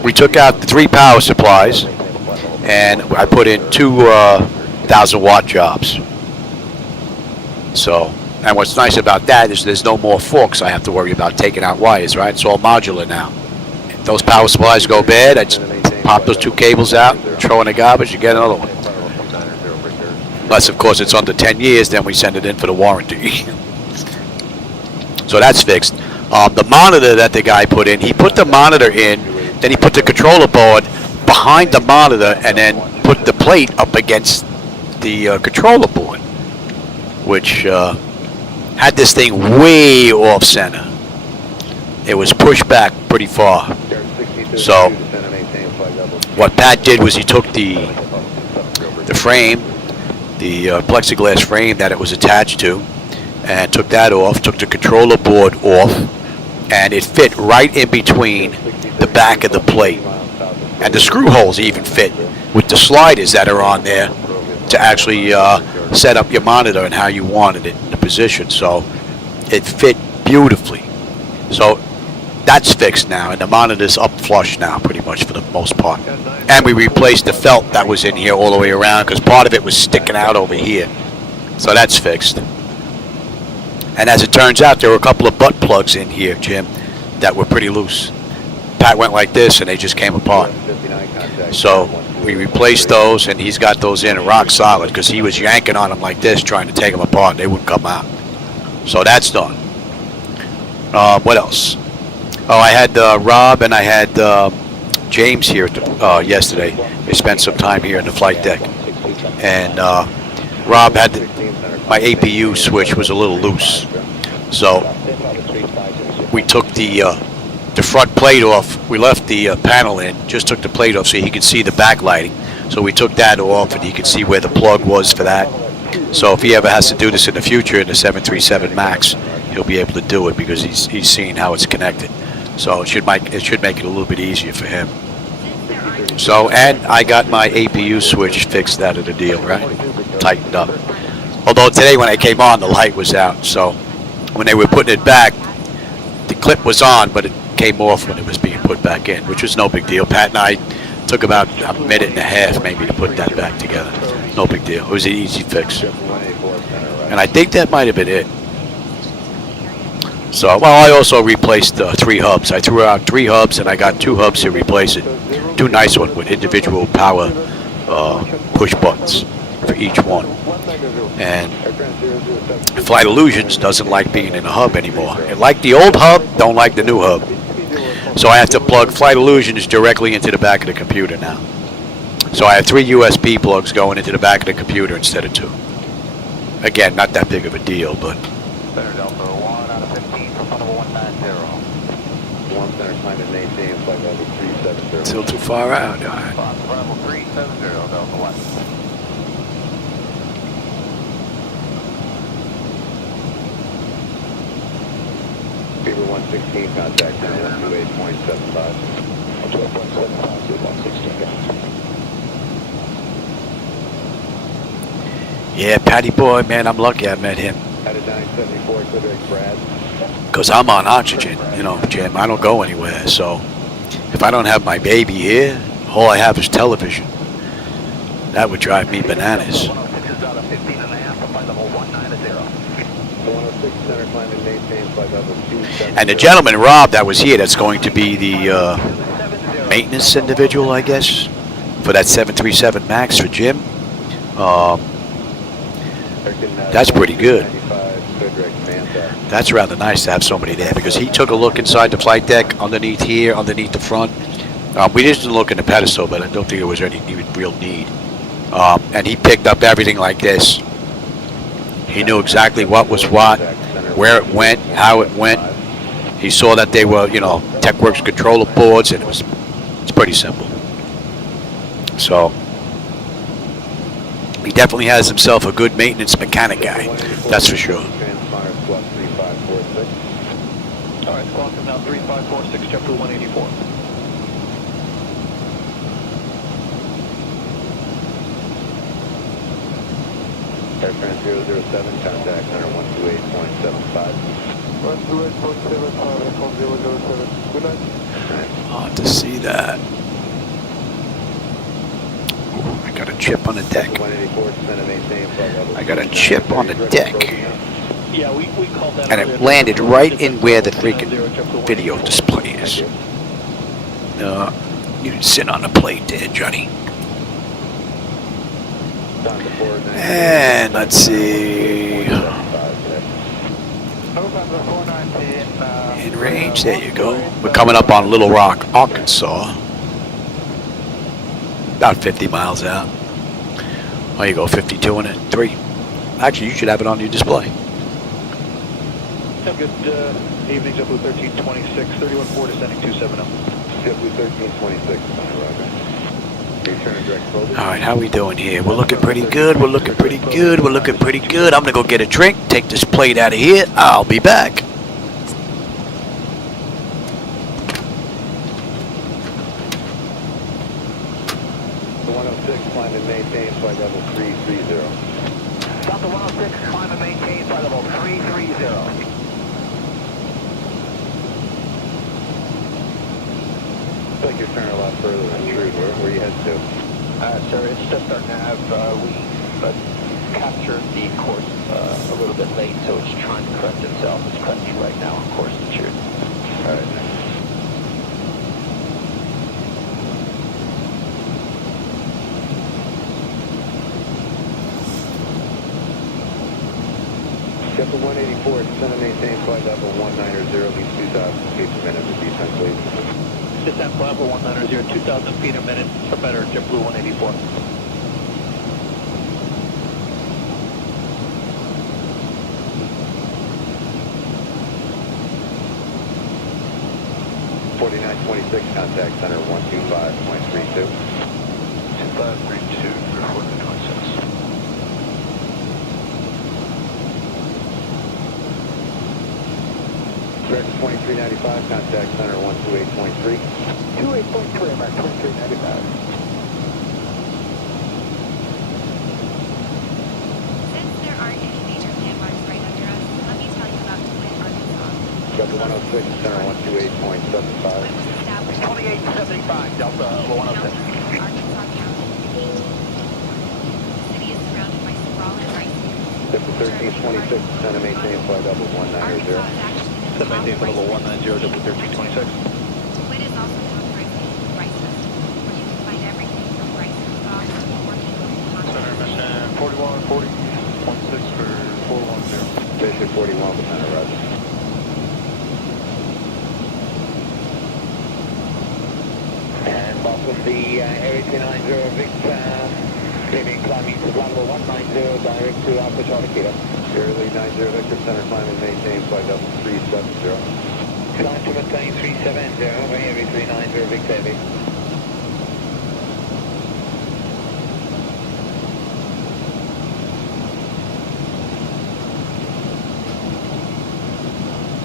we took out the 3 power supplies and I put in 2 1,000-watt jobs. So, and what's nice about that is there's no more forks I have to worry about taking out wires, right? It's all modular now. If those power supplies go bad, I just pop those 2 cables out, throw in the garbage, you get another one. Unless, of course, it's under 10 years, then we send it in for the warranty. So that's fixed. The monitor that the guy put in, he put the monitor in, then he put the controller board behind the monitor, and then put the plate up against the controller board, which had this thing way off center. It was pushed back pretty far. So what Pat did was he took the frame, the plexiglass frame that it was attached to, and took that off, took the controller board off, and it fit right in between the back of the plate. And the screw holes even fit with the sliders that are on there to actually set up your monitor and how you wanted it in the position. So it fit beautifully. So that's fixed now, and the monitor's up flush now pretty much for the most part. And we replaced the felt that was in here all the way around because part of it was sticking out over here. So that's fixed. And as it turns out, there were a couple of butt plugs in here, Jim, that were pretty loose. Pat went like this and they just came apart. So we replaced those, and he's got those in rock solid because he was yanking on them like this trying to take them apart. They wouldn't come out. So that's done. What else? Oh, I had Rob and I had James here yesterday. They spent some time here in the flight deck. And Rob had my APU switch was a little loose. So we took the front plate off. We left the panel in, just took the plate off so he could see the backlighting. So we took that off and he could see where the plug was for that. So if he ever has to do this in the future in the 737 MAX, he'll be able to do it because he's seen how it's connected. So it should make it a little bit easier for him. So, and I got my APU switch fixed out of the deal, right? Tightened up. Although today when I came on, the light was out. So when they were putting it back, the clip was on, but it came off when it was being put back in, which was no big deal. Pat and I took about a minute and a half maybe to put that back together. No big deal. It was an easy fix. And I think that might have been it. So, well, I also replaced 3 hubs. I threw out 3 hubs and I got 2 hubs to replace it. 2 nice ones with individual power push buttons for each one. And Flight Illusions doesn't like being in a hub anymore. It liked the old hub, don't like the new hub. So I have to plug Flight Illusions directly into the back of the computer now. So I have 3 USB plugs going into the back of the computer instead of 2. Again, not that big of a deal, but... Center Delta 1 out of 15 for level 190. 1 center climb and maintain flight level 370. Still too far out. All right. Level 370 Delta 1. Fever 116 contact center 128.75. 112.75 to 116. Yeah, Patty boy, man, I'm lucky I met him. Because I'm on oxygen, you know, Jim. I don't go anywhere. So if I don't have my baby here, all I have is television. That would drive me bananas. 106 center, climb and maintain flight level 270. And the gentleman, Rob, that was here, that's going to be the maintenance individual, I guess, for that 737 MAX for Jim. That's pretty good. That's rather nice to have somebody there, because he took a look inside the flight deck, underneath here, underneath the front. We didn't look in the pedestal, but I don't think there was any real need. And he picked up everything like this. He knew exactly what was what, where it went, how it went. He saw that they were, you know, TechWorks controller boards, and it's pretty simple. So he definitely has himself a good maintenance mechanic guy, that's for sure. All right, squawk is now 3546, JetBlue 184. Air France 007, contact center 128.75. 128.75, 007. Good night. Hard to see that. Ooh, I got a chip on the deck. I got a chip on the deck. Yeah, we called that. And it landed right in where the freaking video display is. You can sit on the plate there, Johnny. And let's see. In range, there you go. We're coming up on Little Rock, Arkansas. About 50 miles out. There you go, 52 and 3. Actually, you should have it on your display. Have a good evening, JetBlue 1326, 31-4 descending 270. JetBlue 1326, all right, how we doing here? We're looking pretty good. We're looking pretty good. We're looking pretty good. I'm going to go get a drink, take this plate out of here. I'll be back. The 106, climb and maintain flight level 330. Delta 106, climb and maintain flight level 330. Looks like you're turning a lot further than Trude. Where you headed to? Sir, it's just our nav. We captured the course a little bit late, so it's trying to correct itself. It's correcting right now on course to Trude. All right. JetBlue 184, descend and maintain flight level 190, leaves 2,000 feet per minute with descent, please. Descent level 190, 2,000 feet a minute, or better, JetBlue 184. Contact center 125.32. 2532 for 1426. Director 2395, contact center 128.3. 28.3, I'm at 2395. Since there aren't any major landmarks right under us, let me tell you about Twin Arkansas. Delta 106, center 128.75. 2875, Delta 106. Arkansas County, 18. The city is surrounded by sprawling rice fields. Delta 1326, descend and maintain flight level 190. Arkansas is actually Descend maintain flight level 190, JetBlue 1326. Twin is also known for its annual rice festival, where you can find everything from rice cook-offs to working local Center mission 4140.6 for 410. Mission 41, Lieutenant Roger. And welcome the Air 890 Vic, clearing climbing to flight level 190, direct to Alpha Charlie Kilo. Air Lead 90 Victor, center climb and maintain flight level 370. Climb to maintain 370, Air 890 Vic Heavy.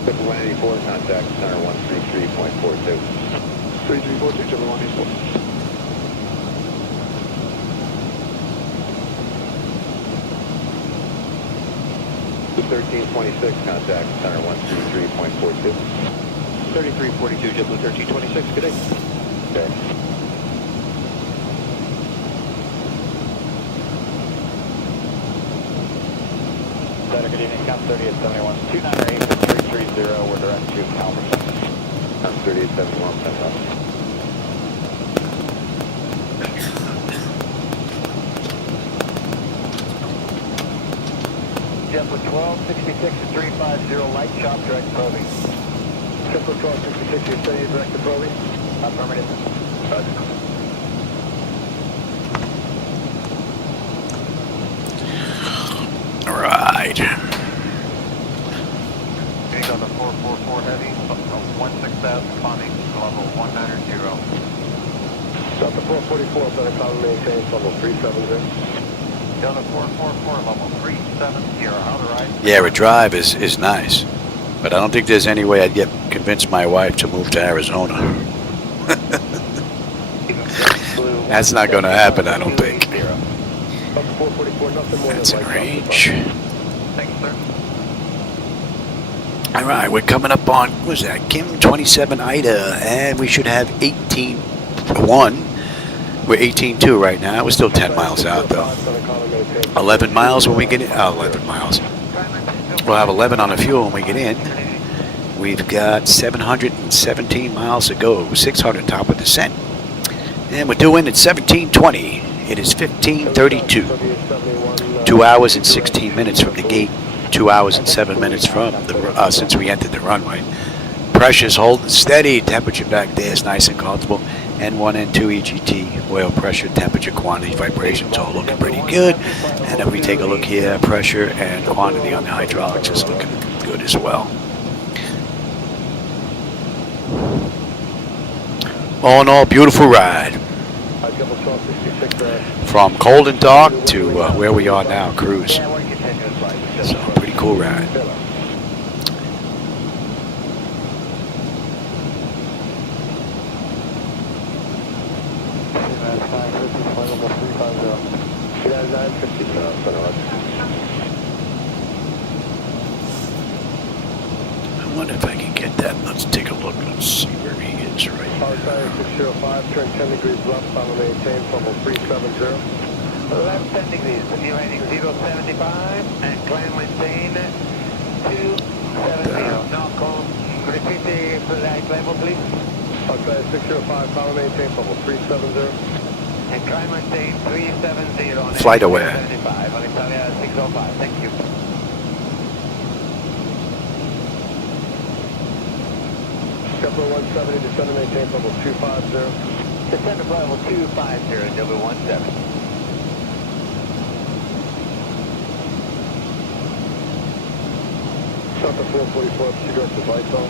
Delta 184, contact center 133.42. 3342, JetBlue 184. The 1326, contact center 133.42. 3342, JetBlue 1326, good day. Okay. Static good evening. Count 3871. 298-330. We're direct to Calverton. Count 3871. JetBlue 1266 to 350, light shop, direct probing. JetBlue 1266, you say you're direct to probing? Affirmative. All right. Here you go, the 444 heavy, 16,000 climbing, level 190. Delta 444, better call and maintain level 370. Delta 444, level 370, how to ride? Yeah, a drive is nice, but I don't think there's any way I'd convince my wife to move to Arizona. That's not going to happen, I don't think. That's in range. Thanks, sir. All right, we're coming up on, what was that, Kim 27 Ida, and we should have 18-1. We're 18-2 right now. We're still 10 miles out, though. 11 miles when we get in. Oh, 11 miles. We'll have 11 on the fuel when we get in. We've got 717 miles to go, 600 top of descent. And we're doing at 17:20. It is 15:32. 2 hours and 16 minutes from the gate. 2 hours and 7 minutes from since we entered the runway. Pressure's holding steady. Temperature back there is nice and comfortable. N1, N2, EGT, oil pressure, temperature, quantity, vibrations all looking pretty good. And if we take a look here, pressure and quantity on the hydraulics is looking good as well. All in all, beautiful ride. From cold and dark to where we are now, cruise. So, pretty cool ride. I wonder if I can get that. Let's take a look. Let's see where he is right now. 605, turn 10 degrees left, follow maintain, level 370. Left 10 degrees, new landing 075, and climb maintain 270. Now call, repeat the flight level, please. Outside 605, follow maintain, level 370. And climb maintain 370 on Flight aware. 75 on Italia 605, thank you. JetBlue 170, descend to maintain level 250. Descend to level 250, JetBlue 170. Delta 444, proceed direct to Vital.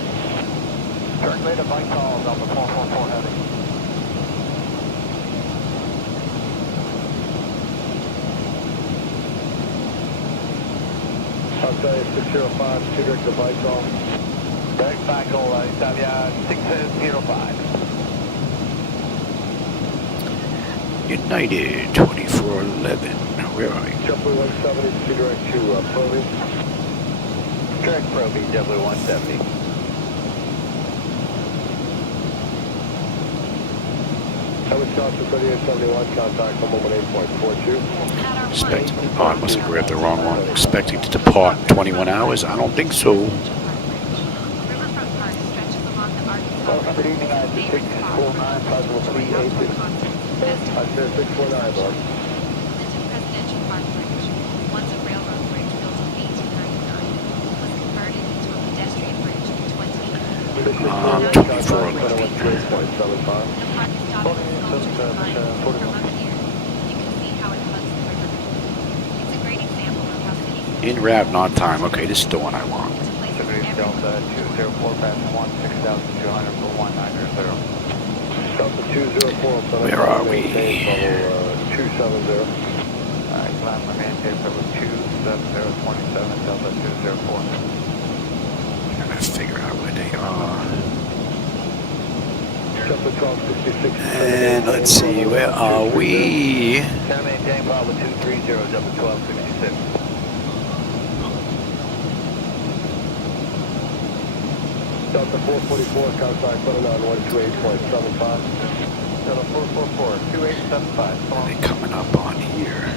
Directly to Vital, Delta 444 heavy. Outside 605, proceed direct to Vital. Direct Vital, Italia 605. United 2411. Where are you? JetBlue 170, proceed direct to Proby. Direct Proby, JetBlue 170. Wisconsin 3871, contact from 18.42. Oh, I must have grabbed the wrong one. Expecting to depart in 21 hours? I don't think so. Good evening, I have 649, possible 382. I said 649, boss. Presidential Park Bridge, once a railroad bridge built in 1899, was converted into a pedestrian bridge in 2018. 24. The park is dotted with sculptures of mine. From up here, you can see how it hugs the river. It's a great example of how cities In route, not time. Okay, this is the one I want. Delta 204, pass 16,200 for 190. Delta 204, Where are we? 270. Alright, climb the maintain level 27027, Delta 204. Trying to figure out where they are. Delta 1266. And let's see, where are we? Now maintain Bravo 230, Delta 1266. Delta 444, contact running on 128.75. Delta 444, 2875. Are they coming up on here?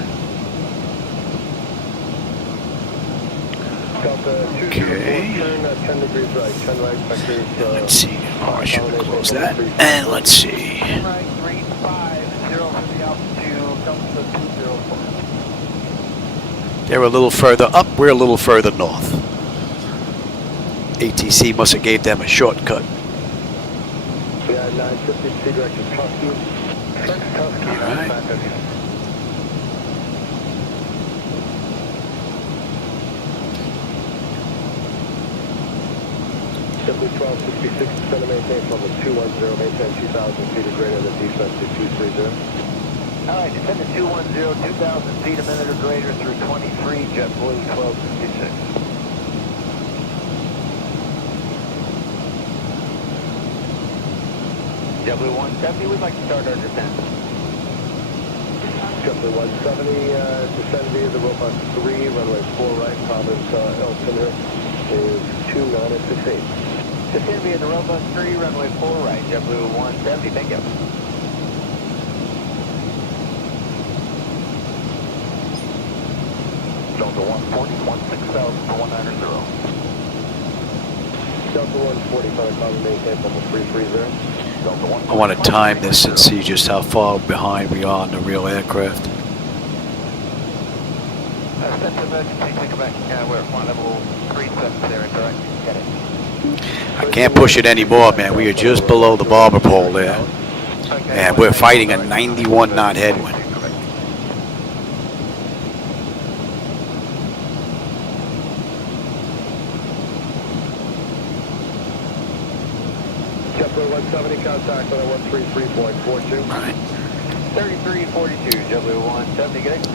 Okay. Turn 10 degrees right, 10 right, vectors. Let's see. Oh, I should close that. And let's see. Right, green 50 for the altitude, Delta 204. They're a little further up. We're a little further north. ATC must have gave them a shortcut. Yeah, 950 speed direction, Tusky. All right. W1266, center maintain level 210, maintain 2,000 feet or greater than descent to 230. All right, descend to 210, 2,000 feet a minute or greater through 23, JetBlue 1266. JetBlue 170, we'd like to start our descent. JetBlue 170, descend via the robust 3, runway 4 right, Providence, Elsinore is 2968. Descend via the robust 3, runway 4 right, JetBlue 170, thank you. Delta 140, 16,000 for 190. Delta 140, Common maintain level 330. Delta 140. I want to time this and see just how far behind we are on the real aircraft. Sense of urgency, take it back. We're at flight level 37 there in direct. Get it. I can't push it anymore, man. We are just below the barber pole there. And we're fighting a 91 knot headwind. JetBlue 170, contact on 133.42. All right. 3342, JetBlue 170, get it.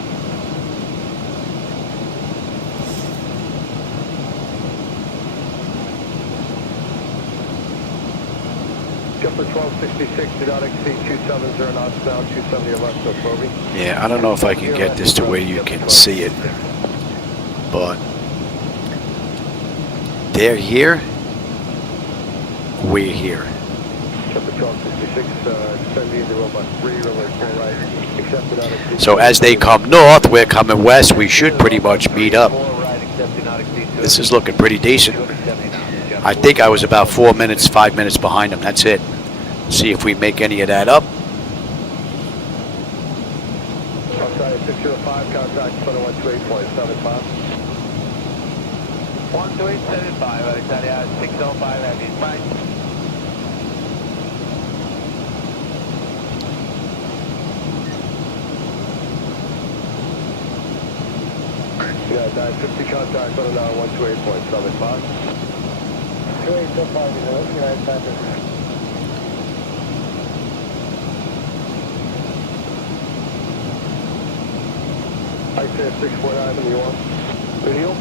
JetBlue 1266, do not exceed 270 knots down, 270 or less, no probing. Yeah, I don't know if I can get this to where you can see it, but they're here, we're here. JetBlue 1266, descend via the robust 3, runway 4 right, accept do not exceed. So as they come north, we're coming west. We should pretty much meet up. This is looking pretty decent. I think I was about 4 minutes, 5 minutes behind them. That's it. See if we make any of that up. Outside 605, contact 128.75. 12875, Alexandria 605 Avenue. Bye. Yeah, 950, contact on 128.75. 2875, United Airlines. I say 649 in the one. Video.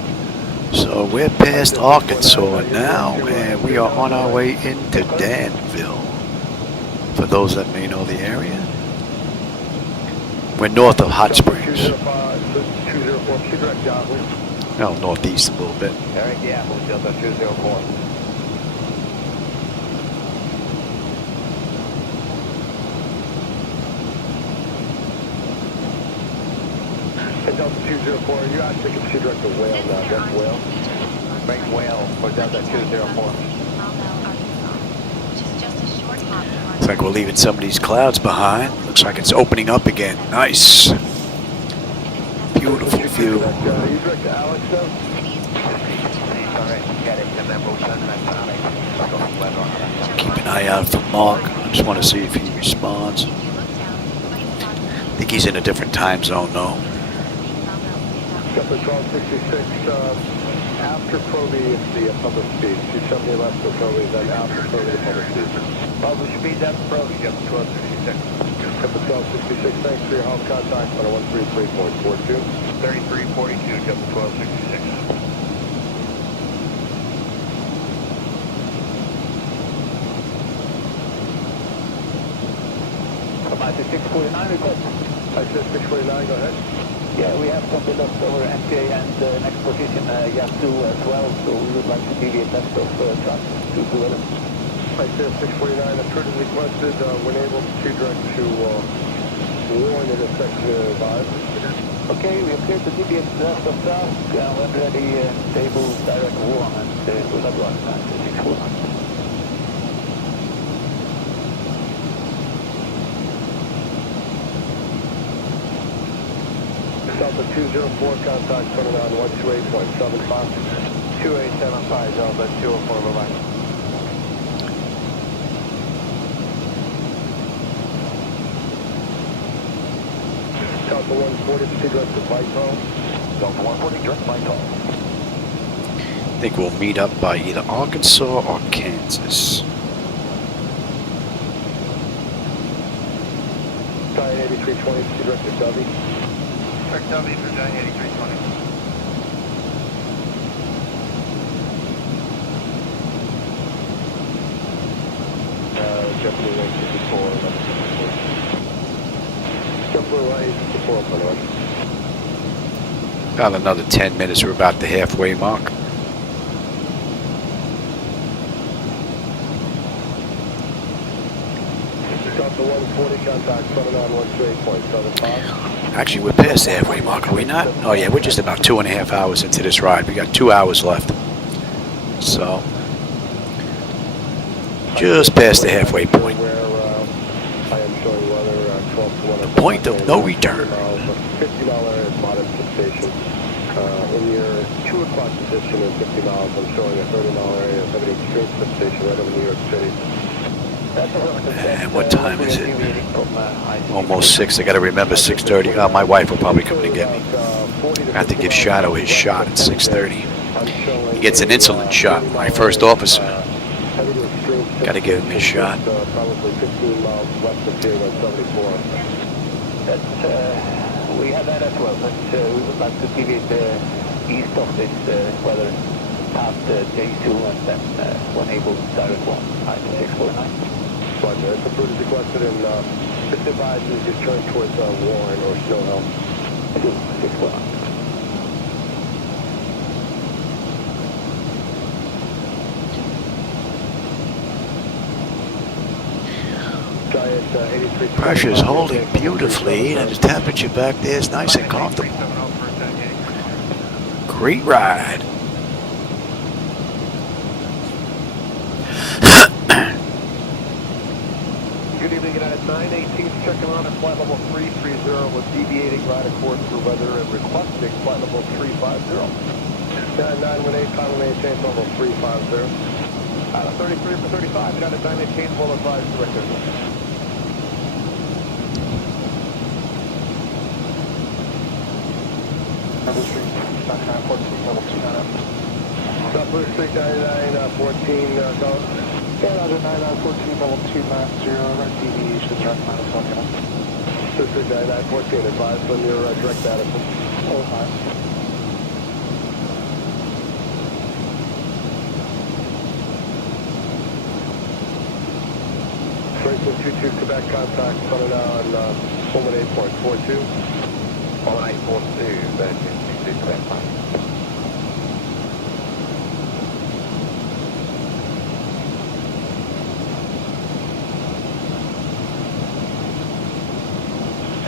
So we're past Arkansas now, and we are on our way into Danville. For those that may know the area, we're north of Hot Springs. 204, keep direct down, please. Well, northeast a little bit. Eric, yeah, we'll Delta 204. And Delta 204, you actually can shoot direct to Whale now, that's Whale. Make Whale for Delta 204. Looks like we're leaving some of these clouds behind. Looks like it's opening up again. Nice. Beautiful view. You direct to Alex, though? Keep an eye out for Mark. I just want to see if he responds. I think he's in a different time zone, though. Delta 1266, after Proby, it's the public speed. 270 left for Proby, then after Proby, the public speed. Public speed, that's Proby, Delta 1266. Delta 1266, thanks for your home contact on 133.42. 3342, Delta 1266. Come on to 649, request. I said 649, go ahead. Yeah, we have some left over MTA and next position, Yasu as well, so we would like to deviate left of track to Duella. I said 649, as Curtis requested, when able to direct to Warren intersection 5. Okay, we appear to deviate left of south, when ready, stable, direct 1, we'll not run 964. Delta 204, contact coming on 128.75. 2875, Delta 204, bye-bye. Delta 140, proceed direct to flight call. Delta 140, direct flight call. I think we'll meet up by either Arkansas or Kansas. Giant 8320, proceed direct to W. Direct W for Giant 8320. JetBlue 154, 1164. JetBlue 154, by the way. About another 10 minutes, we're about the halfway mark. Delta 140, contact coming on 128.75. Actually, we're past the halfway mark, are we not? Oh yeah, we're just about 2.5 hours into this ride. We got 2 hours left. So, just past the halfway point. Where I am showing weather 12 to 1. The point of no return. $50 modest station. In your 2 o'clock position is 50 miles. I'm showing a $30 area, 70 extreme station right over New York City. And what time is it? Almost 6. I got to remember 6:30. My wife will probably come to get me. I have to give Shadow his shot at 6:30. He gets an insulin shot. My first officer. Got to give him his shot. Probably 15 miles west of here on 74. We have that as well, but we would like to deviate east of this weather past J2 and then when able direct 1, 9649. Roger, it's approved as requested and this advises you turn towards Warren or Snow Hill. 649. Giant 83. Pressure's holding beautifully, and the temperature back there is nice and comfortable. Great ride. Good evening, United 918, checking on at flight level 330 with deviating right of course for weather and requesting flight level 350. 918, final maintain level 350. Out of 33 for 35, United 918 will advise director. Double Street, 14, level 29. Double Street 99, 14, go. Yeah, Roger, 9914, level 290, right deviation, direct minus 1, yeah. Sister 9914, advise when you're direct Addison. Oh, hi. Bracelet 22, Quebec, contact, coming on 118.42. 1842, then 22 Quebec,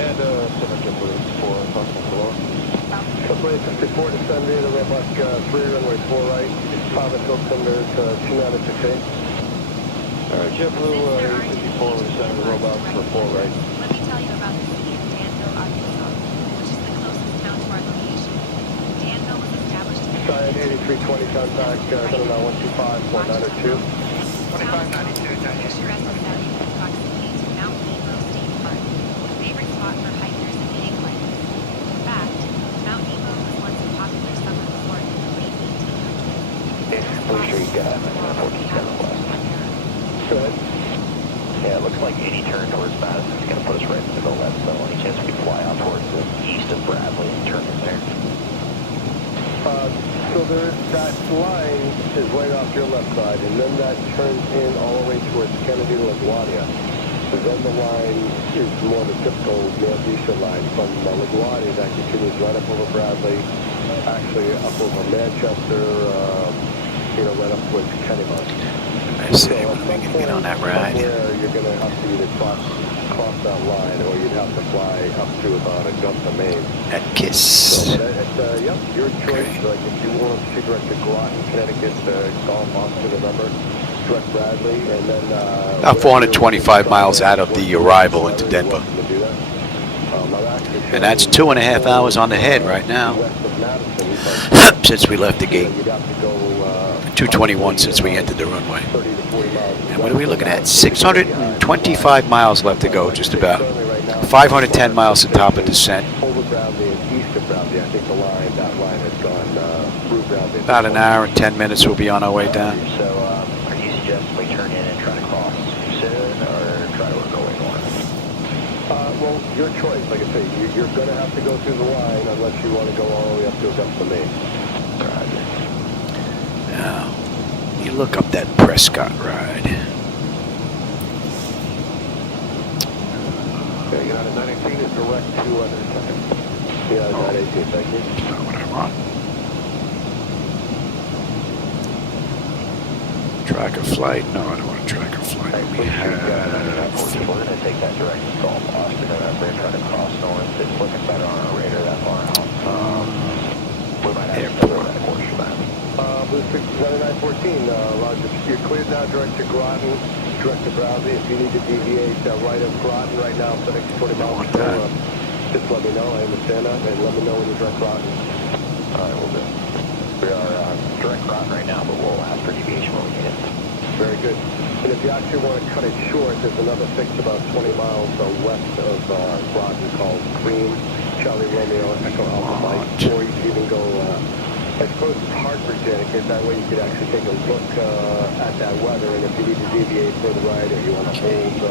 And 7 JetBlue for approximate below. JetBlue 54, descend via the Roebuck 3, runway 4 right. Pilot go cylinders 2968. JetBlue 54, descend the Roebuck for 4 right. Let me tell you about the city of Danville, Arkansas, which is the closest town to our location. Danville was established in Giant 8320, contact, coming on 125.902. 2592, Giant. proximity to Mount Zibo State Park, a favorite spot for hikers and hang gliders. In fact, Mount Zibo was once a popular summer resort in the late 1800s. It's Blue Street, 14 west. Good. Yeah, it looks like any turn towards Madison is going to put us right in the middle of that, so any chance we can fly out towards the east of Bradley and turn in there? So that line is right off your left side, and then that turns in all the way towards Kennedy to LaGuardia. So then the line is more the typical northeastern line from LaGuardia that continues right up over Bradley, actually up over Manchester, right up towards Kennebunk. I say, when are we going to get on that ride? You're going to have to either cross cross that line, or you'd have to fly up to about Augusta, Maine. At KISS. So yep, your choice. Like if you want to direct to Groton, Connecticut, Golf, Austin, November, direct Bradley, and then About 425 miles out of the arrival into Denver. And that's 2.5 hours on the head right now. Since we left the gate. 221 since we entered the runway. And what are we looking at? 625 miles left to go, just about. 510 miles to top of descent. About an hour and 10 minutes we'll be on our way down. So, are you suggesting we turn in and try to cross soon, or try to go way north? Well, your choice. Like I say, you're going to have to go through the line unless you want to go all the way up to Augusta, Maine. Now, you look up that Prescott ride. Okay, you got a 918 is direct to yeah, 918, thank you. That's not what I want. Tracker flight? No, I don't want a tracker flight. We have... We're going to take that direct to Gulf, Austin, November, and try to cross north. It's looking better on our radar that far out. We might have to throw that course for that. Blue 67914, Roger. You're cleared now direct to Groton, direct to Bradley. If you need to deviate right of Groton right now for the next 20 miles, just let me know. I understand that, and let me know when you direct Groton. All right, we'll do. We are direct Groton right now, but we'll ask for deviation when we need it. Very good. And if you actually want to cut it short, there's another fix about 20 miles west of Groton called Green, Charlie Romeo, Echo Alpha Mike, or you can even go, I suppose it's Hartford, Connecticut. That way you could actually take a look at that weather, and if you need to deviate further right, or you want to hold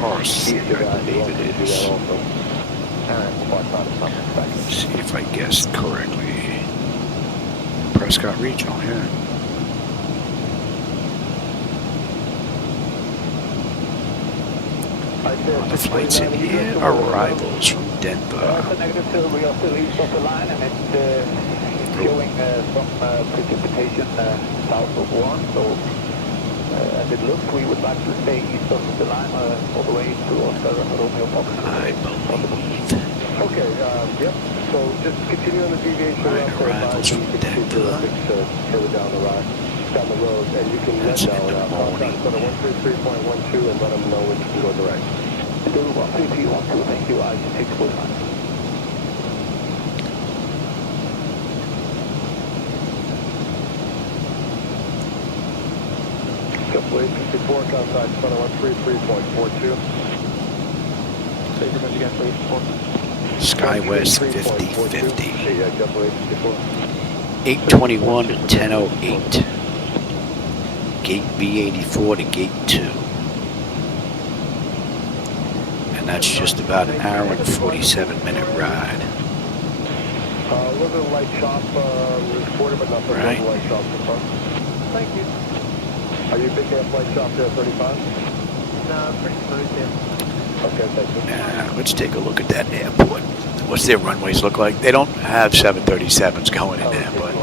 out east of that, you want to do that also. All right, we'll watch out if something's back. Let's see if I guessed correctly. Prescott Regional, yeah. The flights in here, arrivals from Denver. Negative 2, we are still east of the line, and it's showing some precipitation south of 1, so as it looks, we would like to stay east of the line all the way to Oscar Romeo Fox. I believe. Okay, yep, so just continue on the deviation Right, arrivals from Denver. Further down the road, and you can let down contact for the 133.12 and let them know when you can go direct. Do 133.12, thank you, I 649. Couple 854, contact center 133.42. Say your message again, please. SkyWest 5050. Yeah, couple 854. 821 to 1008. Gate B84 to Gate 2. And that's just about an hour and 47-minute ride. A little bit of light chop reported, but nothing Right. light chop so far. Thank you. Are you picking up light chop there 35? No, pretty smooth here. Okay, thank you. Let's take a look at that airport. What's their runways look like? They don't have 737s going in there, but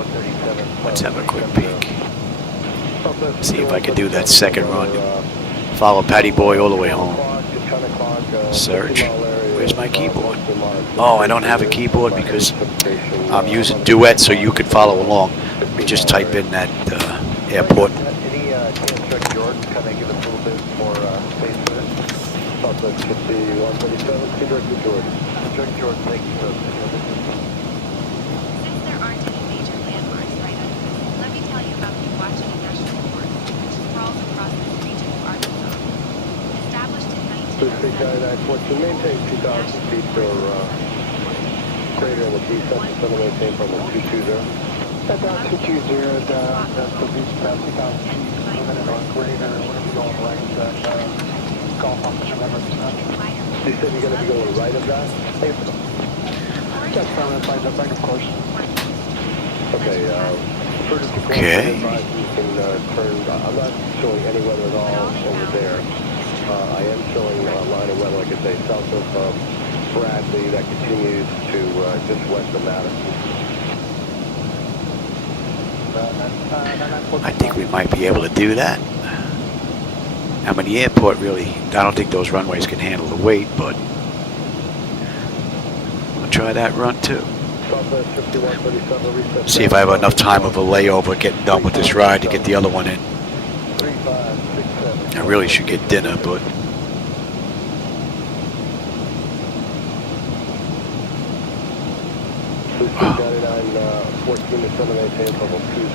let's have a quick peek. See if I can do that second run. Follow Patty Boy all the way home. Search. Where's my keyboard? Oh, I don't have a keyboard because I'm using Duet, so you can follow along. We just type in that airport. Any check Jordan, kind of give us a little bit more space for this? Southwest 5137, direct to Jordan. Direct Jordan, thank you. Since there aren't any major landmarks right under this, let me tell you about the Washington National Forest, which sprawls across this region of Arkansas. Established in 1907, maintain 2,000 feet or greater in the descent, and maintain from the 220. Down 220, down, that's the beach about 2,000 feet per minute or greater, whatever you're going right, Golf Officer November. You said you're going to be going right of that? That's permanent flight, that's like, of course. Okay, Okay. you can turn, I'm not showing any weather at all over there. I am showing a line of weather, like I say, south of Bradley that continues to just west of Madison. I think we might be able to do that. I mean, the airport really, I don't think those runways can handle the weight, but I'll try that run too. See if I have enough time of a layover getting done with this ride to get the other one in. I really should get dinner, but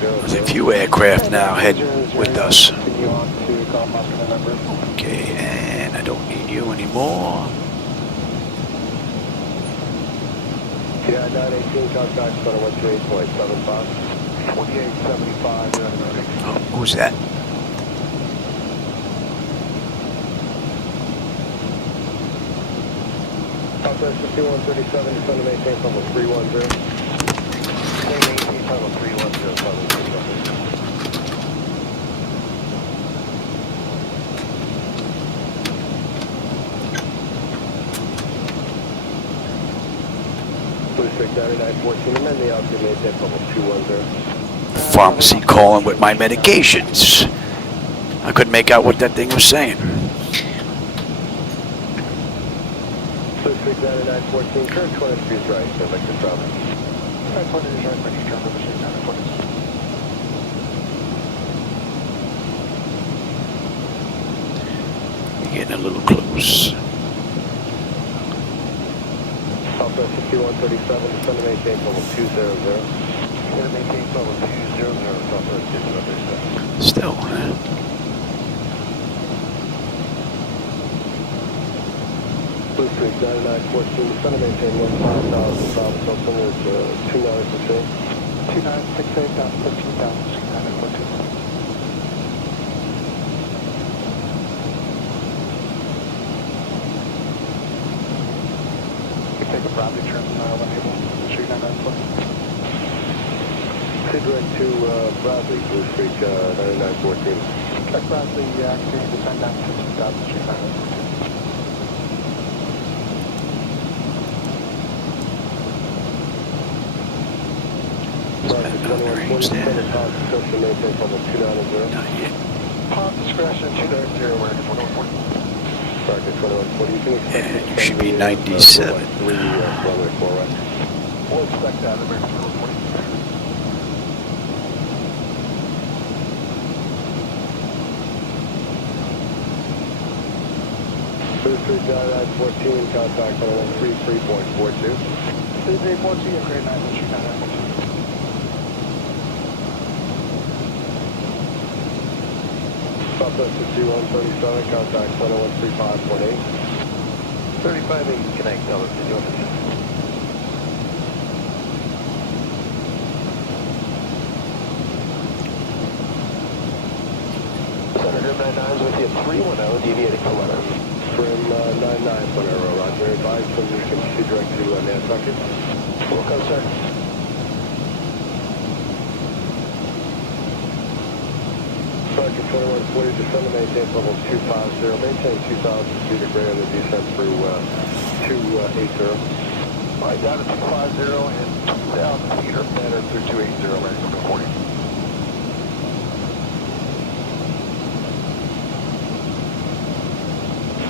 there's a few aircraft now heading with us. Okay, and I don't need you anymore. Yeah, 918, contact center 128.75. 2875, Oh, who's that? Southwest 5137, descend to maintain level 310. Maintain level 310, Southwest 310. Blue Streak 9914, and then the altitude maintain level 210. Pharmacy calling with my medications. I couldn't make out what that thing was saying. Blue Streak 9914, current 20 degrees right, so like the traffic. 20 degrees right, make traffic, machine 940. We're getting a little close. Southwest 5137, descend to maintain level 200. Descend to maintain level 200, Southwest 5137. Still, huh? Blue Streak 9914, descend to maintain 15,000, South Sultan is 2968. 2968 down 15,000, 914. Take a Bradley turn enable, Street 994. Direct to Bradley, Blue Streak 9914. Check Bradley, activating descend down 15,000, Street 994. Bradley 2140, descend to Pod Discretion, maintain level 290. Not yet. Pod Discretion 290, American 4140. Bradley 2140, you can expect And you should be 97. 3, runway 4 right. We'll expect that, American 4140. Blue Streak 9914, contact on 133.42. 3342, grade 9, Street 9942. Southwest 5137, contact center 135.8. 35 and connect, tell us to do it. Center Group 99 is with you, 310, deviating to letter. From 99.0, Roger, advise from you can proceed direct to Nantucket. Welcome, sir. Sergeant 2140, descend to maintain level 250, maintain 2,000 feet of grade on the descent through 280. Alright, down to 250 and 2,000 feet or better through 280, American 40.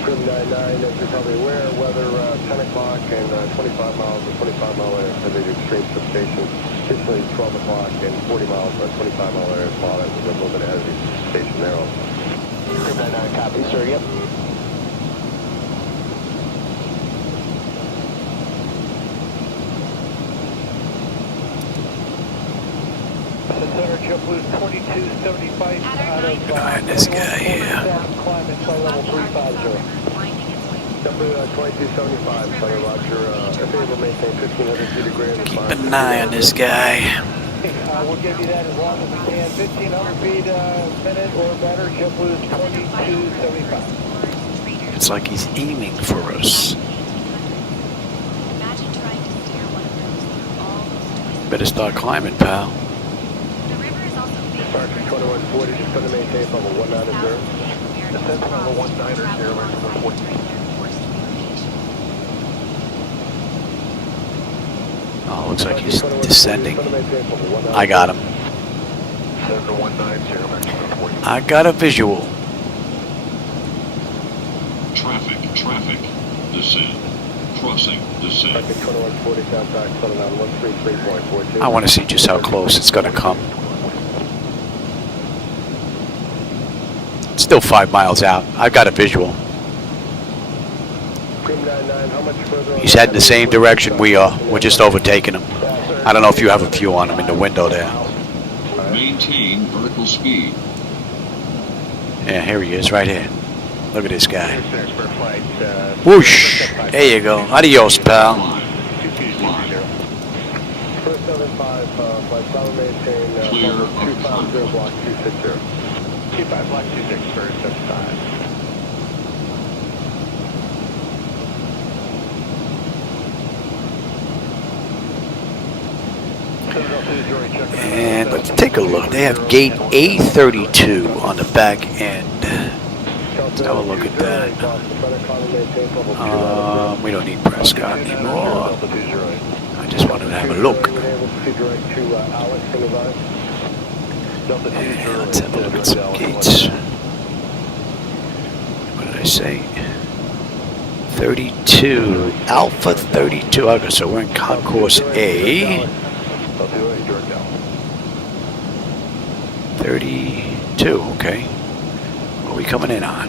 Group 99, as you're probably aware, weather 10 o'clock and 25 miles or 25 mile area for the extreme substation. Additionally, 12 o'clock and 40 miles or 25 mile area spot it with a little bit ahead of the station there also. Group 99, copy, sir, yep. Center JetBlue 2275 out of This guy here. climb inside level 350. JetBlue 2275, Center Roger, if able to maintain 1,500 feet of grade. Keep an eye on this guy. We'll give you that as long as we can. 1,500 feet a minute or better, JetBlue 2275. It's like he's aiming for us. Better start climbing, pal. Sergeant 2140, descend to maintain level 190. Descend to level 190, American 40. Oh, looks like he's descending. I got him. Descend to 190, American 40. I got a visual. traffic. Descend. Crossing. Descend. Traffic 2140, contact 133.42. I want to see just how close it's going to come. It's still 5 miles out. I've got a visual. He's heading the same direction we are. We're just overtaking him. I don't know if you have a view on him in the window there. Maintain vertical speed. Yeah, here he is, right here. Look at this guy. Whoosh! There you go. Adios, pal. 475, flight 7 maintain, Clear of 250, block 260. 25 block 26 for 75. And let's take a look. They have gate A32 on the back end. Let's have a look at that. We don't need Prescott anymore. I just wanted to have a look. And let's have a look at some gates. What did I say? 32. Alpha 32. Okay, so we're in Concourse A. 32, okay. What are we coming in on?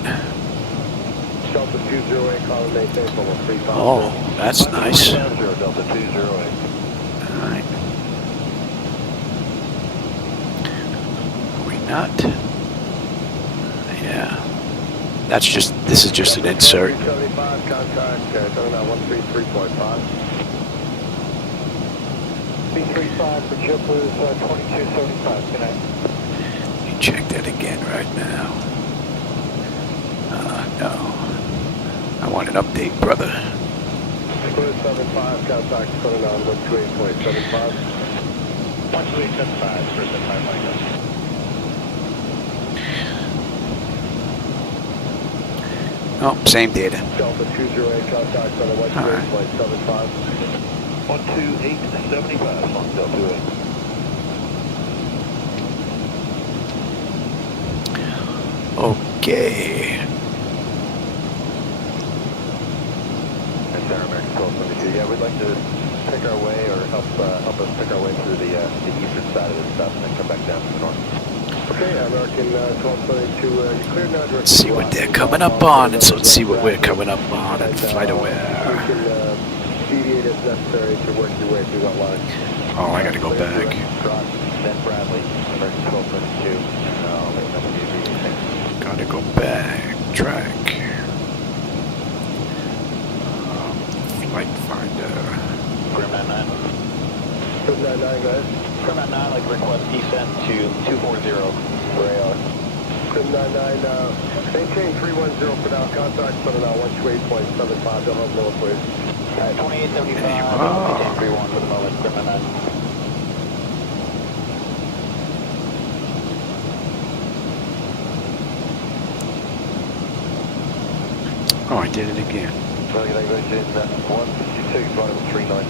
Oh, that's nice. Alright. Are we not? Yeah. That's just, this is just an insert. 375, contact, 133.5. C35 for JetBlue's 2275, good night. Let me check that again right now. No. I want an update, brother. 475, contact 128.75. 12875 for 75 Mike. Oh, same data. Delta 208, contact 128.75. 12875, long Delta 28. Okay. American 1272. Yeah, we'd like to pick our way or help us pick our way through the eastern side of this stuff and then come back down to the north. Okay, American 1272, you cleared now. Let's see what they're coming up on, and so let's see what we're coming up on at FlightAware. You can deviate if necessary to work your way through that line. Oh, I gotta go back. Then Bradley, American 1272. Gotta go back. Track. Flight Finder. Grim 99. Grim 99, guys. Grim 99, I'd like to request descent to 240 for AR. Grim 99, maintain 310 for now. Contact for now 128.75. Don't have lower, please. 2875, maintain 31 for the moment. Grim 99. Oh, I did it again. Virgin 162, flight 390.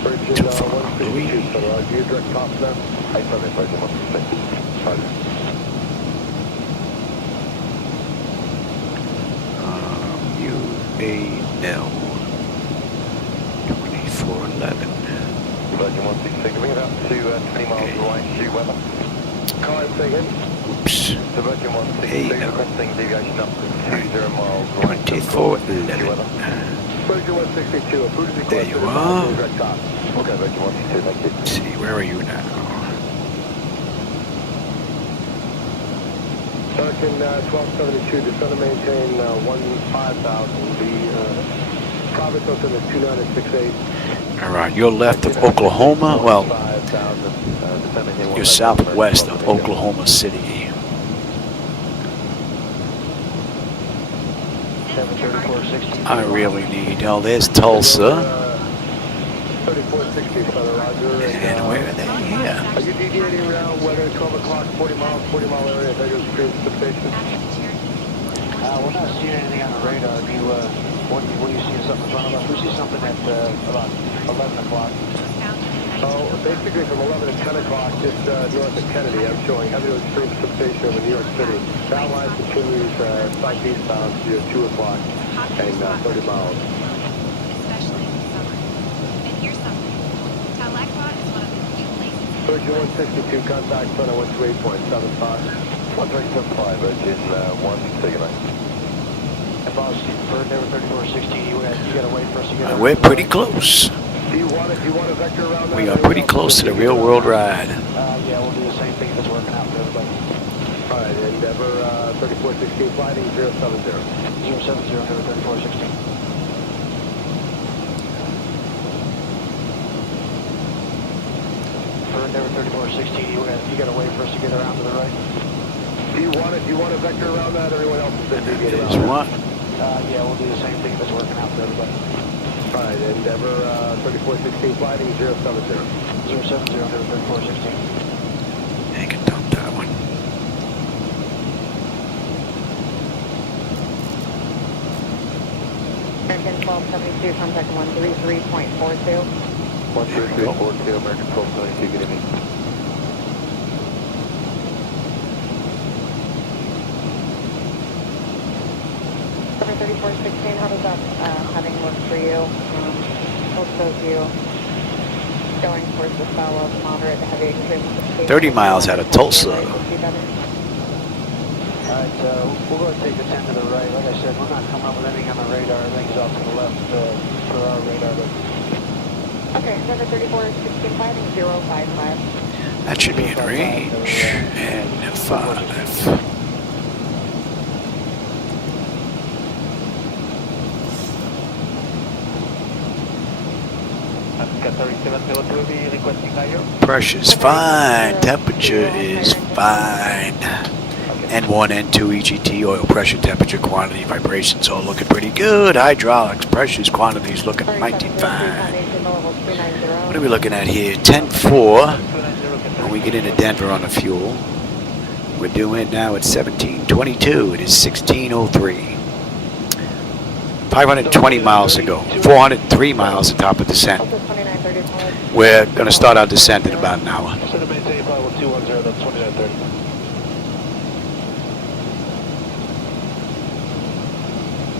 Virgin Too far, 162, so do you direct tops now? 87, Virgin 162. UAL 2411. Virgin 166, bring it up to 20 miles right, shoot weather. Car second. Oops. So Virgin 166, requesting deviation up to 20 miles right. 2411. Virgin 162, approved request. There you are. Direct top. Okay, Virgin 162, thank you. Let's see, where are you now? American 1272, descend and maintain 15,000. The Province open at 2968. All right, you're left of Oklahoma. Well, you're southwest of Oklahoma City. I really need. Oh, there's Tulsa. 3460, Southern Roger. And where are they? Here. Are you deviating around weather 12 o'clock, 40 mile area, Vegas Stream substation? We're not seeing anything on the radar. Do you, what do you see something in front of us? We see something at about 11 o'clock. Oh, basically from 11 to 10 o'clock, just north of Kennedy, I'm showing heavy to extreme precipitation over New York City. That line continues southeastbound to 2 o'clock and 30 miles. Especially in the summer. And here's something. Tahlequah is one of the few places. Virgin 162, contact center 128.75. 1375, Virgin 1 signal. Boss, bird there with 3416, you gotta wait for us to get And we're pretty close. Do you want a vector around that? We are pretty close to the real world ride. Yeah, we'll do the same thing if it's working out for everybody. All right, Endeavor 3416, flighting 070. 070, Endeavor 3416. For Endeavor 3416, you gotta wait for us to get around to the right. Do you want a vector around that, or anyone else has been deviated There's around one. Yeah, we'll do the same thing if it's working out for everybody. All right, Endeavor 3416, flighting 070. 070, Endeavor 3416. I can dump that one. American 1272, contact 133.42. 13342, American 1272, good evening. Cover 3416, how does that heading look for you? Both shows you going towards the south of moderate to heavy extreme precipitation. 30 miles out of Tulsa. Alright, we'll go ahead and take the 10 to the right. Like I said, we're not coming up with anything on the radar. Everything's off to the left for our radar. But Okay, Endeavor 3416, fighting 055. That should be in range. And 5. Got 3702 be requesting higher. Pressure's fine. Temperature is fine. N1, N2, EGT, oil pressure, temperature, quantity, vibrations, all looking pretty good. Hydraulics, pressures, quantities looking mighty fine. What are we looking at here? 10-4. When we get into Denver on the fuel, we're doing now at 1722. It is 1603. 520 miles to go. 403 miles at top of descent. We're going to start our descent in about an hour. Send a maintain flight with 210, that's 2930.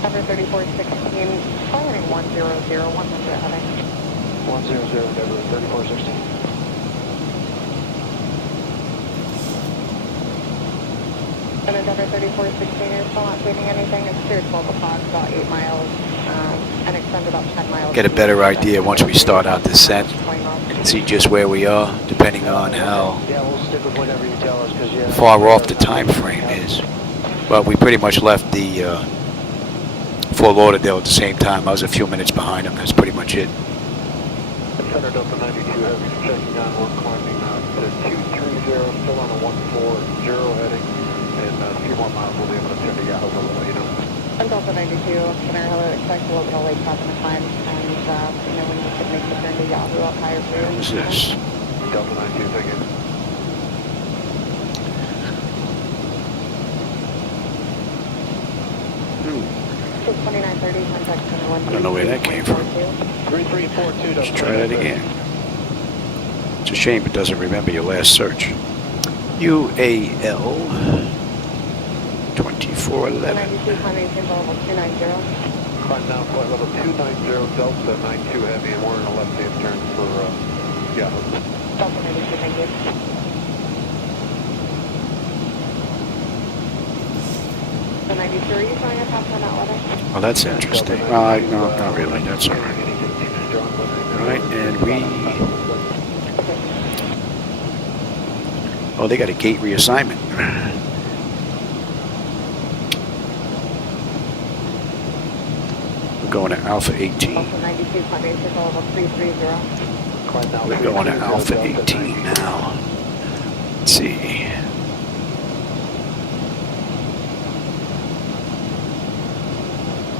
Cover 3416, firing 100, 100 heading. 100, Endeavor 3416. And Endeavor 3416, you're still not seeing anything. It's clear 12 o'clock, about 8 miles, and extend about 10 miles. Get a better idea once we start our descent. See just where we are, depending on how We'll stick with whatever you tell us, because far off the time frame is. But we pretty much left the Fort Lauderdale at the same time. I was a few minutes behind them. That's pretty much it. Center Delta 92 heavy checking on, we're climbing to 230, still on a 140 heading, and a few more miles we'll be able to turn to Yahoo, we'll let you know. And Delta 92, Center Hill expect a little bit of late top in the climb, and when you could make the turn to Yahoo up higher for you. What was this? Delta 92, thank you. So 2930, contact center 1. I don't know where that came from. 3342. Let's try that again. It's a shame it doesn't remember your last search. UAL 2411. 92, climb 18, level 290. Climb now, flight level 290, Delta 92 heavy, and we're in a left-hand turn for Yahoo. Delta 92, thank you. The 93, you showing a pass on that letter? Well, that's interesting. No, not really. That's all right. All right, and we... Oh, they got a gate reassignment. We're going to Alpha 18. Delta 92, climb 18, level 330. We're going to Alpha 18 now. Let's see.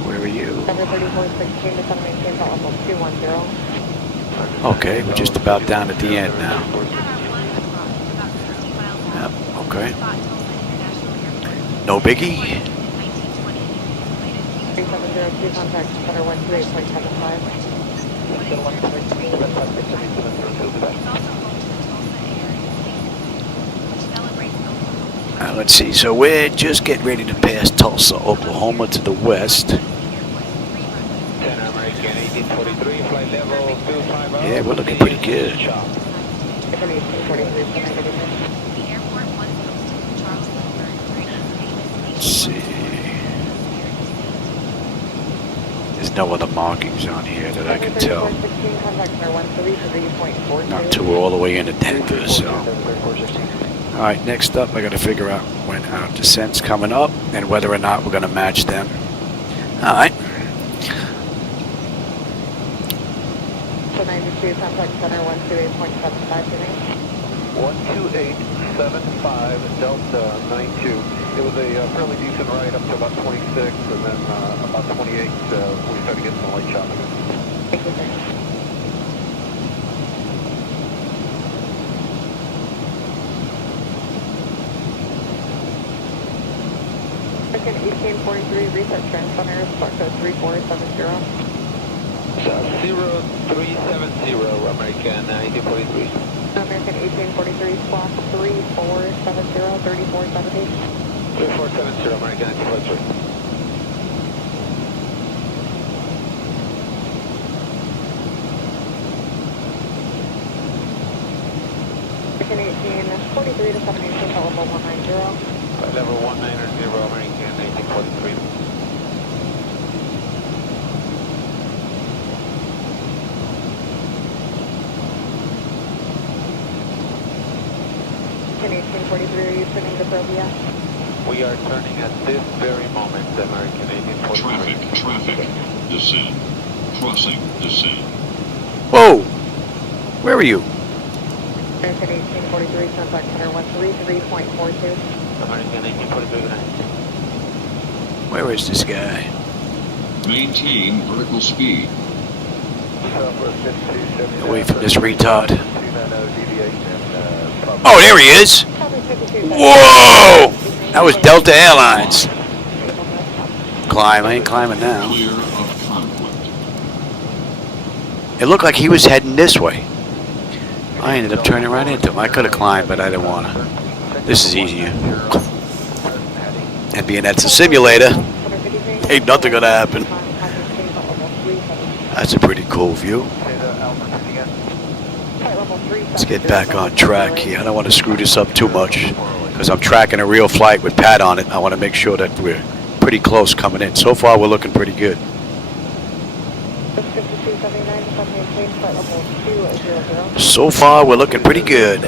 Where are you? Number 3416 to 718, level 210. Okay, we're just about down at the end now. Yep, okay. No biggie. 3702, contact center 138.75. Let's see, so we're just getting ready to pass Tulsa, Oklahoma to the west. Yeah, we're looking pretty good. Let's see. There's no other markings on here that I can tell. Not till we're all the way into Denver, so. Alright, next up I gotta figure out when our descent's coming up and whether or not we're gonna match them. Alright. So 92, contact center 128.75 to me. 12875 Delta 92. It was a fairly decent ride up to about 26, and then about 28 we started getting some light shopping. Thank you, sir. American 1843 reset transponder, spark code 3470. 0370, American 1843. American 1843, squawk 3470, 3470. 3470, American 1843. American 1843 to 782, level 190. Level 190, American 1843. American 1843, are you turning to Provia? We are turning at this very moment, American 1843. Traffic. Descend. Crossing. Descend. Whoa! Where are you? American 1843, contact center 133.42. American 1843. Where is this guy? Maintain vertical speed. Away from this retard. Oh, there he is! Whoa! That was Delta Airlines. Climb, I ain't climbing now. Clear of conflict. It looked like he was heading this way. I ended up turning right into him. I could have climbed, but I didn't want to. This is easier. And being that's a simulator, ain't nothing gonna happen. That's a pretty cool view. Let's get back on track here. I don't want to screw this up too much because I'm tracking a real flight with Pat on it. I want to make sure that we're pretty close coming in. So far, we're looking pretty good. So far, we're looking pretty good.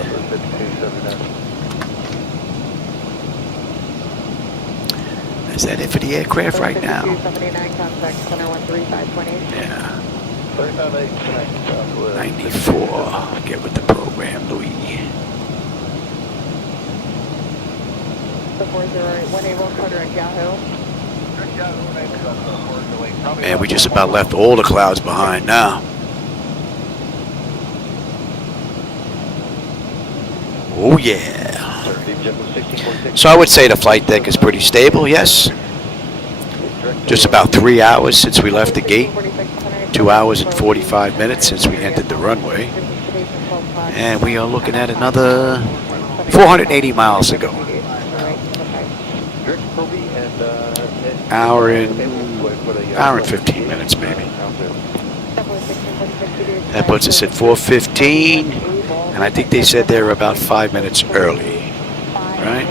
Is that it for the aircraft right now? Yeah. 94. Get with the program, Louis. Man, we just about left all the clouds behind now. Oh yeah. So I would say the flight deck is pretty stable, yes. Just about 3 hours since we left the gate. 2 hours and 45 minutes since we entered the runway. And we are looking at another 480 miles to go. Hour and 15 minutes maybe. That puts us at 4:15, and I think they said they were about 5 minutes early, right?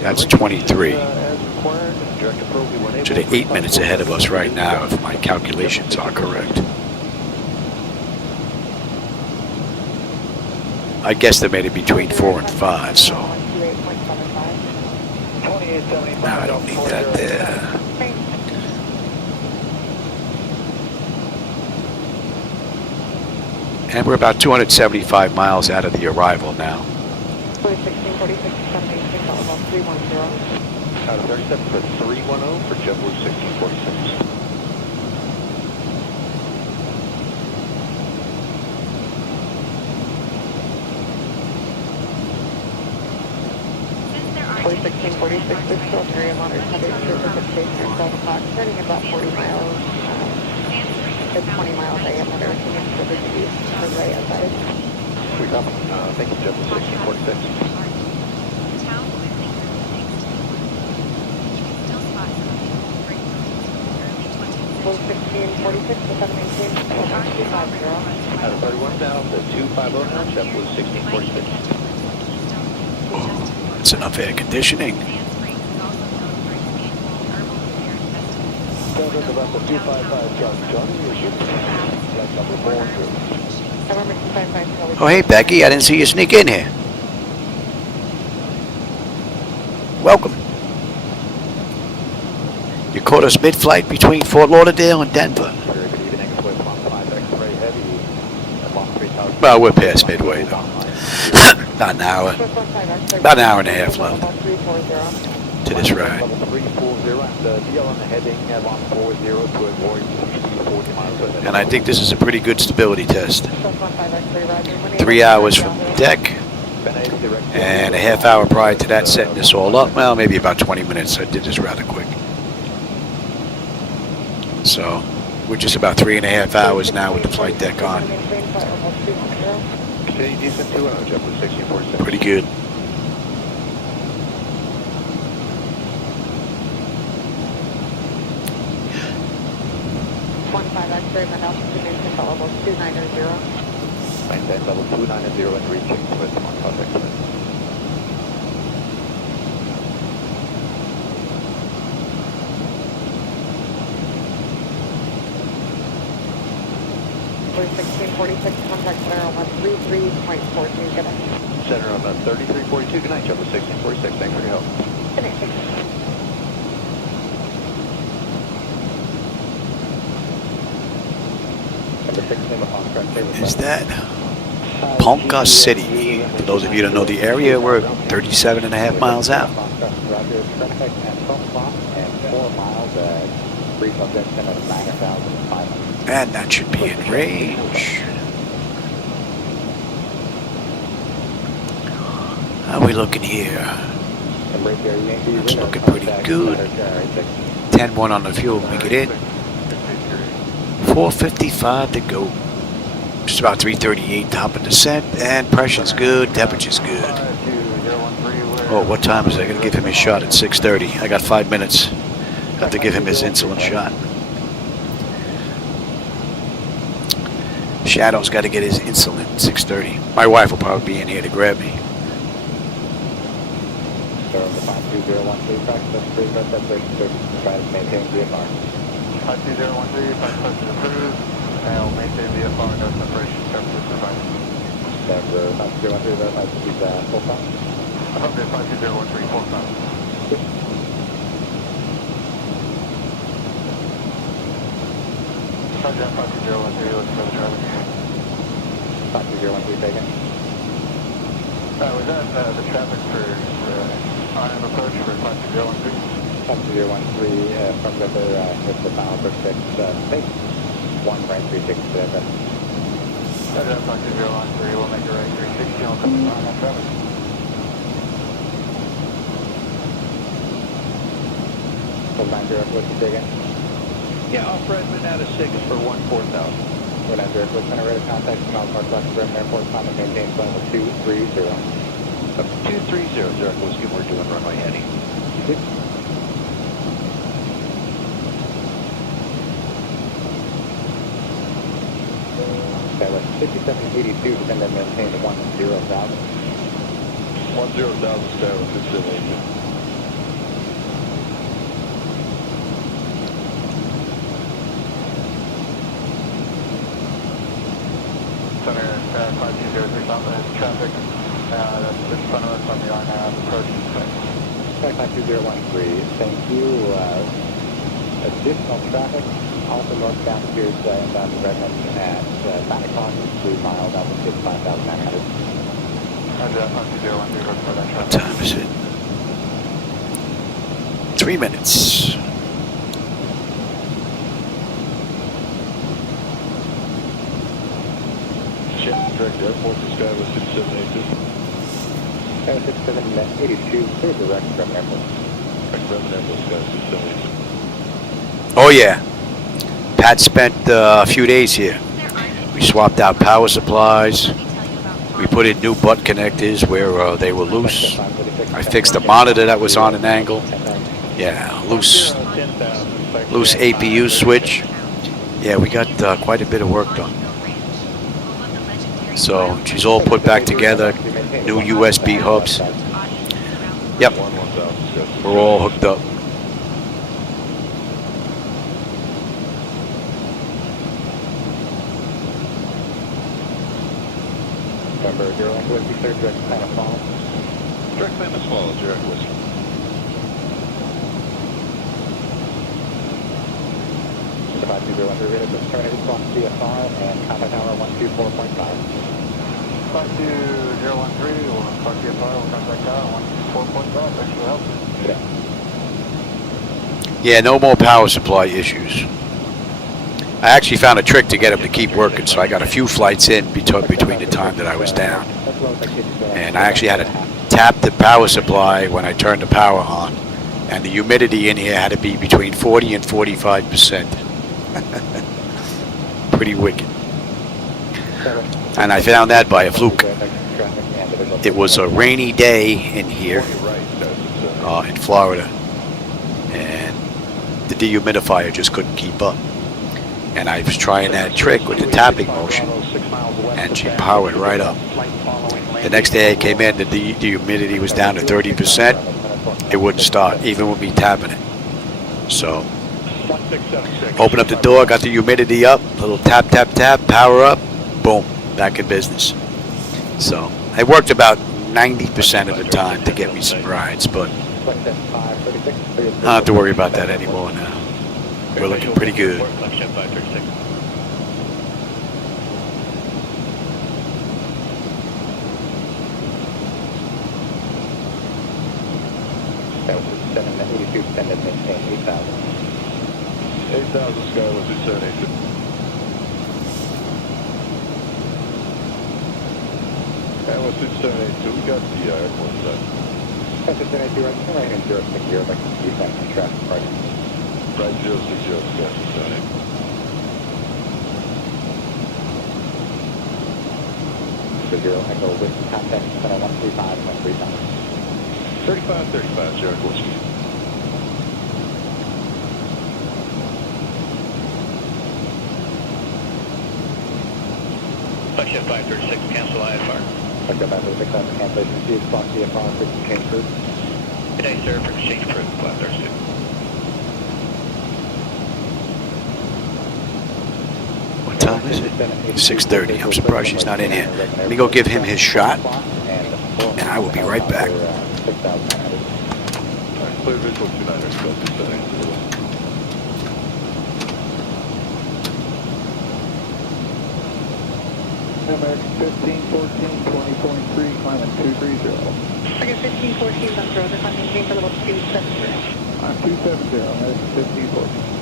That's 23. So they're 8 minutes ahead of us right now, if my calculations are correct. I guesstimated between 4 and 5, so. No, I don't need that there. And we're about 275 miles out of the arrival now. 37 for 310 for JetBlue 1646. Turning about 40 miles. at 20 miles diameter, so it's really good use for the outside. Sweet up. Thank you, Jeff. 1646. Town quickly grew thanks to the wind. You can still spot some beautiful freight buildings from the early 20th Full century. 1646, the 718, 250. Out of 31 down to 250 now, Jeff was 1646. It's enough air conditioning. Delta November 255, Johnny, you're shooting. Flight number 4. November 255. Oh, hey, Becky, I didn't see you sneak in here. Welcome. You caught us mid-flight between Fort Lauderdale and Denver. Very good evening. It's with 15 X-ray heavy. Along 3000. Well, we're past midway, though. About an hour. About an hour and a half left to this ride. Level 340 and deal on the heading 140 to avoid 40 miles. And I think this is a pretty good stability test. 3 hours from deck, and a half hour prior to that setting this all up. Well, maybe about 20 minutes. I did this rather quick. So we're just about 3.5 hours now with the flight deck on. Steady decent 2 hours, Jeff was 1646. Pretty good. Level 290. Maintain level 290 and reaching with 15 X-ray. For 1646, contact center on 33.42, good night. Center on 3342. Good night, Jeff was 1646. Thanks for your help. Good night, thanks. Is that Ponca City? For those of you that know the area, we're 37.5 miles out. Roger, traffic at 12 o'clock and 4 miles at brief objection of 9,500. And that should be in range. How are we looking here? It's looking pretty good. 10-1 on the fuel, make it in. 4:55 to go. Just about 3:38 top of descent, and pressure's good, temperature's good. Oh, what time is it? I gotta give him his shot at 6:30. I got 5 minutes. Have to give him his insulin shot. Shadow's got to get his insulin at 6:30. My wife will probably be in here to grab me. So the 52013 practice approved by separation service provided maintain VFR. 52013, flight question approved. And we'll maintain VFR, no separation services provided. Denver 52013, verify to be full stop. Affirmative 52013, full stop. Roger, 52013, looking for the traffic. 52013 taken. Was that the traffic for RNAV approach for 52013? 52013 from Denver with the final for 6, take 1 right 360 to Denver. Roger, 52013, we'll make a right 360 on coming on that traffic. Full 90 with the taken. Yeah, off Redmond out of 6 for 14000. 190 with center rate of contact from Alpha Clark Bremen Airport, climb and maintain level 230. 230, Zurich Whiskey, we're doing runway heading. That was 5782, descend and maintain 10,000. 10,000, stay with 678. Center 5203 South has traffic that's in front of us on the RNAV approach. 52013, thank you. Additional traffic, also northbound appears inbound to Redmond at 9 o'clock, 3 miles, altitude 5,900. Roger, 52013, look for that What traffic. time is it? 3 minutes. Direct airport to sky was 6782. 6782, clear direct from airport. Direct Bremen Airport, sky 6782. Oh yeah. Pat spent a few days here. We swapped out power supplies. We put in new butt connectors where they were loose. I fixed the monitor that was on an angle. Yeah, loose APU switch. Yeah, we got quite a bit of work done. So she's all put back together. New USB hubs. Yep, we're all hooked up. Remember, your language, you clear direct plan as follows. Direct plan as follows, direct whiskey. The 5201 rated is terminated from CFR and contact tower 124.5. 52013, we'll talk to you about it, we'll contact tower 124.5, thanks for the help. Yeah, no more power supply issues. I actually found a trick to get them to keep working, so I got a few flights in between the time that I was down. And I actually had to tap the power supply when I turned the power on, and the humidity in here had to be between 40 and 45%. Pretty wicked. And I found that by a fluke. It was a rainy day in here, in Florida, and the dehumidifier just couldn't keep up. And I was trying that trick with the tapping motion, and she powered right up. The next day I came in, the humidity was down to 30%. It wouldn't start, even with me tapping it. So, open up the door, got the humidity up, little tap, tap, tap, power up, boom, back in business. So, I worked about 90% of the time to get me some rides, but I don't have to worry about that anymore now. We're looking pretty good. That was 782, extended, maintain 8,000. 8,000 Skyward 278. Skyward 272, we got the airport set. 782, right, remaining 060, like defense and traffic party. Right, 060, Skyward 278. Zero, echo, with contact, 135.35. 3535, Jericho Whiskey. Section 536, cancel IFR. Section 536, after cancellation received, clock CFR, frequency change approved. Good day, sir, for exchange approved, 536. What time is it? 6:30. I'm surprised she's not in here. Let me go give him his shot, and I will be right back. Clear visual 29er, Skyward 278. American 1514, 20.3, climbing 230. American 1514 on road, if I'm maintaining for level 270. I'm 270, American 1514.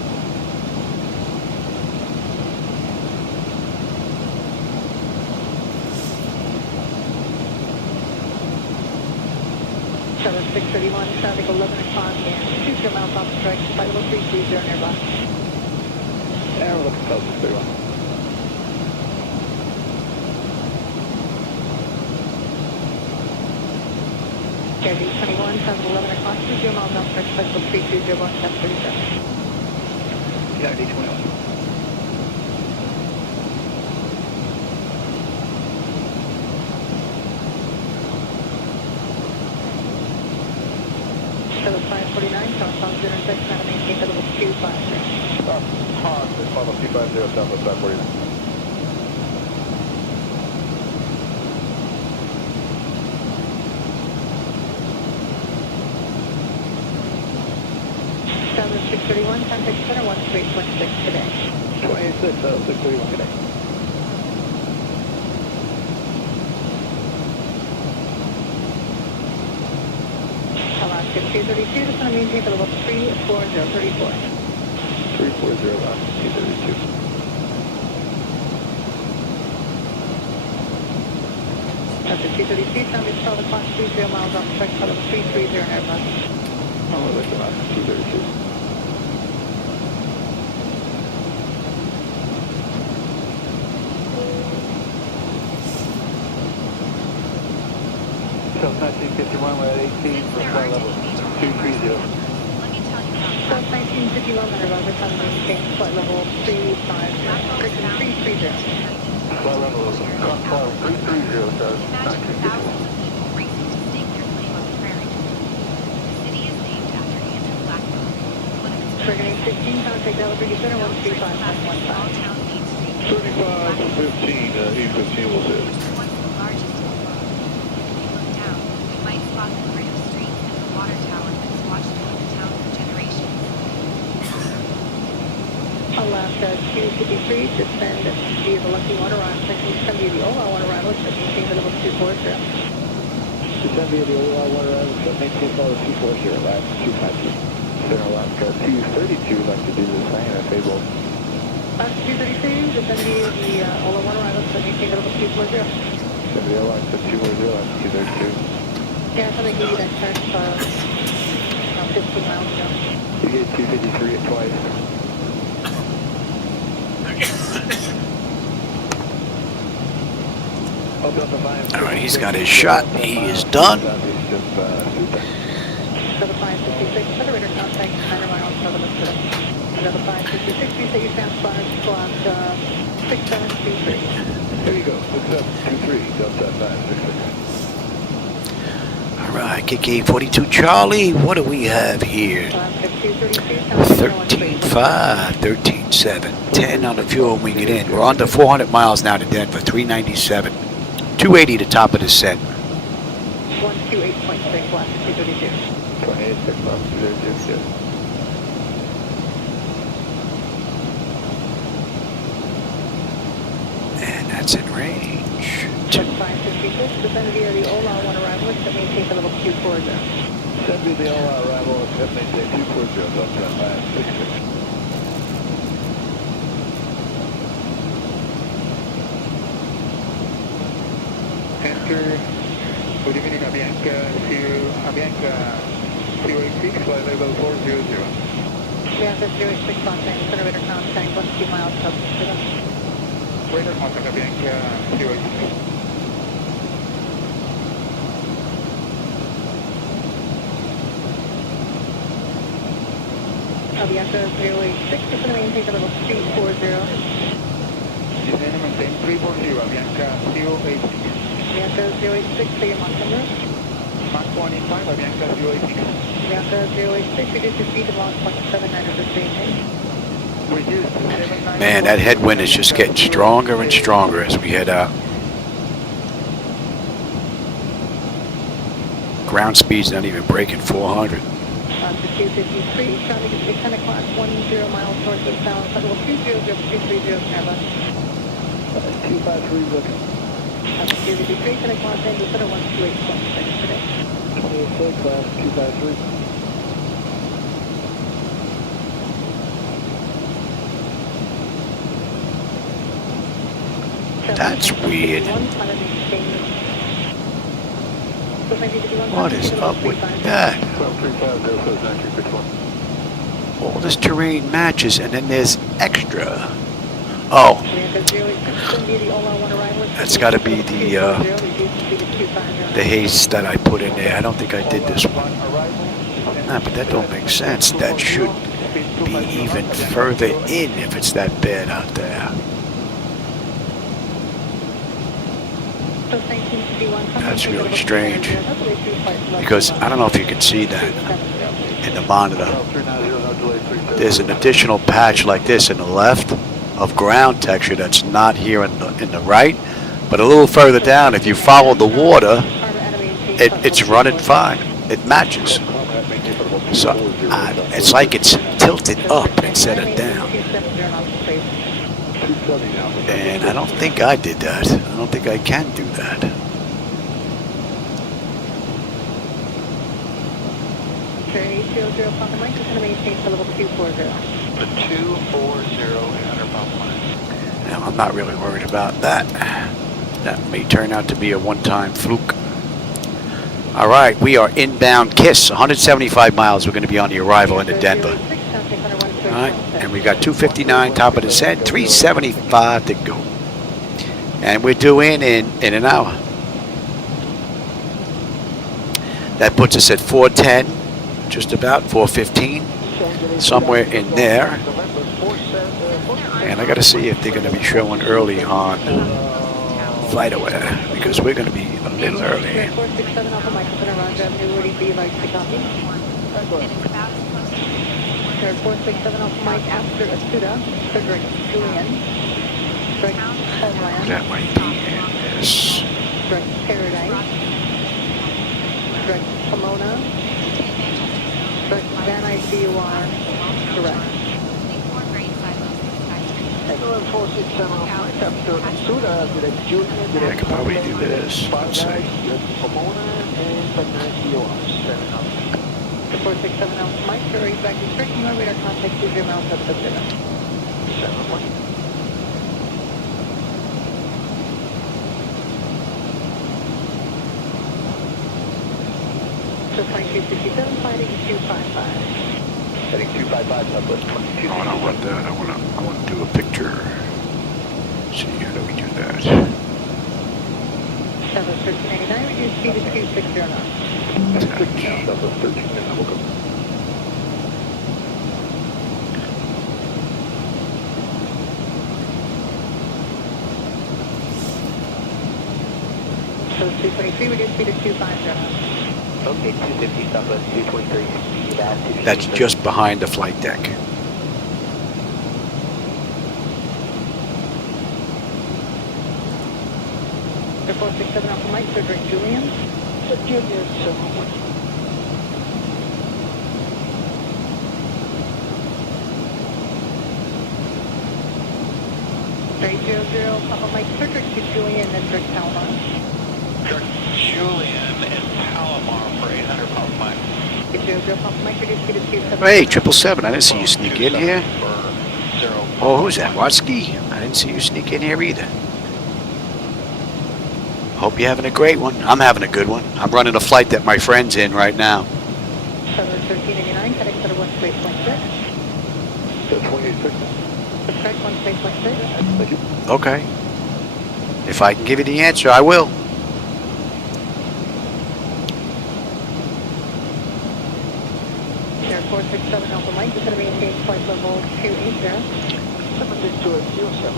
Tower 631, traffic 11 o'clock and 20 miles off strike, by level 330 nearby. Yeah, we're looking close to 31. KD21, traffic 11 o'clock, 20 miles off strike, by level 330, step 37. KD21. Tower 549, southbound 06, now to maintain for level 253. Hard, follow 250, Southwest 549. Tower 631, contact center 13.6 today. 26, 631 today. Alaska 232, just want to maintain for level 34034. 340, Alaska 232. After 232, sound is 12 o'clock, 30 miles off track, for level 330 Airbus. Oh, we're looking at 232. 21, we're at 18 for flight level 230. Let me tell you about South 1951, Lauderdale, on the maintain flight level 330. Flight level Cockpit 330 says Imagine thousands of people racing to stake their claim on the prairie. The city is named after Andrew Blackburn, one of its Brigade 16, contact Delaware Center 135.15. small-town Main Street. 35 to 15, E15 was it. Once the largest in the world. If you look down, you might spot the grid of streets and the water tower that's watched over the town for generations. Alaska 253, descend via the Lucky Water on section 70 of the Ola Water Island, maintain the level 240. Descend via the OR water island, so maintain level 240, last 252. Center Alaska 232 like to do the same if able. Alaska 232, descend via the Ola Water Island, maintain the level 240. Center Alaska 240 like 232. Yeah, so they gave you that turn about 15 miles ago. You get 253 at twice. All right, he's got his shot. He is done. So the 556, Federator contact 9 miles southern of the another 556, we say you stand spot 6723. There you go, 6723, Delta 566. All right, KK 42 Charlie. What do we have here? 13.5, 13.7, 10 on the fuel when we get in. We're under 400 miles now to Denver, 397. 280 the top of the set. 128.6, last 232. 28.6 miles, 232. And that's in range. 556, descend via the Ola Water Island, that maintain the level 240. Descend via the OR arrival, and maintain 240, Delta 566. Enter, good evening, Avianca 086, flight level 400. Avianca 086, contact, Federator contact, 12 miles south of the Radar contact Avianca 086. Avianca 086, descend maintain the level 240. Descend and maintain 340, Avianca 086. Avianca 086, say your Mach number. Mach 185, Avianca 086. Avianca 086, reduce your speed to 1.79 over maintain. Reduce to 79. Man, that headwind is just getting stronger and stronger as we head out. Ground speed's not even breaking 400. To 253, Charlie, it's 10 o'clock, 10 miles north of south, level 200, 230, Canada. 253 looking. 253, 10 o'clock, and center 128.6 today. 26, last 253. That's weird. What is up with that? 1235 says 9361. All this terrain matches, and then there's extra. Oh, that's got to be the haze that I put in there. I don't think I did this one. Nah, but that don't make sense. That should be even further in if it's that bad out there. That's really strange, because I don't know if you can see that in the monitor. There's an additional patch like this in the left of ground texture that's not here in the right, but a little further down, if you follow the water, it's running fine. It matches. So it's like it's tilted up instead of down. And I don't think I did that. I don't think I can do that. The 240 800 pound line. Now, I'm not really worried about that. That may turn out to be a one-time fluke. All right, we are inbound KISS, 175 miles. We're going to be on the arrival into Denver. All right, and we got 259 top of the set, 375 to go. And we're due in an hour. That puts us at 410, just about 415, somewhere in there. And I got to see if they're going to be showing early on FlightAware, because we're going to be a little early. 467 Alpha Mike, open around Avenue, would he be like to copy? 467 Alpha Mike, after Asuda, Frederick Julian, Greg Homeland, That might be in this. Greg Paradise, Greg Pomona, Greg Van ICUR, direct. I could probably do this. Let's see. 467 Alpha Mike, are you back to strict? No radar contact, 20 miles up the river. So 2267, fighting 255. Heading 255, Southwest 22. Oh, I don't want that. I want to do a picture. Let's see, how do we do that? Southwest 1389, reduce speed to 260 knots. Southwest 13, welcome. So 223, reduce speed to 250 knots. Okay, 250, Southwest 223. That's just behind the flight deck. The 467 Alpha Mike, Frederick Julian. Julian, so 300 Papa Mike, Frederick to Julian, and Dirk Palomar. Dirk Julian and Palomar for 800 Papa Mike. 300 Papa Mike, reduce speed to 270. Hey, 777, I didn't see you sneak in here. Oh, who's that? Watsky? I didn't see you sneak in here either. Hope you're having a great one. I'm having a good one. I'm running a flight that my friend's in right now. 1389, heading to the 1space.6. 28.6. Correct, 1space.6. Thank you. Okay. If I can give you the answer, I will. Air 467 Alpha Mike is going to maintain flight level 280. 76207.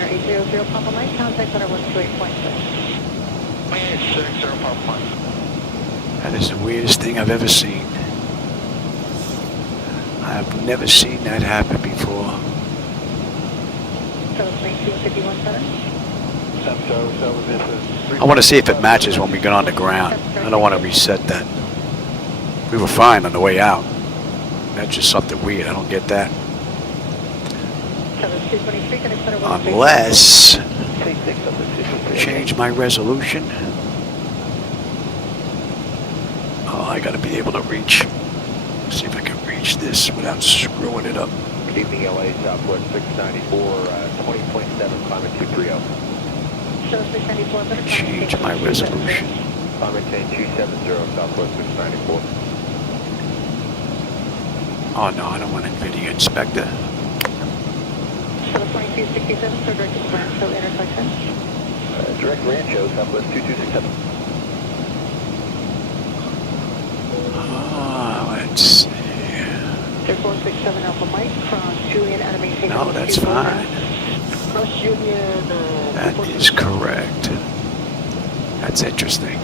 Air 800 Papa Mike, contact center 128.6. 2860 Papa Mike. That is the weirdest thing I've ever seen. I've never seen that happen before. So it's 1951 I want to see if it matches when we get on the ground. I don't want to reset that. We were fine on the way out. That's just something weird. I don't get that. Unless change my resolution. Oh, I got to be able to reach. See if I can reach this without screwing it up. Good evening, LA, Southwest 694, 20.7, climate 230. Change my resolution. Climate 270, Southwest 694. Oh no, I don't want NVIDIA Inspector. So 2267 for direct Rancho intersection. Direct Rancho, Southwest 2267. Let's see. 467 Alpha Mike, cross Julian at a maintain. No, that's fine. Cross Julian. That is correct. That's interesting.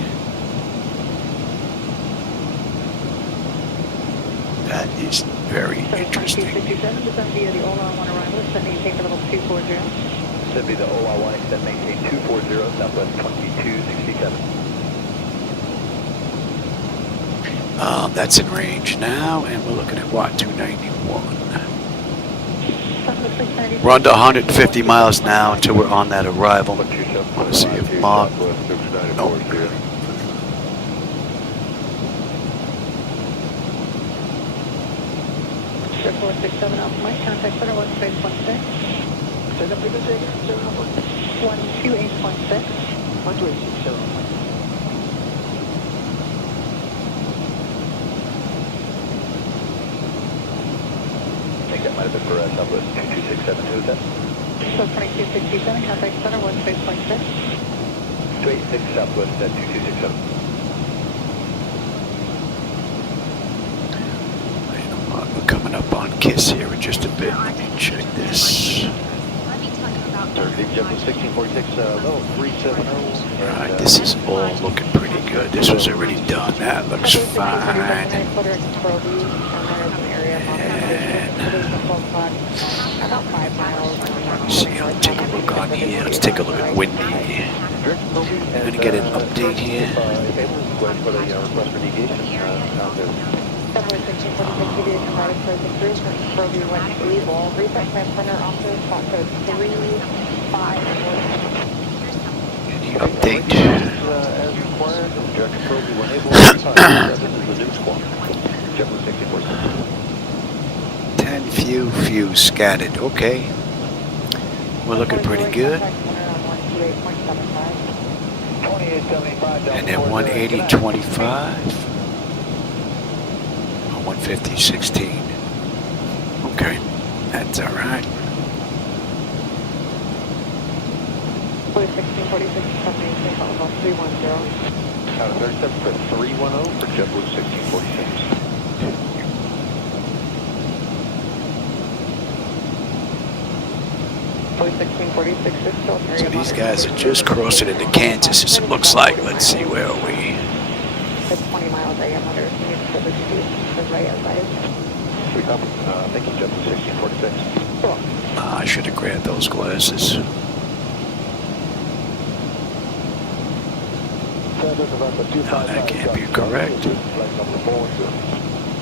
That is very interesting. 267, descend via the Ola 1 arrival, extend maintain for level 240. Descend via the Ola 1, extend maintain 240, Southwest 2267. That's in range now, and we're looking at what, 291. We're under 150 miles now until we're on that arrival. Want to see if Mog. Nope. 467 Alpha Mike, contact center 1space.6. 128.6. 128.6. think that might have been for Southwest 2267. Who is that? So 2267, contact center, 16.6. 286 Southwest at 2267. We're coming up on KISS here in just a bit. Let me check this. Let me tell you about JetBlue 1646, level 370. Alright, this is all looking pretty good. This was already done. That looks fine. About 5 miles. See, I'll take a look on here. Let's take a look at Windy. I'm going to get an update here. Any update? As required, Director Proby, when able, this is the new squawk. JetBlue 1646. 10 few scattered. Okay. We're looking pretty good. And then 180.25 or 150.16. Okay, that's all right. 1646, 310. 37 for 310 for JetBlue 1646. So these guys are just crossing into Kansas, as it looks like. Let's see, where are we? It's 20 miles AM under the right outside. Thank you, JetBlue 1646. Cool. I should have grabbed those glasses. No, that can't be correct.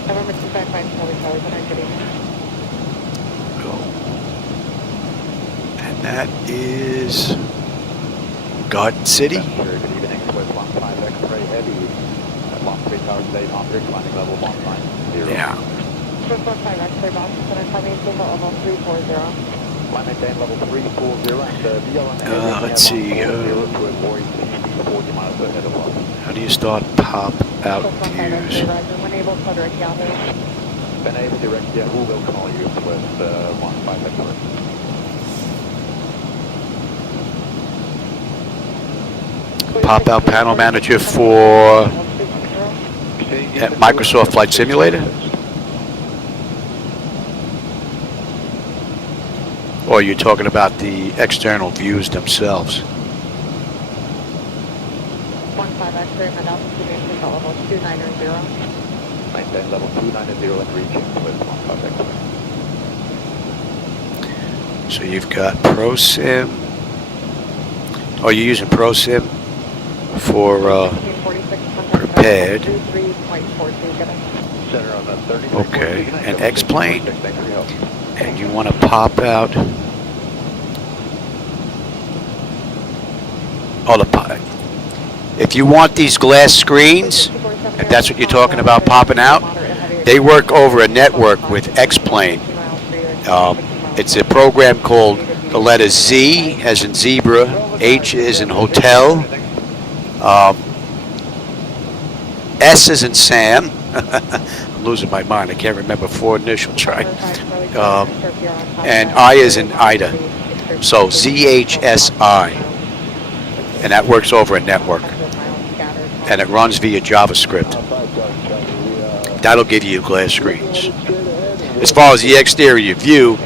November 255, Charlie Towers, Go. And that is Garden City. Good evening, Swiss 15 X-ray heavy. Long 3 Tower State, on-bridge landing level 190. Yeah. Swiss 15 X-ray, Boston Center, coming to level 340. Line maintain level 340 and Let's see. 0 to avoid 40 miles ahead of us. How do you start pop out views? When able to direct Yahoo. Been able to direct Yahoo will call you with 15 X-ray. Pop out panel manager for at Microsoft Flight Simulator? Or are you talking about the external views themselves? 15 X-ray, and altitude maintain level 290. Maintain level 290 and reaching with 15 X-ray. So you've got ProSim. Oh, you're using ProSim for prepared. Okay, and X-plane. And you want to pop out. Oh, if you want these glass screens, if that's what you're talking about popping out, they work over a network with X-plane. It's a program called the letter Z as in zebra, H as in hotel, S as in Sam. I'm losing my mind. I can't remember 4 initials, right? And I as in Ida. So ZHSI. And that works over a network. And it runs via JavaScript. That'll give you glass screens. As far as the exterior view,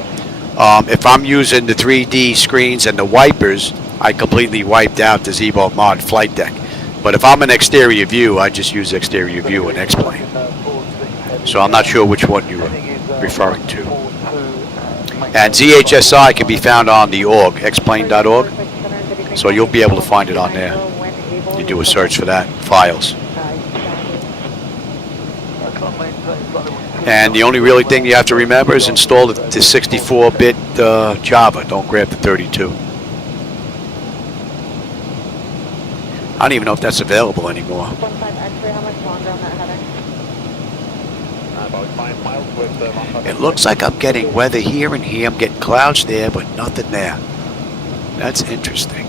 if I'm using the 3D screens and the wipers, I completely wiped out the ZiboMod Flightdeck. But if I'm an exterior view, I just use exterior view and X-plane. So I'm not sure which one you were referring to. And ZHSI can be found on the org, xplane.org. So you'll be able to find it on there. You do a search for that, files. And the only really thing you have to remember is install the 64-bit Java. Don't grab the 32. I don't even know if that's available anymore. It looks like I'm getting weather here and here. I'm getting clouds there, but nothing there. That's interesting.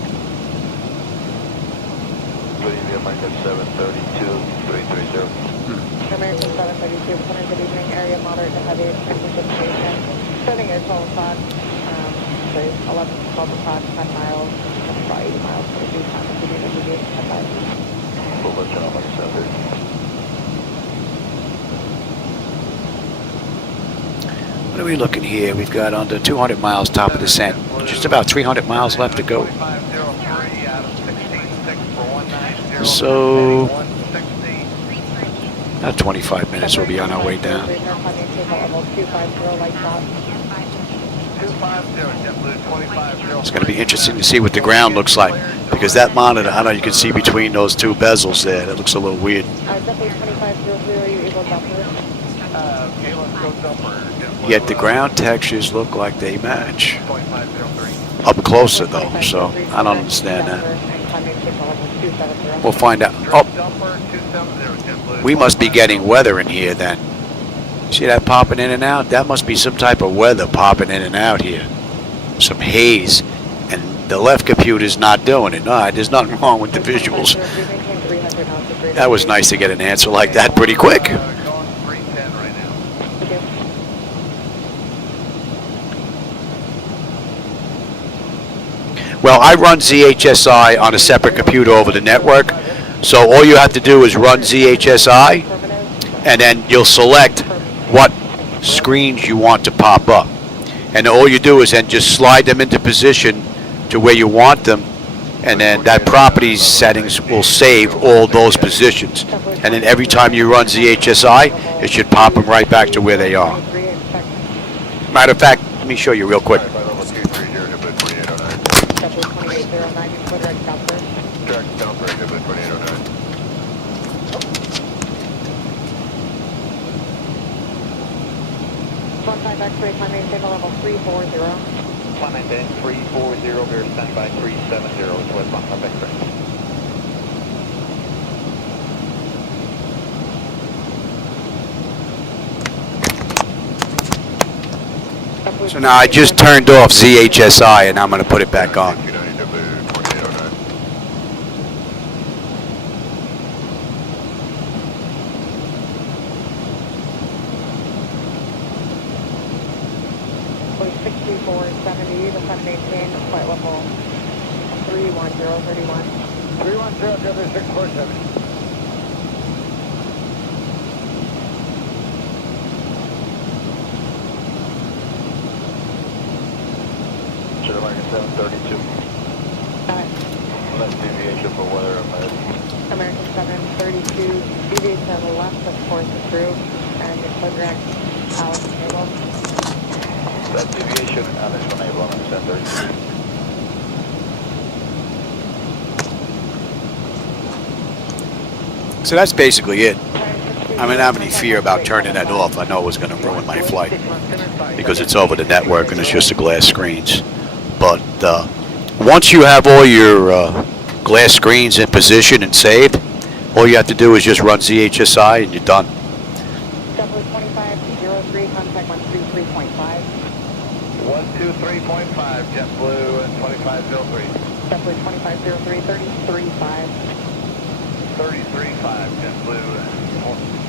Good evening, American 732, 330. American 732, Center, good evening. Area moderate to heavy precipitation. Starting at 12 o'clock, say 11 to 12 o'clock, 10 miles, about 80 miles for the due time of the deviation at 5. What are we looking here? We've got under 200 miles top of descent. Just about 300 miles left to go. So, about 25 minutes we'll be on our way down. It's going to be interesting to see what the ground looks like, because that monitor, I don't know, you can see between those two bezels there. That looks a little weird. Yet the ground textures look like they match. Up closer though, so I don't understand that. We'll find out. Oh, we must be getting weather in here then. See that popping in and out? That must be some type of weather popping in and out here. Some haze. And the left computer's not doing it. No, there's nothing wrong with the visuals. That was nice to get an answer like that pretty quick. Well, I run ZHSI on a separate computer over the network. So all you have to do is run ZHSI, and then you'll select what screens you want to pop up. And all you do is then just slide them into position to where you want them, and then that properties settings will save all those positions. And then every time you run ZHSI, it should pop them right back to where they are. Matter of fact, let me show you real quick. X-ray, climb maintain level 340. Climb maintain 340, we're standing by 370, westbound climb X-ray. So now I just turned off ZHSI and I'm going to put it back on. Flight level 31031. 310, 647. American 732. Left deviation for weather American 732, deviate to the left of course through, and your clear direct out table. Left deviation, Alex on Able, American 732. So that's basically it. I don't have any fear about turning that off. I know it was going to ruin my flight because it's over the network and it's just the glass screens. But once you have all your glass screens in position and saved, all you have to do is just run ZHSI and you're done. JetBlue 2503, contact 123.5. 123.5, JetBlue and 2503. JetBlue 2503, 33.5. 33.5, JetBlue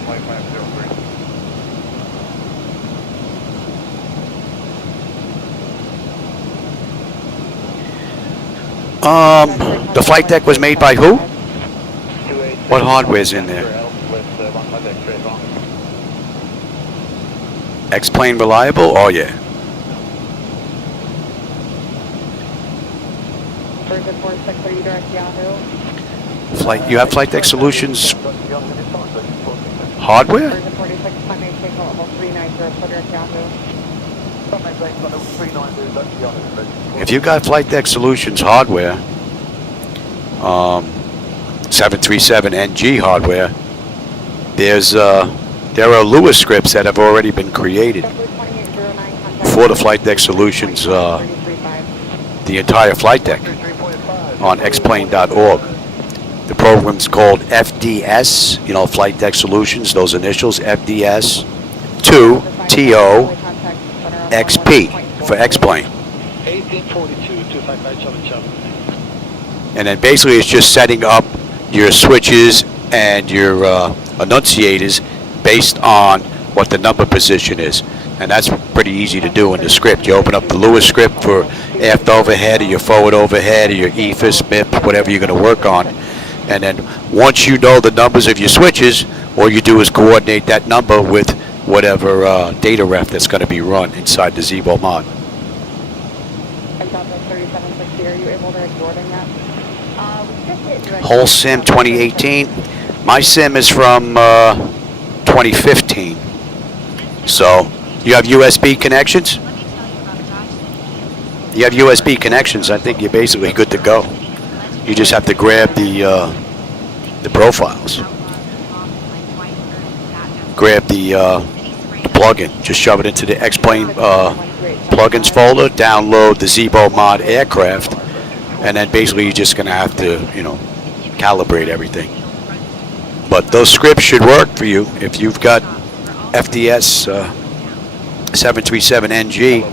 2503. The flight deck was made by who? What hardware's in there? X-plane reliable? Oh yeah. Flight. You have flight deck solutions hardware? If you got flight deck solutions hardware, 737NG hardware, there are Lewis scripts that have already been created for the flight deck solutions, the entire flight deck on xplane.org. The program's called FDS, flight deck solutions, those initials, FDS 2 TO XP for X-plane. 1842-25577. And then basically it's just setting up your switches and your annunciators based on what the number position is. And that's pretty easy to do in the script. You open up the Lewis script for aft overhead or your forward overhead or your EFIS, MIP, whatever you're going to work on. And then once you know the numbers of your switches, all you do is coordinate that number with whatever data ref that's going to be run inside the ZiboMod. Are you able to ignore them yet? Whole sim 2018. My sim is from 2015. So you have USB connections? You have USB connections. I think you're basically good to go. You just have to grab the profiles. Grab the plugin. Just shove it into the X-Plane plugins folder. Download the ZiboMod aircraft, and then basically you're just going to have to, calibrate everything. But those scripts should work for you if you've got FDS 737NG.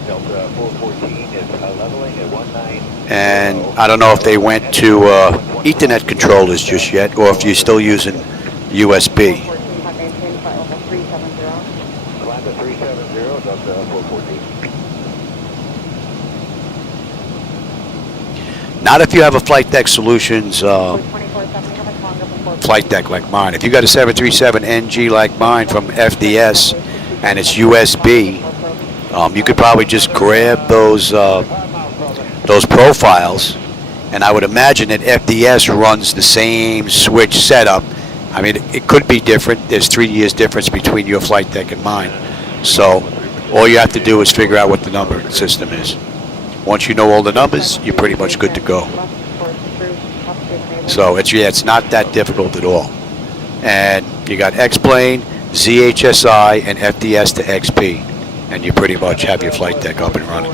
And I don't know if they went to Ethernet controllers just yet, or if you're still using USB. Not if you have a Flightdeck Solutions Flightdeck like mine. If you got a 737NG like mine from FDS and it's USB, you could probably just grab those profiles, and I would imagine that FDS runs the same switch setup. I mean, it could be different. There's 3 years difference between your Flightdeck and mine. So all you have to do is figure out what the number system is. Once you know all the numbers, you're pretty much good to go. So it's not that difficult at all. And you got X-Plane, ZHSI, and FDS to XP, and you pretty much have your Flightdeck up and running.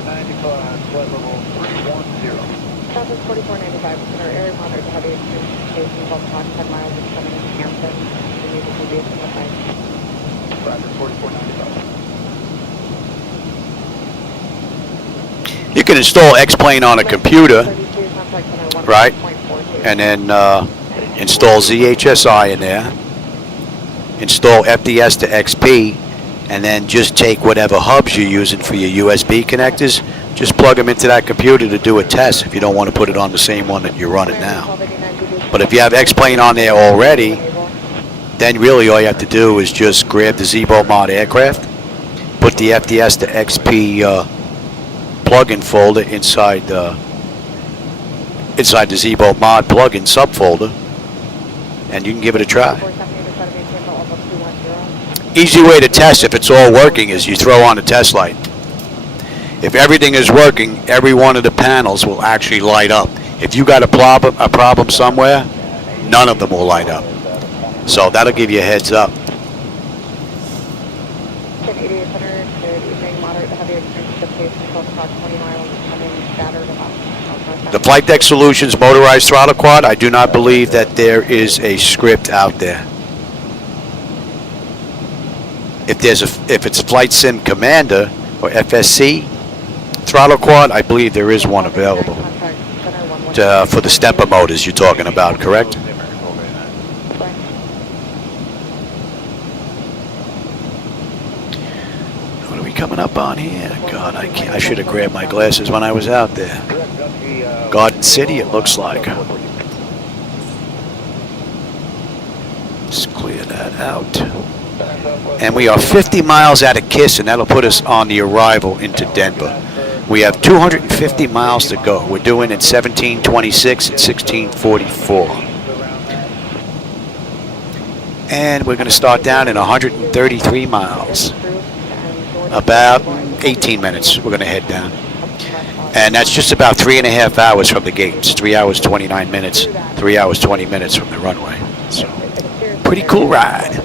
You can install X-Plane on a computer, right? And then install ZHSI in there, install FDS to XP, and then just take whatever hubs you're using for your USB connectors, just plug them into that computer to do a test if you don't want to put it on the same one that you're running now. But if you have X-Plane on there already, then really all you have to do is just grab the ZiboMod aircraft, put the FDS to XP plugin folder inside the ZiboMod plugin subfolder, and you can give it a try. Easy way to test if it's all working is you throw on a test light. If everything is working, every one of the panels will actually light up. If you got a problem somewhere, none of them will light up. So that'll give you a heads up. The Flightdeck Solutions motorized throttle quad, I do not believe that there is a script out there. If it's Flight Sim Commander or FSC throttle quad, I believe there is one available for the stepper motors you're talking about, correct? What are we coming up on here? God, I should have grabbed my glasses when I was out there. Garden City, it looks like. Let's clear that out. And we are 50 miles out of KISS, and that'll put us on the arrival into Denver. We have 250 miles to go. We're doing in 1726 and 1644. And we're going to start down in 133 miles. About 18 minutes, we're going to head down. And that's just about 3.5 hours from the gates. 3 hours, 29 minutes, 3 hours, 20 minutes from the runway. So, pretty cool ride.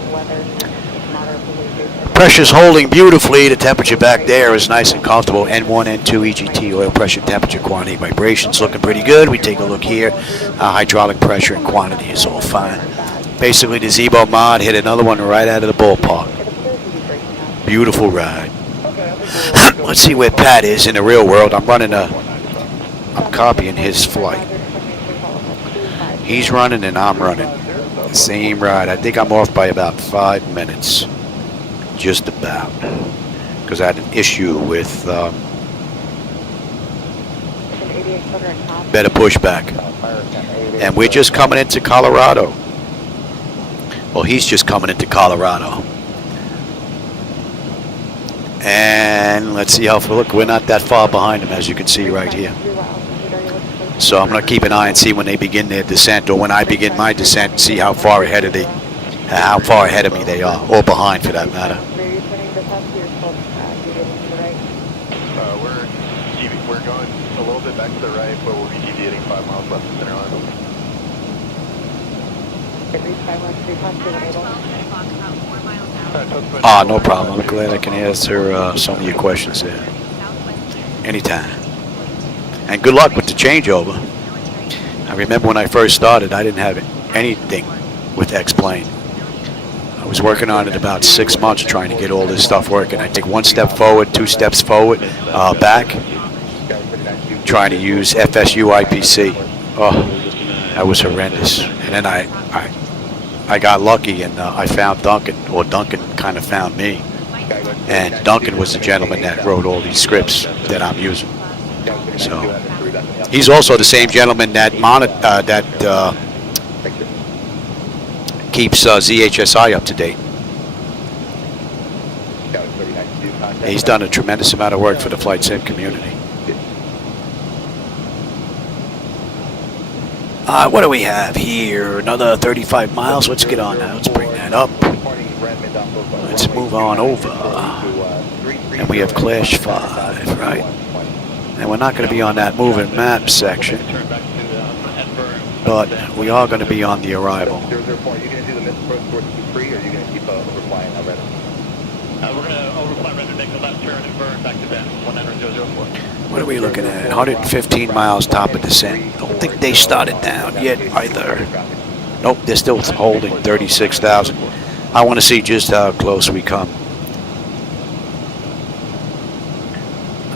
Pressure's holding beautifully. The temperature back there is nice and comfortable. N1, N2, EGT, oil pressure, temperature, quantity, vibrations looking pretty good. We take a look here. Hydraulic pressure and quantity is all fine. Basically, the ZiboMod hit another one right out of the ballpark. Beautiful ride. Let's see where Pat is in the real world. I'm copying his flight. He's running and I'm running. Same ride. I think I'm off by about 5 minutes. just about, because I had an issue with better pushback. And we're just coming into Colorado. Well, he's just coming into Colorado. And let's see how far. Look, we're not that far behind him, as you can see right here. So I'm going to keep an eye and see when they begin their descent, or when I begin my descent, and see how far ahead of me they are, or behind for that matter. We're going a little bit back to the right, but we'll be deviating 5 miles left of center line. Ah, no problem. I'm glad I can answer some of your questions there. Anytime. And good luck with the changeover. I remember when I first started, I didn't have anything with X-Plane. I was working on it about 6 months trying to get all this stuff working. I take 1 step forward, 2 steps forward, back, trying to use FSU IPC. Oh, that was horrendous. And then I got lucky and I found Duncan, or Duncan kind of found me. And Duncan was the gentleman that wrote all these scripts that I'm using. So he's also the same gentleman that keeps ZHSI up to date. He's done a tremendous amount of work for the flight sim community. What do we have here? Another 35 miles. Let's get on that. Let's bring that up. Let's move on over. And we have Clash 5, right? And we're not going to be on that moving map section, but we are going to be on the arrival. Are you going to do the missed approach towards 23, or are you going to keep overflying Redmond? We're going to overfly Redmond, make a left turn and burn back to Bend, 19004. What are we looking at? 115 miles top of descent. Don't think they started down yet either. Nope, they're still holding 36,000. I want to see just how close we come.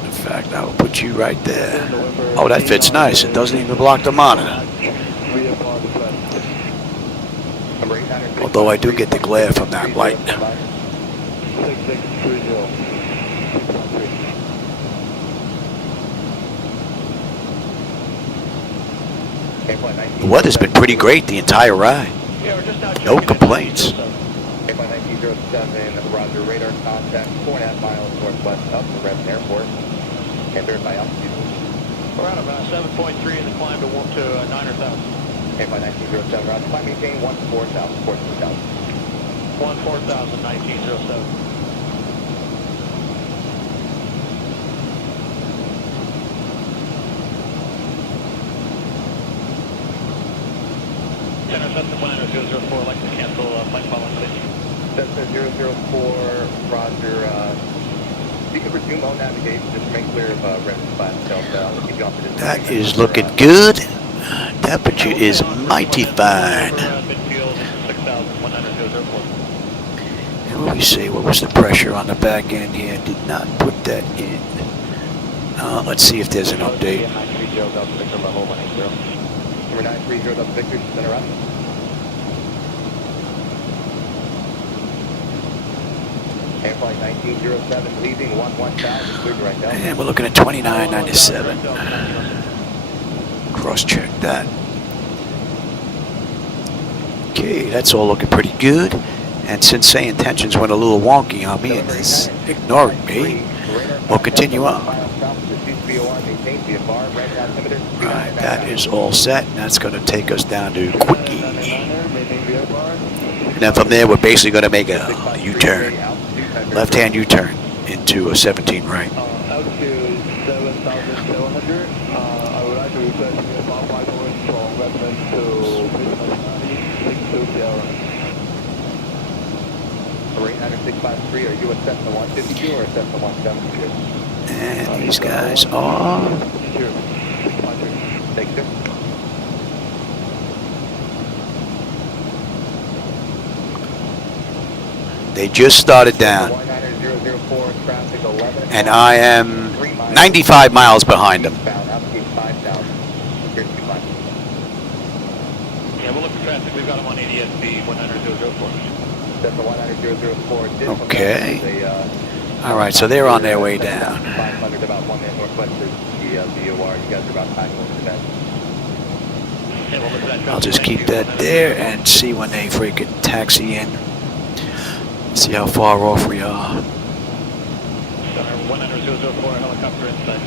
In fact, I'll put you right there. Oh, that fits nice. It doesn't even block the monitor. Although I do get the glare from that light. The weather's been pretty great the entire ride. No complaints. 1907, Roger, radar contact 4.5 miles northwest of the Redmond Airport. And verify altitude. We're at about 7.3 in the climb to 9,000. And by 1907, Roger, climb maintain 14,000, 14,000. 14,000, 1907. Center Cessna 19004, like to cancel flight following, please. Cessna 004, Roger. You can resume on navigation just to make clear of Redmond class Delta. I'll keep you off the That is looking good. Temperature is mighty fine. And what we see, what was the pressure on the back end here? Did not put that in. Let's see if there's an update. Number 930 Delta Victor, center up. Air flight 1907, leaving 11,000, clear direct down. And we're looking at 2997. Cross-check that. Okay, that's all looking pretty good. And since SayIntentions went a little wonky on me and is ignoring me, we'll continue on. Right, that is all set, and that's going to take us down to Quickie. And then from there, we're basically going to make a U-turn, left-hand U-turn into a 17 right. Altitude 7,700. I would like to request you about 5 points from Redmond to Business 620. Marine 9653, are you a Cessna 152 or a Cessna 172? And these guys are... Take two. They just started down. And I am 95 miles behind them. Yeah, we'll look for traffic. We've got them on ADSB 19004. Delta 100,004. Okay. All right, so they're on their way down. 500, about 1 minute northwest of the VOR. You guys are about 5 minutes to that. I'll just keep that there and see when they freaking taxi in. See how far off we are. 100,004, helicopter inside.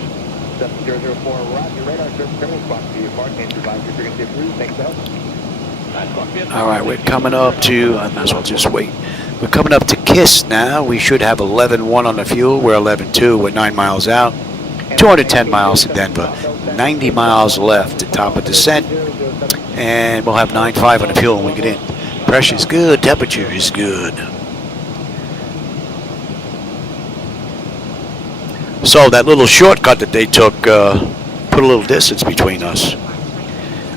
7004, roger, radar, surface criminal spot to you. Mark, and advisory frequency approved. Thanks, help. All right, we're coming up to, I might as well just wait. We're coming up to KISS now. We should have 11.1 on the fuel. We're 11.2. We're 9 miles out. 210 miles to Denver. 90 miles left at top of descent. And we'll have 9.5 on the fuel when we get in. Pressure's good. Temperature is good. So that little shortcut that they took put a little distance between us.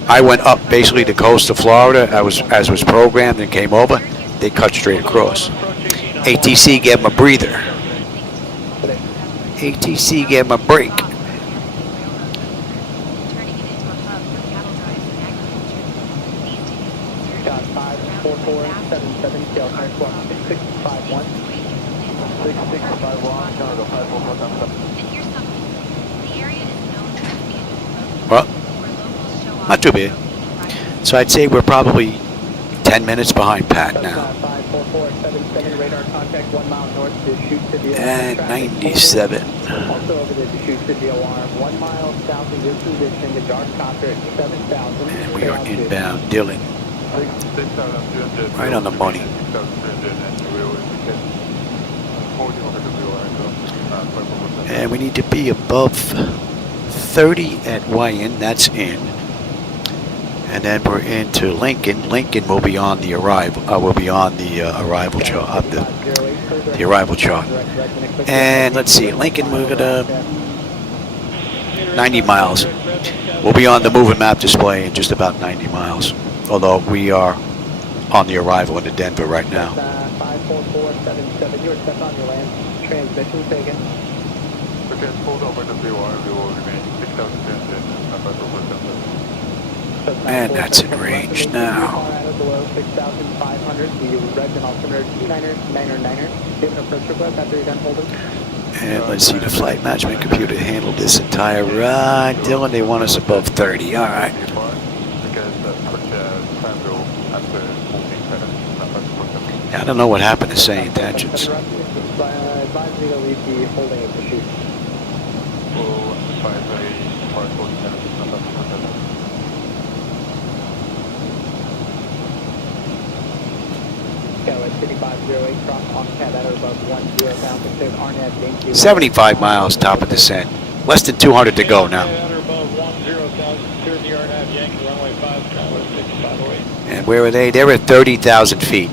I went up basically the coast of Florida as was programmed and came over. They cut straight across. ATC gave them a breather. ATC gave them a break. Got 54477, tail high squawk 6651. 6651, counter to 54477. Well, not too bad. So I'd say we're probably 10 minutes behind Pat now. 54477, radar contact 1 mile north to Deschutes City. And 97. Also over the Deschutes City alarm, 1 mile south of your position, the dark copter at 7,000. And we are inbound Dylan. Right on the money. And we need to be above 30 at YN, that's in. And then we're into Lincoln. Lincoln will be on the arrival. Will be on the arrival chart. The arrival chart. And let's see, Lincoln, we're gonna 90 miles. We'll be on the moving map display in just about 90 miles. Although we are on the arrival into Denver right now. 54477, you're set on your land. Transmission taken. Okay, pulled over the VOR. We will remain 6,200 And that's in range now. Below 6,500. The red and altimeter 29er. Give an approach request after you're done holding. And let's see, the flight management computer handled this entire ride. Dylan, they want us above 30. All right. Yeah, I don't know what happened to SayIntentions. Advise me to leave the holding of the chute. City 508, cross on CAD at or above 10,000, says RNAV-Y. 75 miles, top of descent. Less than 200 to go now. At or above 10,000, clear the RNAV-Y, runway 5, Skyway 6508. And where are they? They're at 30,000 feet.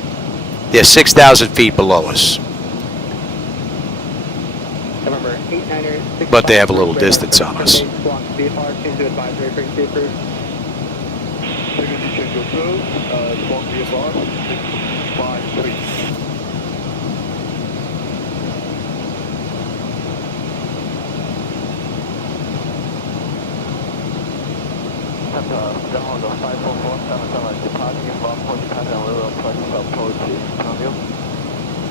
They're 6,000 feet below us. November 89er, But they have a little distance on us. VFR, change to advisory frequency approved. Frequency change approved. Squawk VFR, 653. Down the 54477, departing inbound for Japan and we will approach approach Columbia.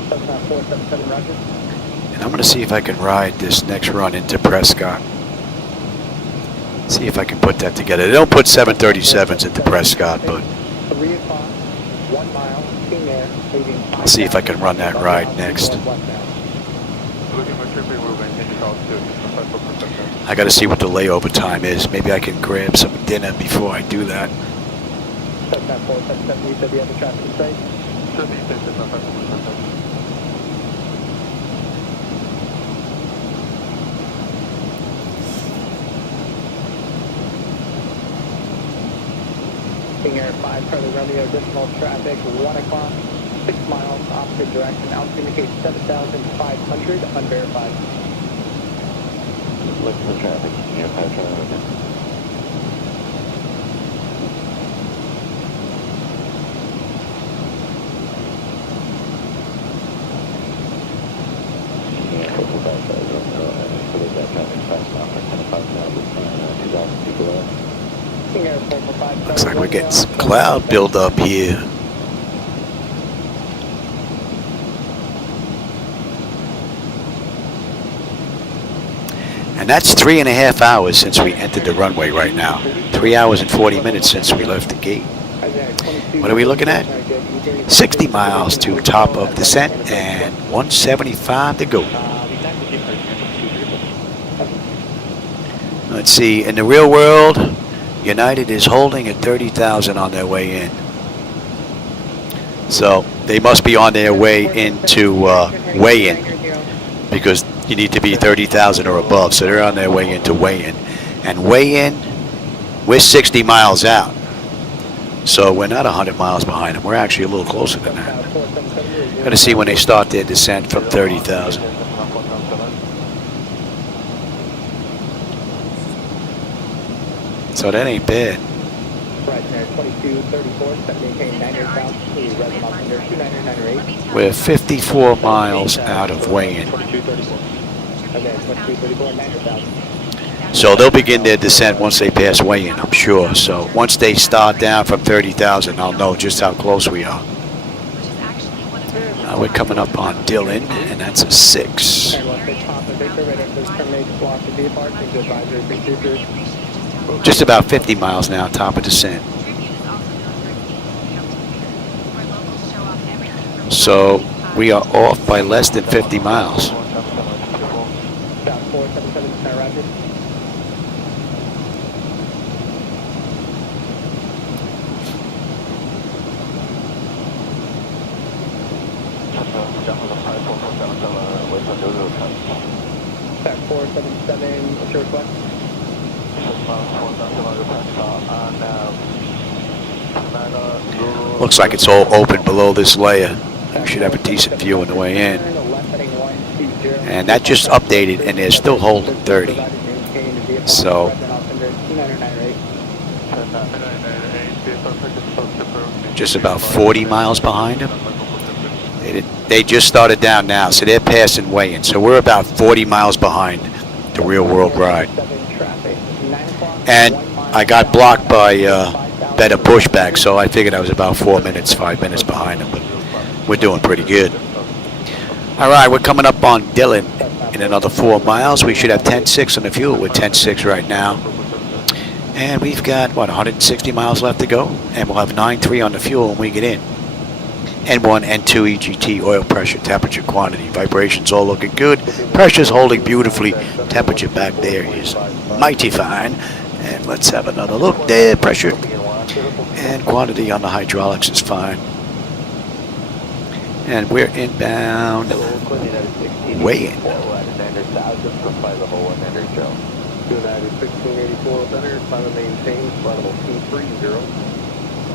477, roger. And I'm going to see if I can ride this next run into Prescott. See if I can put that together. They don't put 737s into Prescott, but 3 o'clock, 1 mile, King Air, leaving. I'll see if I can run that ride next. I got to see what the layover time is. Maybe I can grab some dinner before I do that. 477, you said you have the traffic in sight? King Air 5, Charlie Romeo, additional traffic, 1 o'clock, 6 miles, opposite direction, altitude indicates 7,500, unverified. Look for traffic, King Air 5, Charlie Romeo. Looks like we're getting some cloud build up here. And that's 3.5 hours since we entered the runway right now. 3 hours and 40 minutes since we left the gate. What are we looking at? 60 miles to top of descent and 175 to go. Let's see, in the real world, United is holding at 30,000 on their way in. So they must be on their way into weigh-in, because you need to be 30,000 or above. So they're on their way into weigh-in. And weigh-in, we're 60 miles out. So we're not 100 miles behind them. We're actually a little closer than that. Going to see when they start their descent from 30,000. So that ain't bad. We're 54 miles out of weigh-in. So they'll begin their descent once they pass weigh-in, I'm sure. So once they start down from 30,000, I'll know just how close we are. We're coming up on Dylan, and that's a 6. Just about 50 miles now, top of descent. So we are off by less than 50 miles. Looks like it's all open below this layer. We should have a decent view on the way in. And that just updated, and they're still holding 30. So just about 40 miles behind them. They just started down now, so they're passing weigh-in. So we're about 40 miles behind the real world ride. And I got blocked by better pushback, so I figured I was about 5 minutes behind them. But we're doing pretty good. All right, we're coming up on Dylan in another 4 miles. We should have 10.6 on the fuel. We're 10.6 right now. And we've got, what, 160 miles left to go? And we'll have 9.3 on the fuel when we get in. N1, N2, EGT, oil pressure, temperature, quantity, vibrations all looking good. Pressure's holding beautifully. Temperature back there is mighty fine. And let's have another look there. Pressure and quantity on the hydraulics is fine. And we're inbound. Weigh-in. United 1684 center, climb and maintain, flight level 230.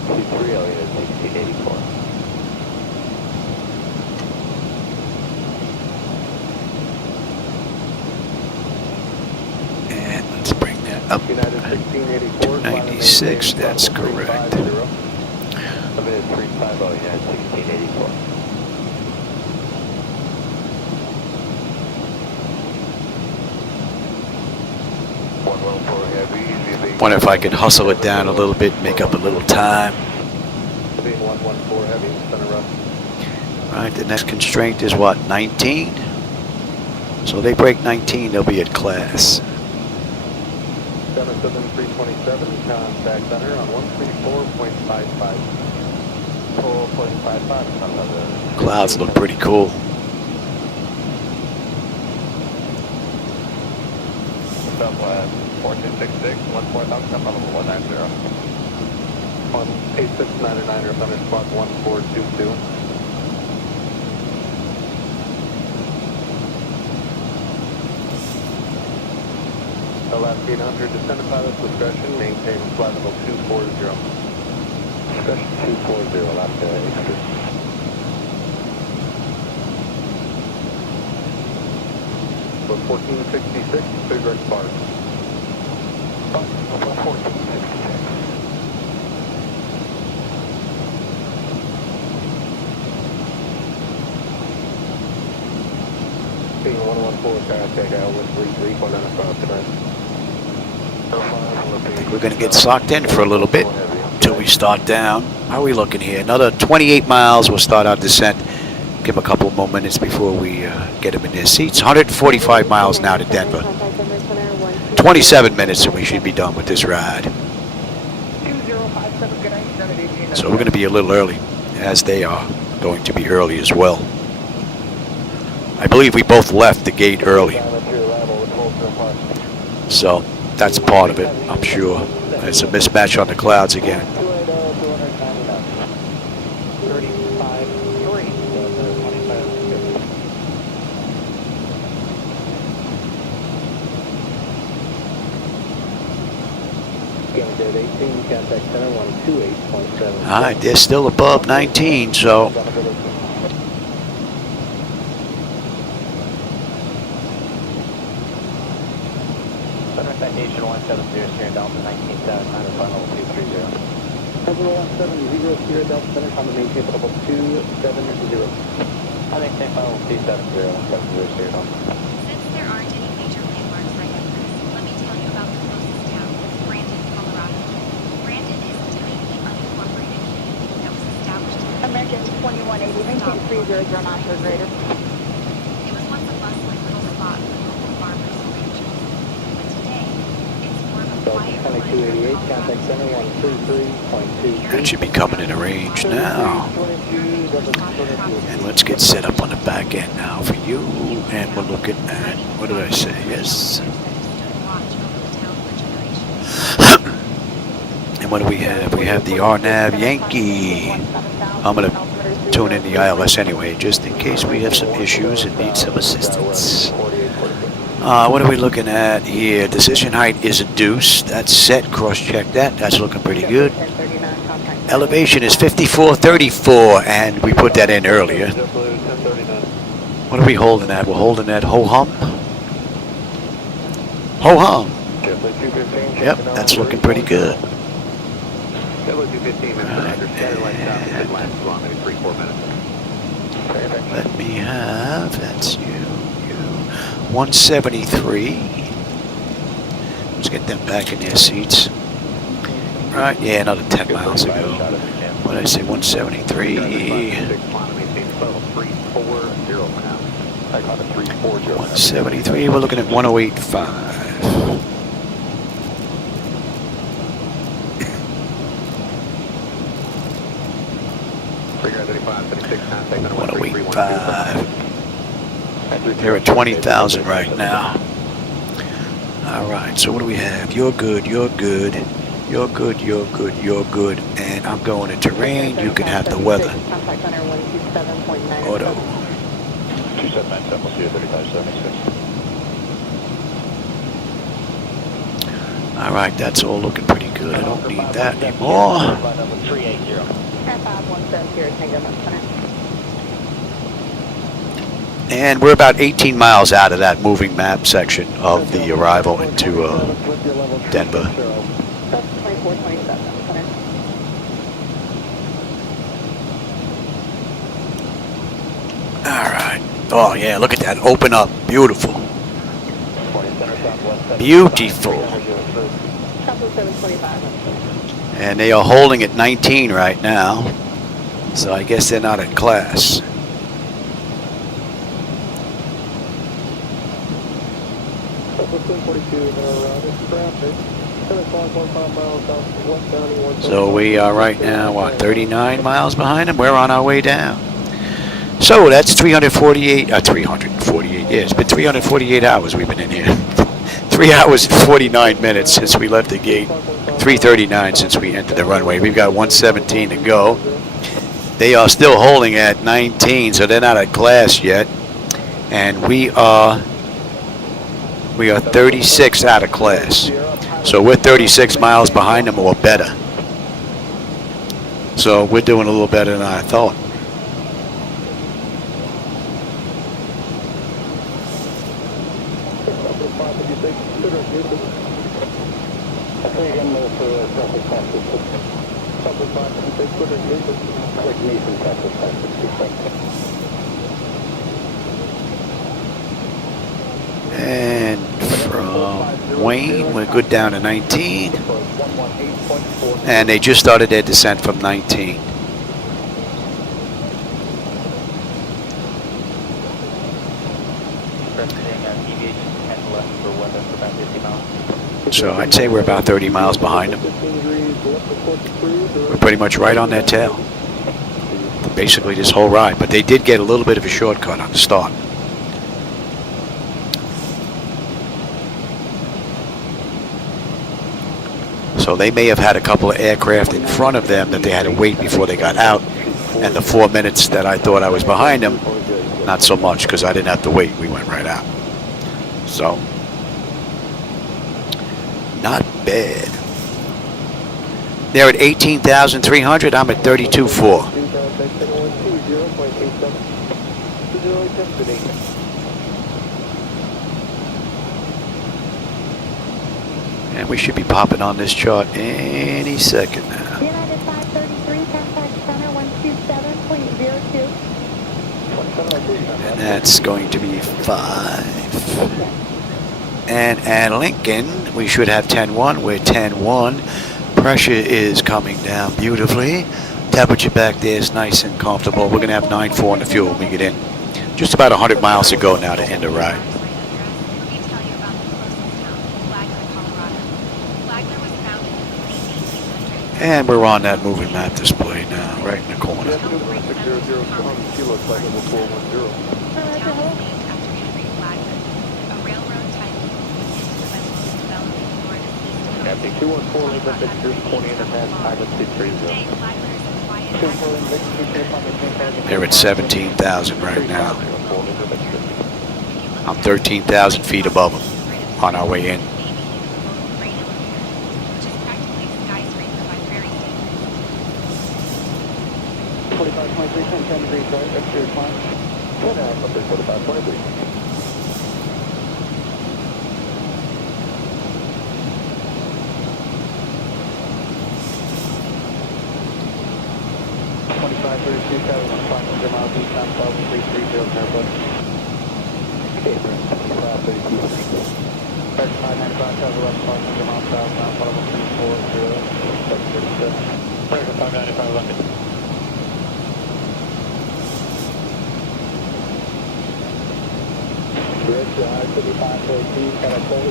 230, 1684. And let's bring that up. United 1684, 96, that's correct. 350, United 1684. Wonder if I could hustle it down a little bit, make up a little time. All right, the next constraint is what, 19? So they break 19, they'll be at class. 77327, contact center on 134.55. 4.55. Clouds look pretty cool. Southwest 4266, 14,000, level 190. 18699 or thunder spot 1422. Left 800, descend to pilot's discretion, maintain flight level 240. Discretion 240, left 800. For 1466, big red spark. 1466. Being 114, contact Alwyn 33, going on across tonight. I think we're going to get socked in for a little bit until we start down. How are we looking here? Another 28 miles. We'll start our descent. Give them a couple more minutes before we get them in their seats. 145 miles now to Denver. 27 minutes and we should be done with this ride. 2057, good night, United 18. So we're going to be a little early, as they are going to be early as well. I believe we both left the gate early. So that's part of it, I'm sure. It's a mismatch on the clouds again. 18, contact center 128.7. All right, they're still above 19, so Center citation 170, steering Delta 19,700, final 230. Level 170, steering Delta Center, on the maintain level 270. I maintain final 270, 170, steering Delta. Since there aren't any major landmarks right at this, let me tell you about the closest town, Brandon, Colorado. Brandon is a tiny, unincorporated community that was established in American 2180, maintain 30 knots or greater. It was once a bustling little spot for local farmers and ranchers. But today, it's more of a quiet village. 2288, contact center 133.2. that should be coming into range now. And let's get set up on the back end now for you. And we're looking at, what did I say? Yes. And what do we have? We have the RNAV Yankee. I'm going to tune in the ILS anyway, just in case we have some issues and need some assistance. What are we looking at here? Decision height is a deuce. That's set. Cross-check that. That's looking pretty good. Elevation is 5434, and we put that in earlier. What are we holding at? We're holding at ho-hum? Ho-hum. Yep, that's looking pretty good. Let me have, that's you, 173. Let's get them back in their seats. Right, yeah, another 10 miles ago. What did I say, 173? 173, we're looking at 1085. 105. They're at 20,000 right now. All right, so what do we have? You're good, you're good. You're good, you're good, you're good. And I'm going into rain. You can have the weather. Auto. 2797, we'll see you 3576. All right, that's all looking pretty good. I don't need that anymore. And we're about 18 miles out of that moving map section of the arrival into Denver. All right. Oh, yeah, look at that. Open up. Beautiful. Beautiful. And they are holding at 19 right now. So I guess they're not in class. So we are right now, what, 39 miles behind them? We're on our way down. So that's 348, yeah, it's been 348 hours we've been in here. 3 hours and 49 minutes since we left the gate. 3:39 since we entered the runway. We've got 117 to go. They are still holding at 19, so they're not at class yet. And we are 36 out of class. So we're 36 miles behind them or better. So we're doing a little better than I thought. And from Wayne, we're good down to 19. And they just started their descent from 19. left for weather for about 50 miles. So I'd say we're about 30 miles behind them. We're pretty much right on their tail. Basically this whole ride, but they did get a little bit of a shortcut on the start. So they may have had a couple of aircraft in front of them that they had to wait before they got out. And the 4 minutes that I thought I was behind them, not so much because I didn't have to wait. We went right out. So, not bad. They're at 18,300. I'm at 32.4. And we should be popping on this chart any second now. United 533, contact center 127.02. And that's going to be 5. And at Lincoln, we should have 10-1. We're 10-1. Pressure is coming down beautifully. Temperature back there is nice and comfortable. We're going to have 9.4 in the fuel when we get in. Just about 100 miles to go now to end the ride. And we're on that moving map display now, right in the corner. Captain 214, Lima Victor's 20 and a half, pilot 230. They're at 17,000 right now. I'm 13,000 feet above them on our way in.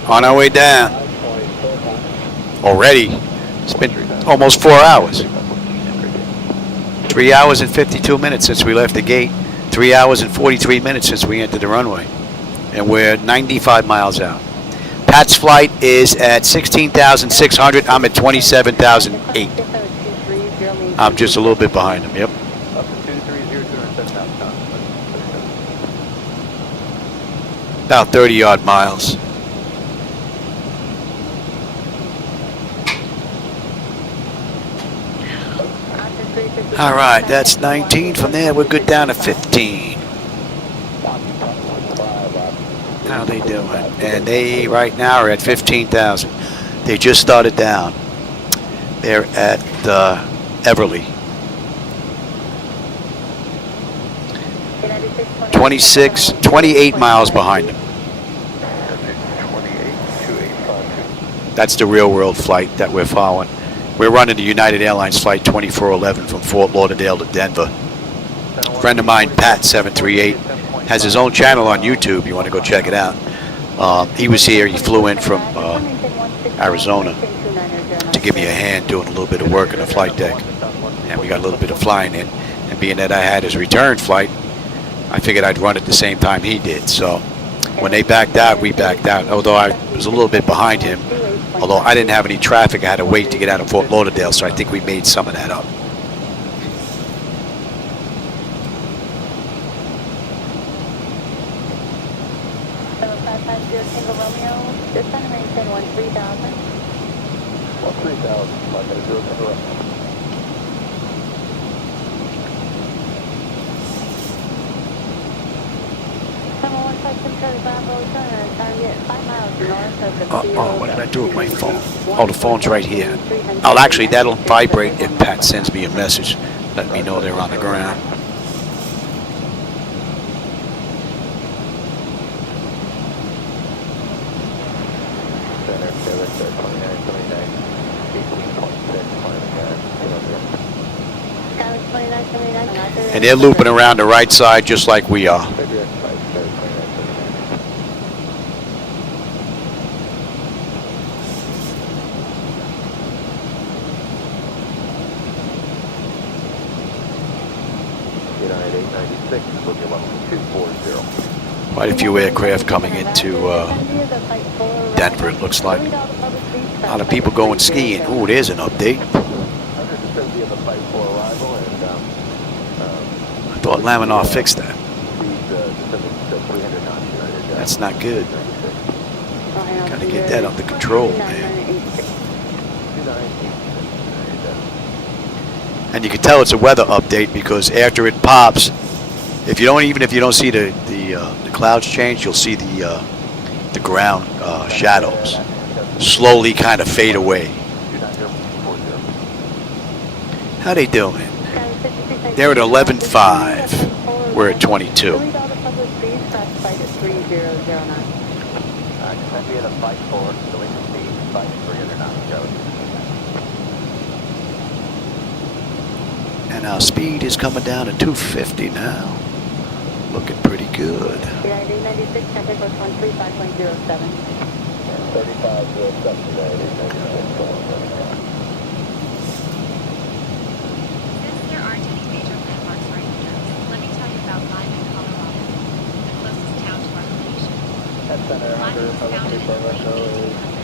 On our way down. Already. It's been almost 4 hours. 3 hours and 52 minutes since we left the gate. 3 hours and 43 minutes since we entered the runway. And we're 95 miles out. Pat's flight is at 16,600. I'm at 27,008. I'm just a little bit behind him, yep. About 30 odd miles. All right, that's 19. From there, we're good down to 15. How they doing? And they right now are at 15,000. They just started down. They're at Everly. 28 miles behind them. That's the real world flight that we're following. We're running the United Airlines Flight 2411 from Fort Lauderdale to Denver. A friend of mine, Pat 738, has his own channel on YouTube. You want to go check it out. He was here. He flew in from Arizona to give me a hand doing a little bit of work in the flight deck. And we got a little bit of flying in. And being that I had his return flight, I figured I'd run at the same time he did. So when they backed out, we backed out. Although I was a little bit behind him. Although I didn't have any traffic, I had to wait to get out of Fort Lauderdale, so I think we made some of that up. Uh-oh, what did I do with my phone? Oh, the phone's right here. Oh, actually, that'll vibrate if Pat sends me a message. Let me know they're on the ground. And they're looping around the right side just like we are. Quite a few aircraft coming into Denver, it looks like. A lot of people going skiing. Ooh, there's an update. I thought Laminar fixed that. That's not good. Gotta get that under control, man. And you can tell it's a weather update because after it pops, even if you don't see the clouds change, you'll see the ground shadows slowly kind of fade away. How they doing? They're at 11.5. We're at 22. And our speed is coming down to 250 now. Looking pretty good. Since there aren't any major landmarks right here, let me tell you about Lyman, Colorado, the closest town to our location. Lyman was founded in the late 1800s as a railroad junction,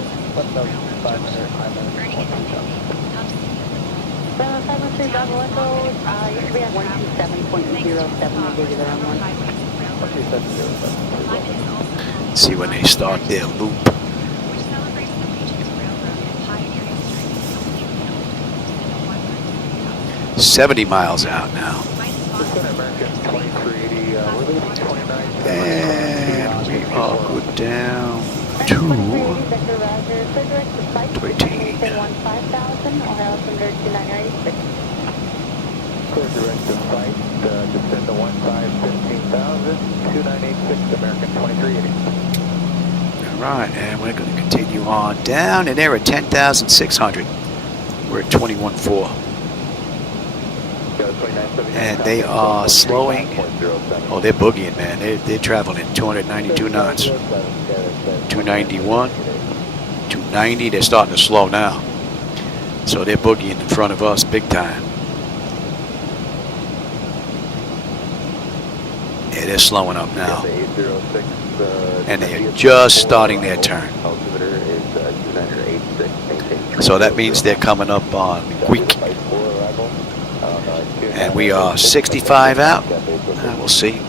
earning its name Hub City of the World. The town is long and prosperous for travelers, thanks to its fog with several highways and railroads. Lyman is also home to See when they start their loop. which celebrates the region's railroad and pioneering strength, completely owned and 70 miles out now. And we are good down to 13. Clear directive flight, descend to 15,000, 2986, American 2380. All right, and we're going to continue on down, and they're at 10,600. We're at 21.4. And they are slowing. Oh, they're boogieing, man. They're traveling at 292 knots. 291, 290. They're starting to slow now. So they're boogieing in front of us big time. Yeah, they're slowing up now. And they're just starting their turn. So that means they're coming up on weak. And we are 65 out. We'll see.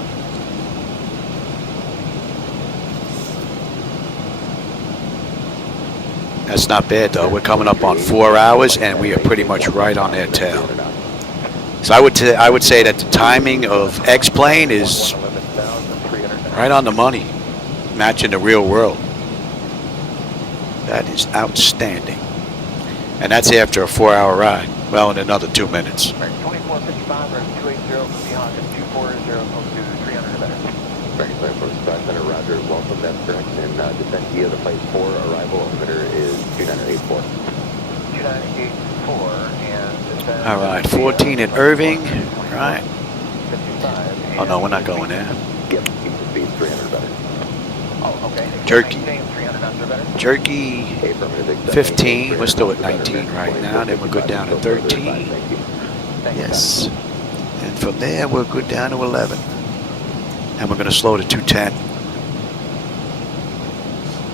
That's not bad though. We're coming up on 4 hours and we are pretty much right on their tail. So I would say that the timing of X-Plane is right on the money, matching the real world. That is outstanding. And that's after a 4-hour ride. Well, in another 2 minutes. 2455 or 280 from the Hawk and 240 close to 300 or better. Frank Flight Force Flight Center, roger, welcome, that's correct. And descent via the Flight 4, arrival altimeter is 2984. 2984 and descend. All right, 14 at Irving. Right. Oh no, we're not going there. Yep, keep the speed 300 or better. Oh, okay. Jerky. 300 knots or better. Jerky 15. We're still at 19 right now. Then we're good down to 13. Yes. And from there, we're good down to 11. And we're going to slow to 210.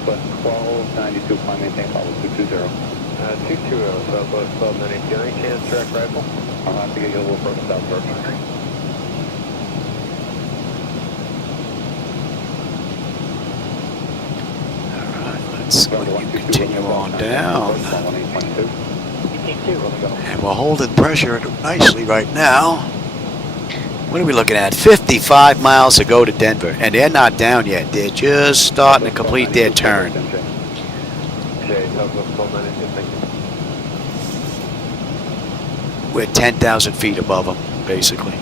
But 1292, climb maintain, follow 220. 220, Southwest 1290. Any chance track rifle? I'll have to get you a little further south first. Let's continue on down. And we're holding pressure nicely right now. What are we looking at? 55 miles to go to Denver. And they're not down yet. They're just starting to complete their turn. We're 10,000 feet above them, basically.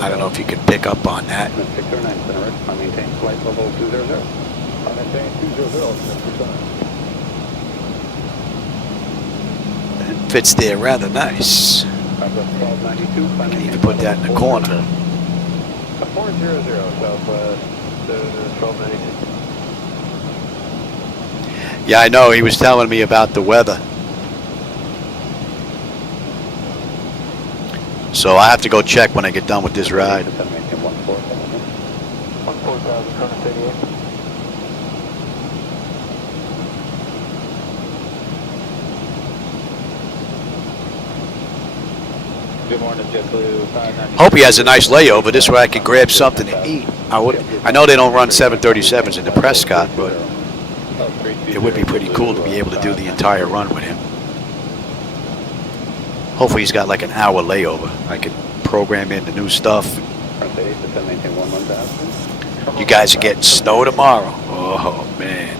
I don't know if you can pick up on that. 609, center, I maintain flight level 200. I maintain 200, It fits there rather nice. 1292, Can even put that in the corner. 400, Southwest 1292. Yeah, I know. He was telling me about the weather. So I have to go check when I get done with this ride. 14,000, current 88. Good morning, JetBlue 590. Hope he has a nice layover. This way I can grab something to eat. I know they don't run 737s into Prescott, but it would be pretty cool to be able to do the entire run with him. Hopefully he's got like an hour layover. I could program in the new stuff. You guys are getting snow tomorrow. Oh, man.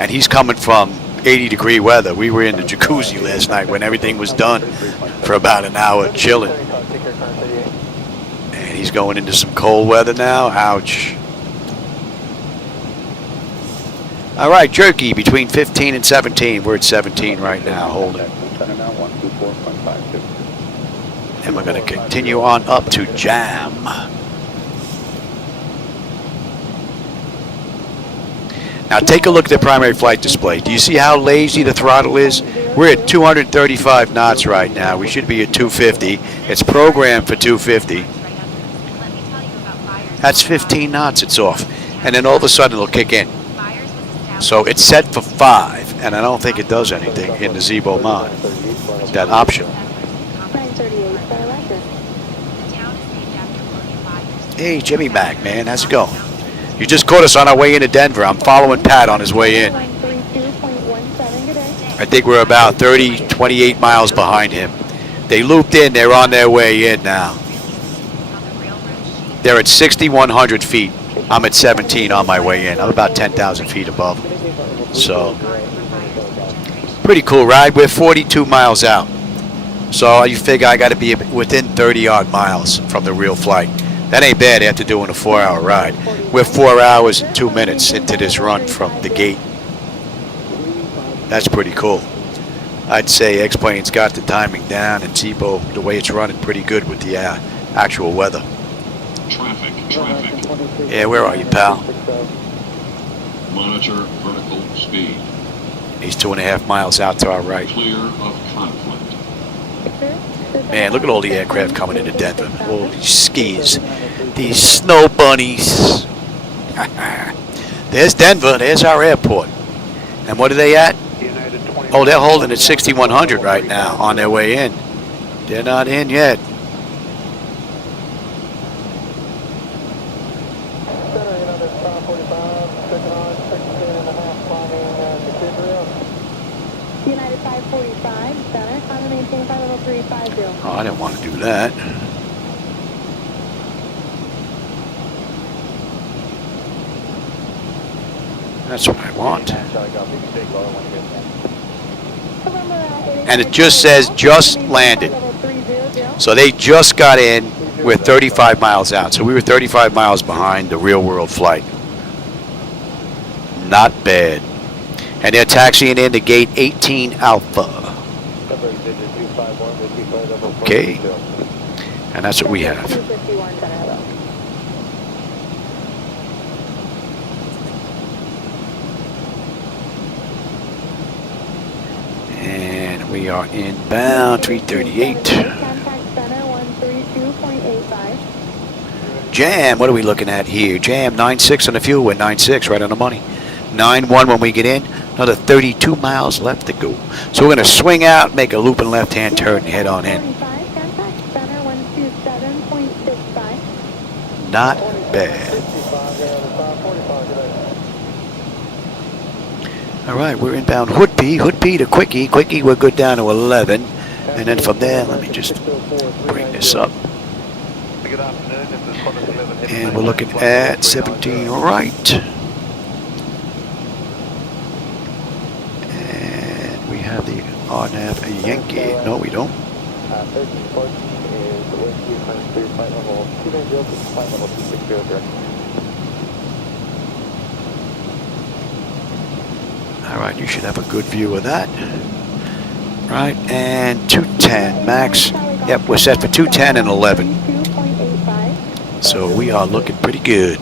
And he's coming from 80-degree weather. We were in the jacuzzi last night when everything was done for about an hour chilling. And he's going into some cold weather now. Ouch. All right, Jerky, between 15 and 17. We're at 17 right now, holding. And we're going to continue on up to Jam. Now take a look at the primary flight display. Do you see how lazy the throttle is? We're at 235 knots right now. We should be at 250. It's programmed for 250. That's 15 knots it's off. And then all of a sudden it'll kick in. So it's set for 5, and I don't think it does anything in the ZiboMod, that option. Hey, Jimmy Mac, man, how's it going? You just caught us on our way into Denver. I'm following Pat on his way in. I think we're about 28 miles behind him. They looped in. They're on their way in now. They're at 6,100 feet. I'm at 17 on my way in. I'm about 10,000 feet above. So, pretty cool ride. We're 42 miles out. So you figure I got to be within 30-odd miles from the real flight. That ain't bad after doing a 4-hour ride. We're 4 hours and 2 minutes into this run from the gate. That's pretty cool. I'd say X-Plane's got the timing down, and Zibo, the way it's running, pretty good with the actual weather. Traffic. Yeah, where are you, pal? Monitor vertical speed. He's 2.5 miles out to our right. Clear of conflict. Man, look at all the aircraft coming into Denver. All these skis. These snow bunnies. There's Denver. There's our airport. And what are they at? Oh, they're holding at 6,100 right now on their way in. They're not in yet. United 545, center, climb and maintain 50350. Oh, I didn't want to do that. That's what I want. And it just says just landed. So they just got in. We're 35 miles out. So we were 35 miles behind the real world flight. Not bad. And they're taxiing in to gate 18 Alpha. Okay. And that's what we have. And we are inbound 338. Jam, what are we looking at here? Jam 9.6 on the fuel. We're 9.6 right on the money. 9.1 when we get in. Another 32 miles left to go. So we're going to swing out, make a looping left-hand turn, and head on in. Not bad. All right, we're inbound Hoodpee to Quickie. Quickie, we're good down to 11. And then from there, let me just bring this up. And we're looking at 17 right. And we have the RNAV Yankee. No, we don't. All right, you should have a good view of that. Right, and 210 max. Yep, we're set for 210 and 11. So we are looking pretty good.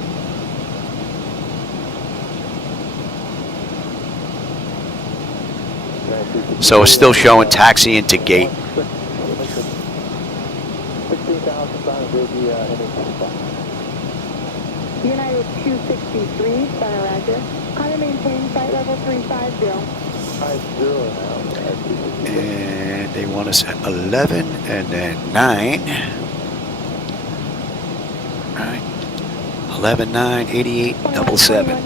So it's still showing taxi into gate. 123, center roger. Climb and maintain flight level 350. 50 now. And they want us at 11 and then 9. Alright. 11, 9, 88, 77.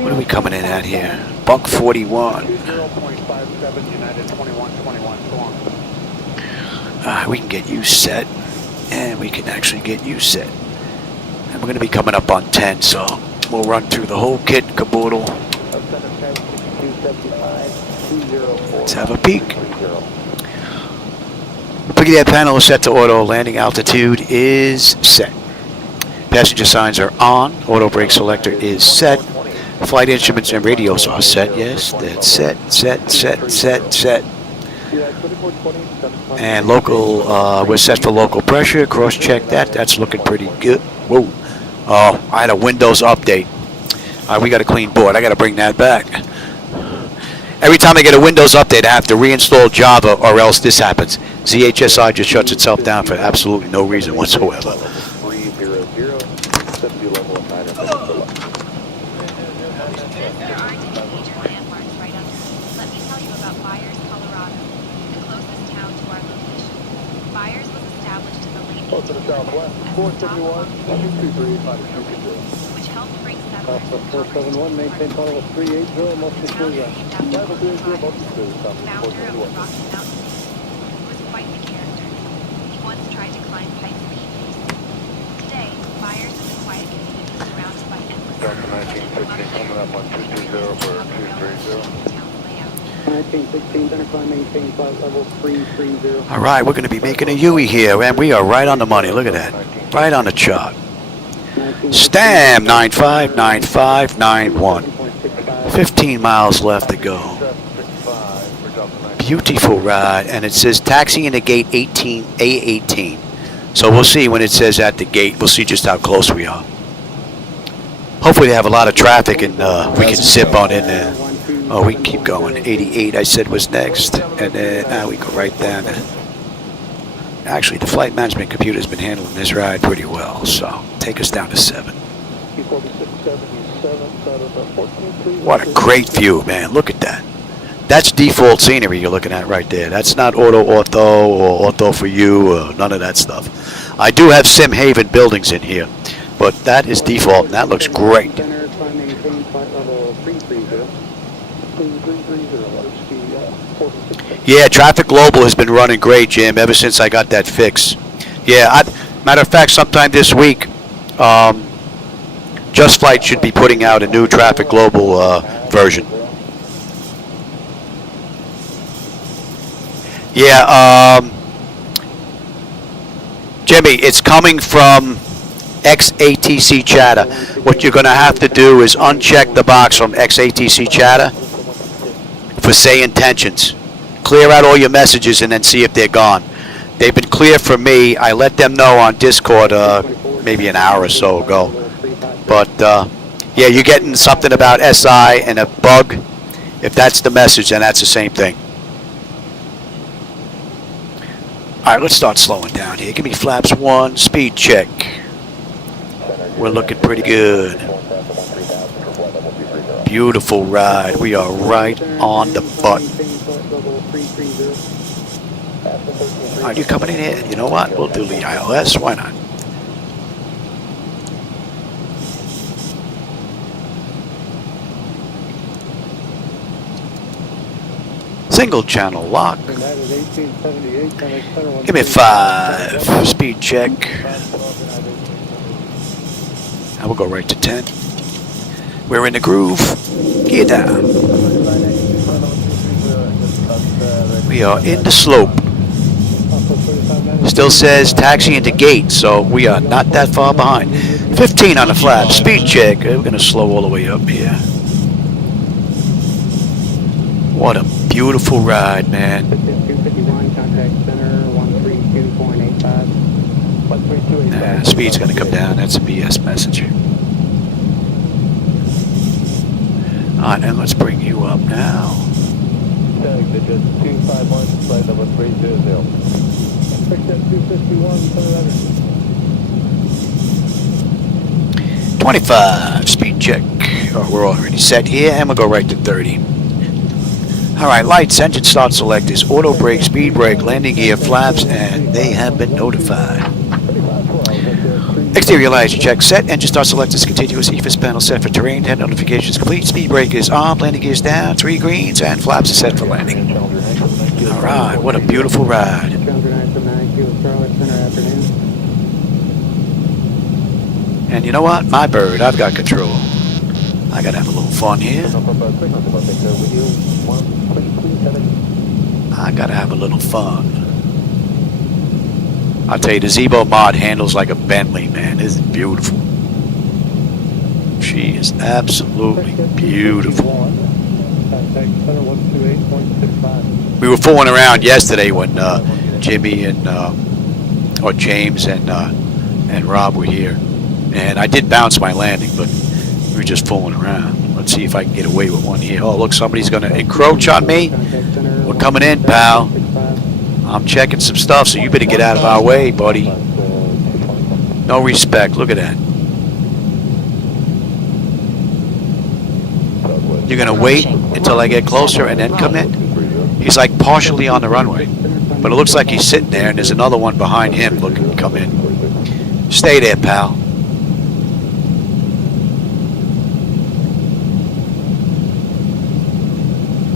What are we coming in at here? Buck 41. 0.57, United 2121, so long. We can get you set. And we can actually get you set. And we're going to be coming up on 10, so we'll run through the whole kit and caboodle. Let's have a peek. Brigadier panel is set to auto. Landing altitude is set. Passenger signs are on. Auto brake selector is set. Flight instruments and radios are set. Yes, that's set, set. And local, we're set for local pressure. Cross-check that. That's looking pretty good. Whoa. Oh, I had a Windows update. We got a clean board. I got to bring that back. Every time I get a Windows update, I have to reinstall Java or else this happens. ZHSI just shuts itself down for absolutely no reason whatsoever. There aren't any major landmarks right up here. Let me tell you about Byers, Colorado, the closest town to our location. Byers was established in the late 1800s as a stop which helped bring settlers to 471, maintain level 380, motion cruiser. Level 30, motion cruiser. founder of the Rocky Mountain Peace. He was quite the character. He once tried to climb Pikes Peak. Today, Byers is a quiet community surrounded by endless Delta 1916 coming up on 220 for 230. 1916, center climb, maintain flight level 330. All right, we're going to be making a Huey here, and we are right on the money. Look at that. Right on the chart. Stam 959591. 15 miles left to go. Beautiful ride, and it says taxi in the gate 18 A18. So we'll see when it says at the gate. We'll see just how close we are. Hopefully they have a lot of traffic and we can zip on in there. Oh, we can keep going. 88 I said was next, and then we go right down there. Actually, the flight management computer has been handling this ride pretty well, so take us down to 7. What a great view, man. Look at that. That's default scenery you're looking at right there. That's not auto ortho or ortho for you or none of that stuff. I do have Sim Haven buildings in here, but that is default, and that looks great. Yeah, Traffic Global has been running great, Jim, ever since I got that fix. Yeah, matter of fact, sometime this week, Just Flight should be putting out a new Traffic Global version. Yeah, Jimmy, it's coming from XATC Chatter. What you're going to have to do is uncheck the box from XATC Chatter for SayIntentions. Clear out all your messages and then see if they're gone. They've been clear for me. I let them know on Discord maybe an hour or so ago. But, yeah, you're getting something about SI and a bug. If that's the message, then that's the same thing. All right, let's start slowing down here. Give me flaps 1, speed check. We're looking pretty good. Beautiful ride. We are right on the button. Are you coming in here? You know what? We'll do the ILS. Why not? Single channel lock. Give me 5. Speed check. Now we'll go right to 10. We're in the groove. Gear down. We are in the slope. Still says taxi into gate, so we are not that far behind. 15 on the flap. Speed check. We're going to slow all the way up here. What a beautiful ride, man. 251, contact center 132.85. Speed's going to come down. That's a BS message. All right, and let's bring you up now. Digit 251, flight number 300. Expect that 251, 25, speed check. Oh, we're already set here, and we'll go right to 30. Alright, lights, engine start selectors, auto brake, speed brake, landing gear, flaps, and they have been notified. Exterior lights check set, engine start selectors continuous, EFIS panel set for terrain, head notifications complete, speed brake is on, landing gears down, 3 greens, and flaps are set for landing. Alright, what a beautiful ride. And you know what? My bird, I've got control. I gotta have a little fun here. I gotta have a little fun. I'll tell you, the ZiboMod handles like a Bentley, man. This is beautiful. She is absolutely beautiful. We were fooling around yesterday when Jimmy and or James and Rob were here, and I did bounce my landing, but we were just fooling around. Let's see if I can get away with one here. Oh, look, somebody's going to encroach on me. We're coming in, pal. I'm checking some stuff, so you better get out of our way, buddy. No respect. Look at that. You're going to wait until I get closer and then come in? He's like partially on the runway. But it looks like he's sitting there, and there's another one behind him looking to come in. Stay there, pal.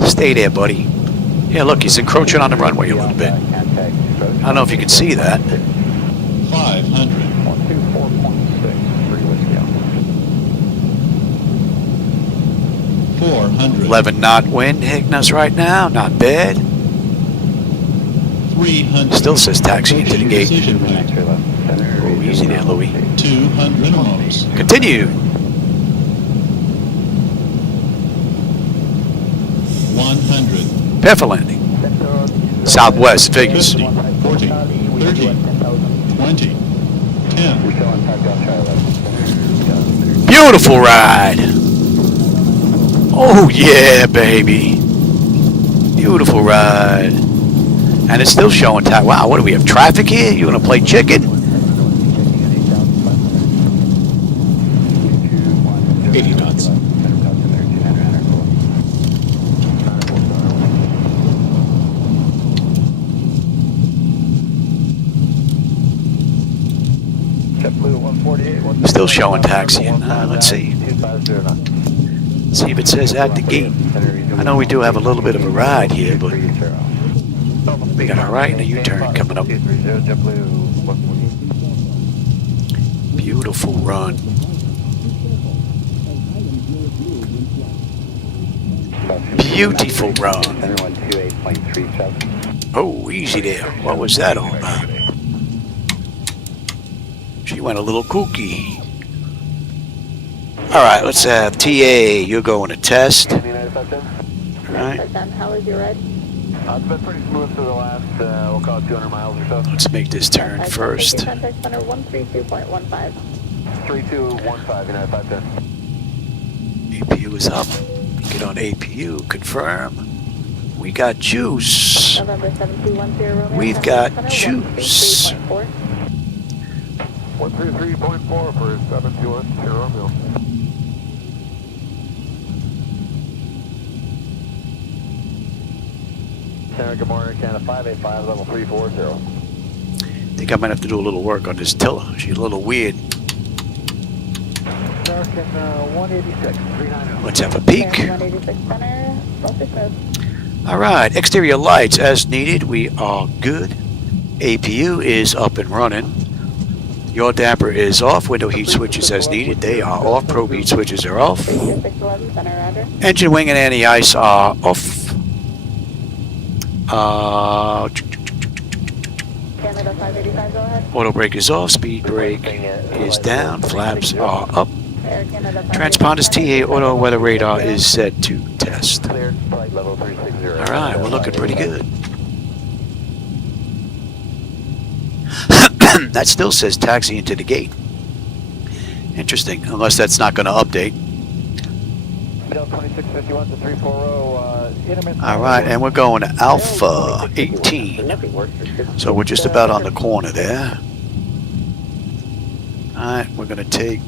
Stay there, buddy. Yeah, look, he's encroaching on the runway a little bit. I don't know if you can see that. 500. 400. 11 knot wind hitting us right now. Not bad. 300. Still says taxi into the gate. Precision weight. Oh, easy there, Louis. 200 minimums. Continue. 100. Prepare for landing. Southwest, Vegas. 50. 40. 30. 20. 10. Beautiful ride. Oh yeah, baby. Beautiful ride. And it's still showing time. Wow, what do we have? Traffic here? You gonna play chicken? 80 knots. Still showing taxiing. Let's see. See if it says at the gate. I know we do have a little bit of a ride here, but we got a right and a U-turn coming up. Beautiful run. Beautiful run. Oh, easy there. What was that all about? She went a little kooky. Alright, let's have TA. You're going to test. Alright. How was your ride? It's been pretty smooth for the last, we'll call it 200 miles or so. Let's make this turn first. Contact center 132.15. 3215, United 510. APU is up. Get on APU. Confirm. We got juice. November 7210. We've got juice. 133.4 for 721 Romeo. Center, good morning, Canada 585, level 340. I think I might have to do a little work on this tiller. She's a little weird. American 186, 390. Let's have a peek. 186 center, Alright, exterior lights as needed. We are good. APU is up and running. Your damper is off. Window heat switches as needed. They are off. Probe heat switches are off. Engine wing and anti-ice are off. Auto brake is off. Speed brake is down. Flaps are up. Transponders TA auto weather radar is set to test. Alright, we're looking pretty good. That still says taxi into the gate. Interesting, unless that's not going to update. Alright, and we're going to Alpha 18. So we're just about on the corner there. Alright, we're going to take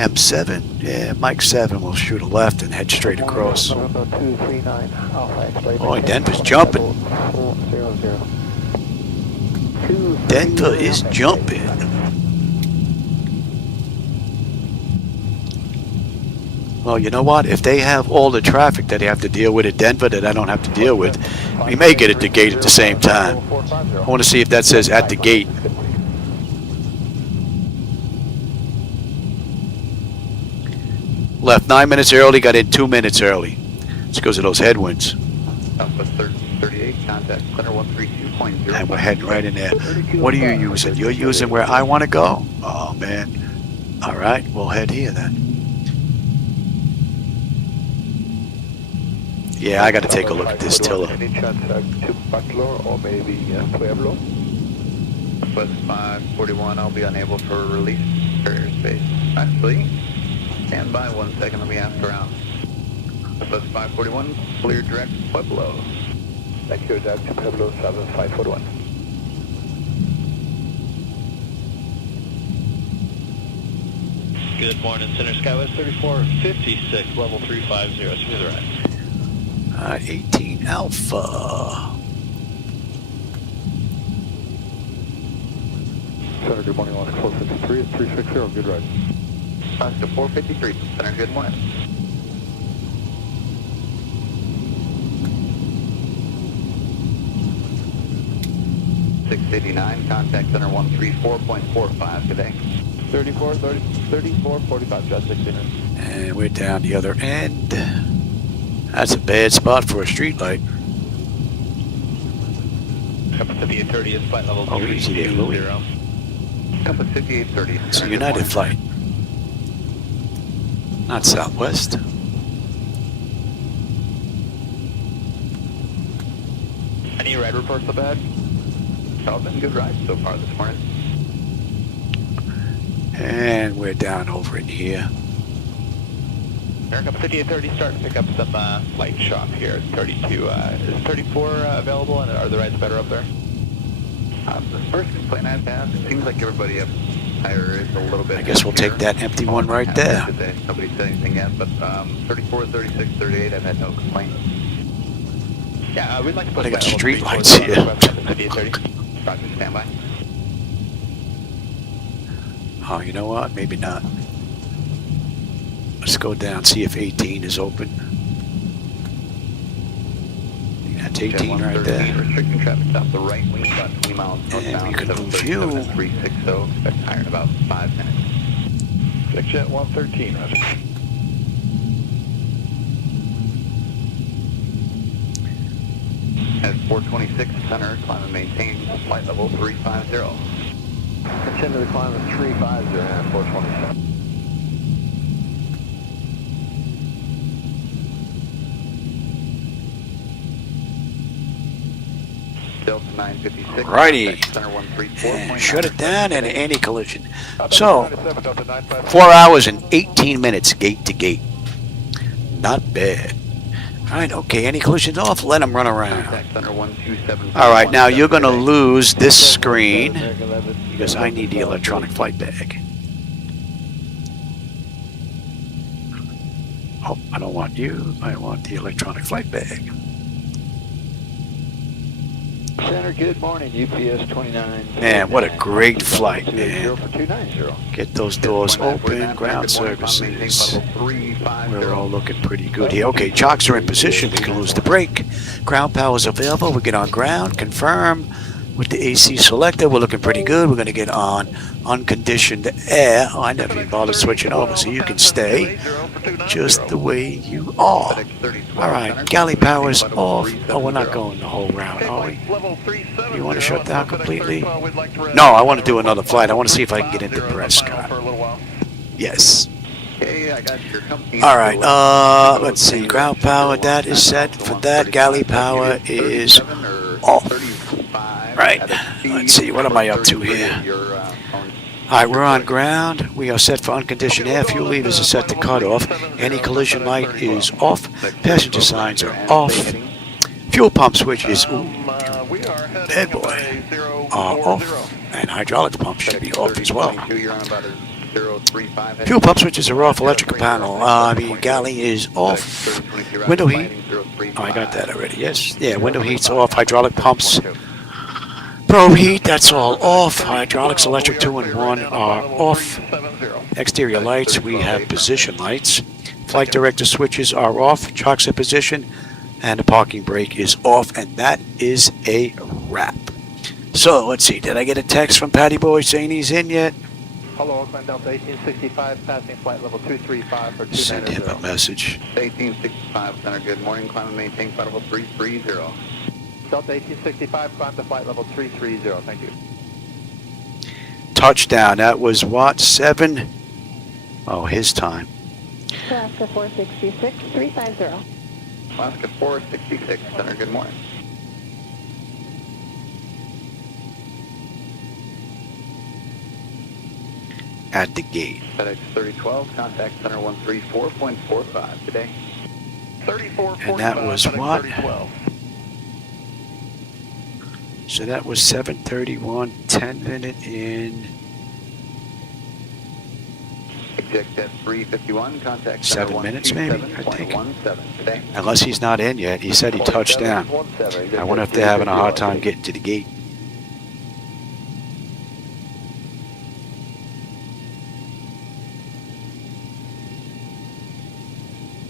M7, yeah, Mike 7 will shoot a left and head straight across. Boy, Denver's jumping. Denver is jumping. Well, you know what? If they have all the traffic that they have to deal with at Denver that I don't have to deal with, we may get at the gate at the same time. I want to see if that says at the gate. Left 9 minutes early, got in 2 minutes early. It's because of those headwinds. Southwest 38, contact center 132.0. And we're heading right in there. What are you using? You're using where I want to go? Oh, man. All right, we'll head here then. Yeah, I got to take a look at this tiller. Any chance to Butler or maybe Pueblo? Southwest 541, I'll be unable for release for airspace. Actually, stand by 1 second, let me ask around. Southwest 541, clear direct Pueblo. Thank you, direct to Pueblo, 7541. Good morning, Center Skywest 3456, level 350, smooth ride. 18 Alpha. Center, good morning, on 453 at 360, good ride. Oscar 453, Center, good morning. $689, contact center 134.45 today. 3445, just 689. And we're down the other end. That's a bad spot for a street light. Compass 5830 is flight level 320. Easy there, Louis. Compass 5830. It's a United flight. Not Southwest. Any ride reports up ahead? All been good rides so far this morning. And we're down over in here. Compass 5830 starting to pick up some light shop here. It's 32. Is 34 available, and are the rides better up there? The first complaint I've had, it seems like everybody up higher is a little bit. I guess we'll take that empty one right there. Nobody said anything yet, but 34, 36, 38, I've had no complaints. Yeah, we'd like to put They got flight level street 34 lights here. on Compass 5830. Roger, standby. Oh, you know what? Maybe not. Let's go down, see if 18 is open. That's 18 right there. Restricting traffic south the right wing about 20 miles northbound. And we can lose you. 360, expect higher in about 5 minutes. Jet 113, Roger. At 426 center, climb and maintain flight level 350. Continue to climb at 350 and 427. Delta 956. Righty. Center 134. And shut it down and an anti-collision. So, 4 hours and 18 minutes gate to gate. Not bad. All right, okay, anti-collision's off. Let them run around. All right, now you're going to lose this screen because I need the electronic flight bag. Oh, I don't want you. I want the electronic flight bag. Center, good morning, UPS 29. Man, what a great flight, man. 290. Get those doors open, ground services. We're all looking pretty good here. Okay, chocks are in position. We can lose the brake. Ground power is available. We get on ground, confirm with the AC selector. We're looking pretty good. We're going to get on unconditioned air. Oh, I never even bothered switching over, so you can stay just the way you are. All right, galley power's off. Oh, we're not going the whole round, are we? You want to shut down completely? No, I want to do another flight. I want to see if I can get into Prescott. Yes. All right, let's see. Ground power, that is set for that. Galley power is off. Right, let's see. What am I up to here? All right, we're on ground. We are set for unconditioned air. Fuel levers are set to cut off. Anti-collision light is off. Passenger signs are off. Fuel pump switch is bad boy off. And hydraulic pump should be off as well. 035. Fuel pump switches are off. Electrical panel. The galley is off. Window heat. Oh, I got that already. Yes. Yeah, window heat's off. Hydraulic pumps. Probe heat, that's all off. Hydraulics, electric 2 and 1 are off. Exterior lights, we have position lights. Flight director switches are off. Chocks at position. And the parking brake is off. And that is a wrap. So, let's see. Did I get a text from Patty Boy saying he's in yet? Hello, Oakland Delta 1865, passing flight level 235 for 290. Send him a message. 1865, center, good morning. Climb and maintain flight level 330. Delta 1865, climb to flight level 330. Thank you. Touchdown. That was what? 7? Oh, his time. Alaska 466, 350. Alaska 466, center, good morning. At the gate. FedEx 3012, contact center 134.45 today. 3445. And that was what? 3012. So that was 7:31, 10-minute in. Exec at 351, contact 7 minutes maybe, I think. 127 today. Unless he's not in yet. He said he touched down. I wonder if they're having a hard time getting to the gate.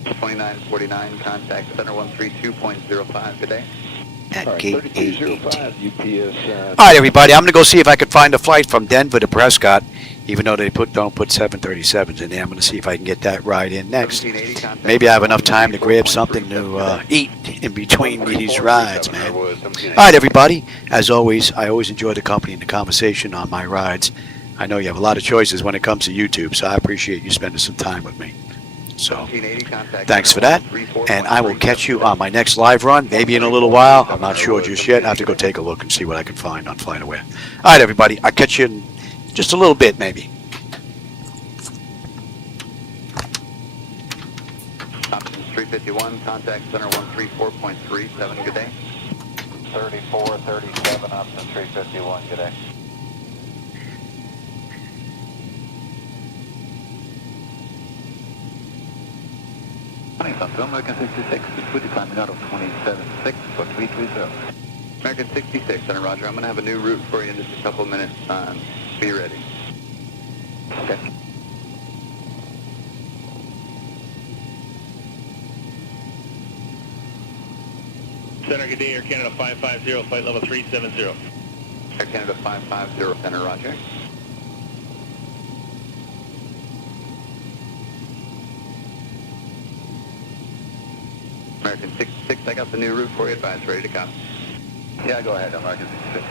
$29.49, contact center 132.05 today. At gate 818. UPS. All right, everybody. I'm going to go see if I can find a flight from Denver to Prescott, even though they don't put 737s in there. I'm going to see if I can get that ride in next. Maybe I have enough time to grab something to eat in between these rides, man. All right, everybody. As always, I always enjoy the company and the conversation on my rides. I know you have a lot of choices when it comes to YouTube, so I appreciate you spending some time with me. So, thanks for that, and I will catch you on my next live run, maybe in a little while. I'm not sure just yet. I have to go take a look and see what I can find on FlightAware. All right, everybody. I'll catch you in just a little bit, maybe. Options 351, contact center 134.37, good day. 3437, option 351, good day. American 66, with the climbing out of 27.6 for 330. American 66, center roger. I'm going to have a new route for you in just a couple minutes. Be ready. Okay. Center, good day, Air Canada 550, flight level 370. Air Canada 550, center roger. American 66, I got the new route for you. Advise ready to come. Yeah, go ahead, American 66.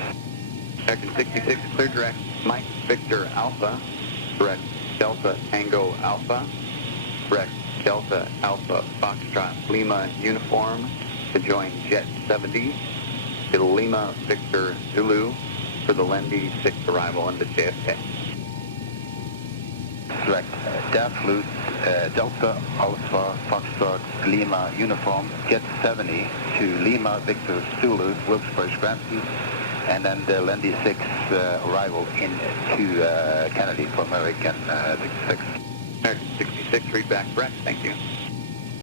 American 66, clear direct Mike Victor Alpha, direct Delta Tango Alpha, direct Delta Alpha Foxtrot Lima Uniform to join Jet 70 to Lima Victor Zulu for the Lendy 6 arrival into JFK. Direct DAF Loot, Delta Alpha Foxtrot Lima Uniform, Jet 70 to Lima Victor Zulu, Wilkes-Barre Scranton, and then the Lendy 6 arrival into Kennedy for American 66. American 66, read back correct, thank you.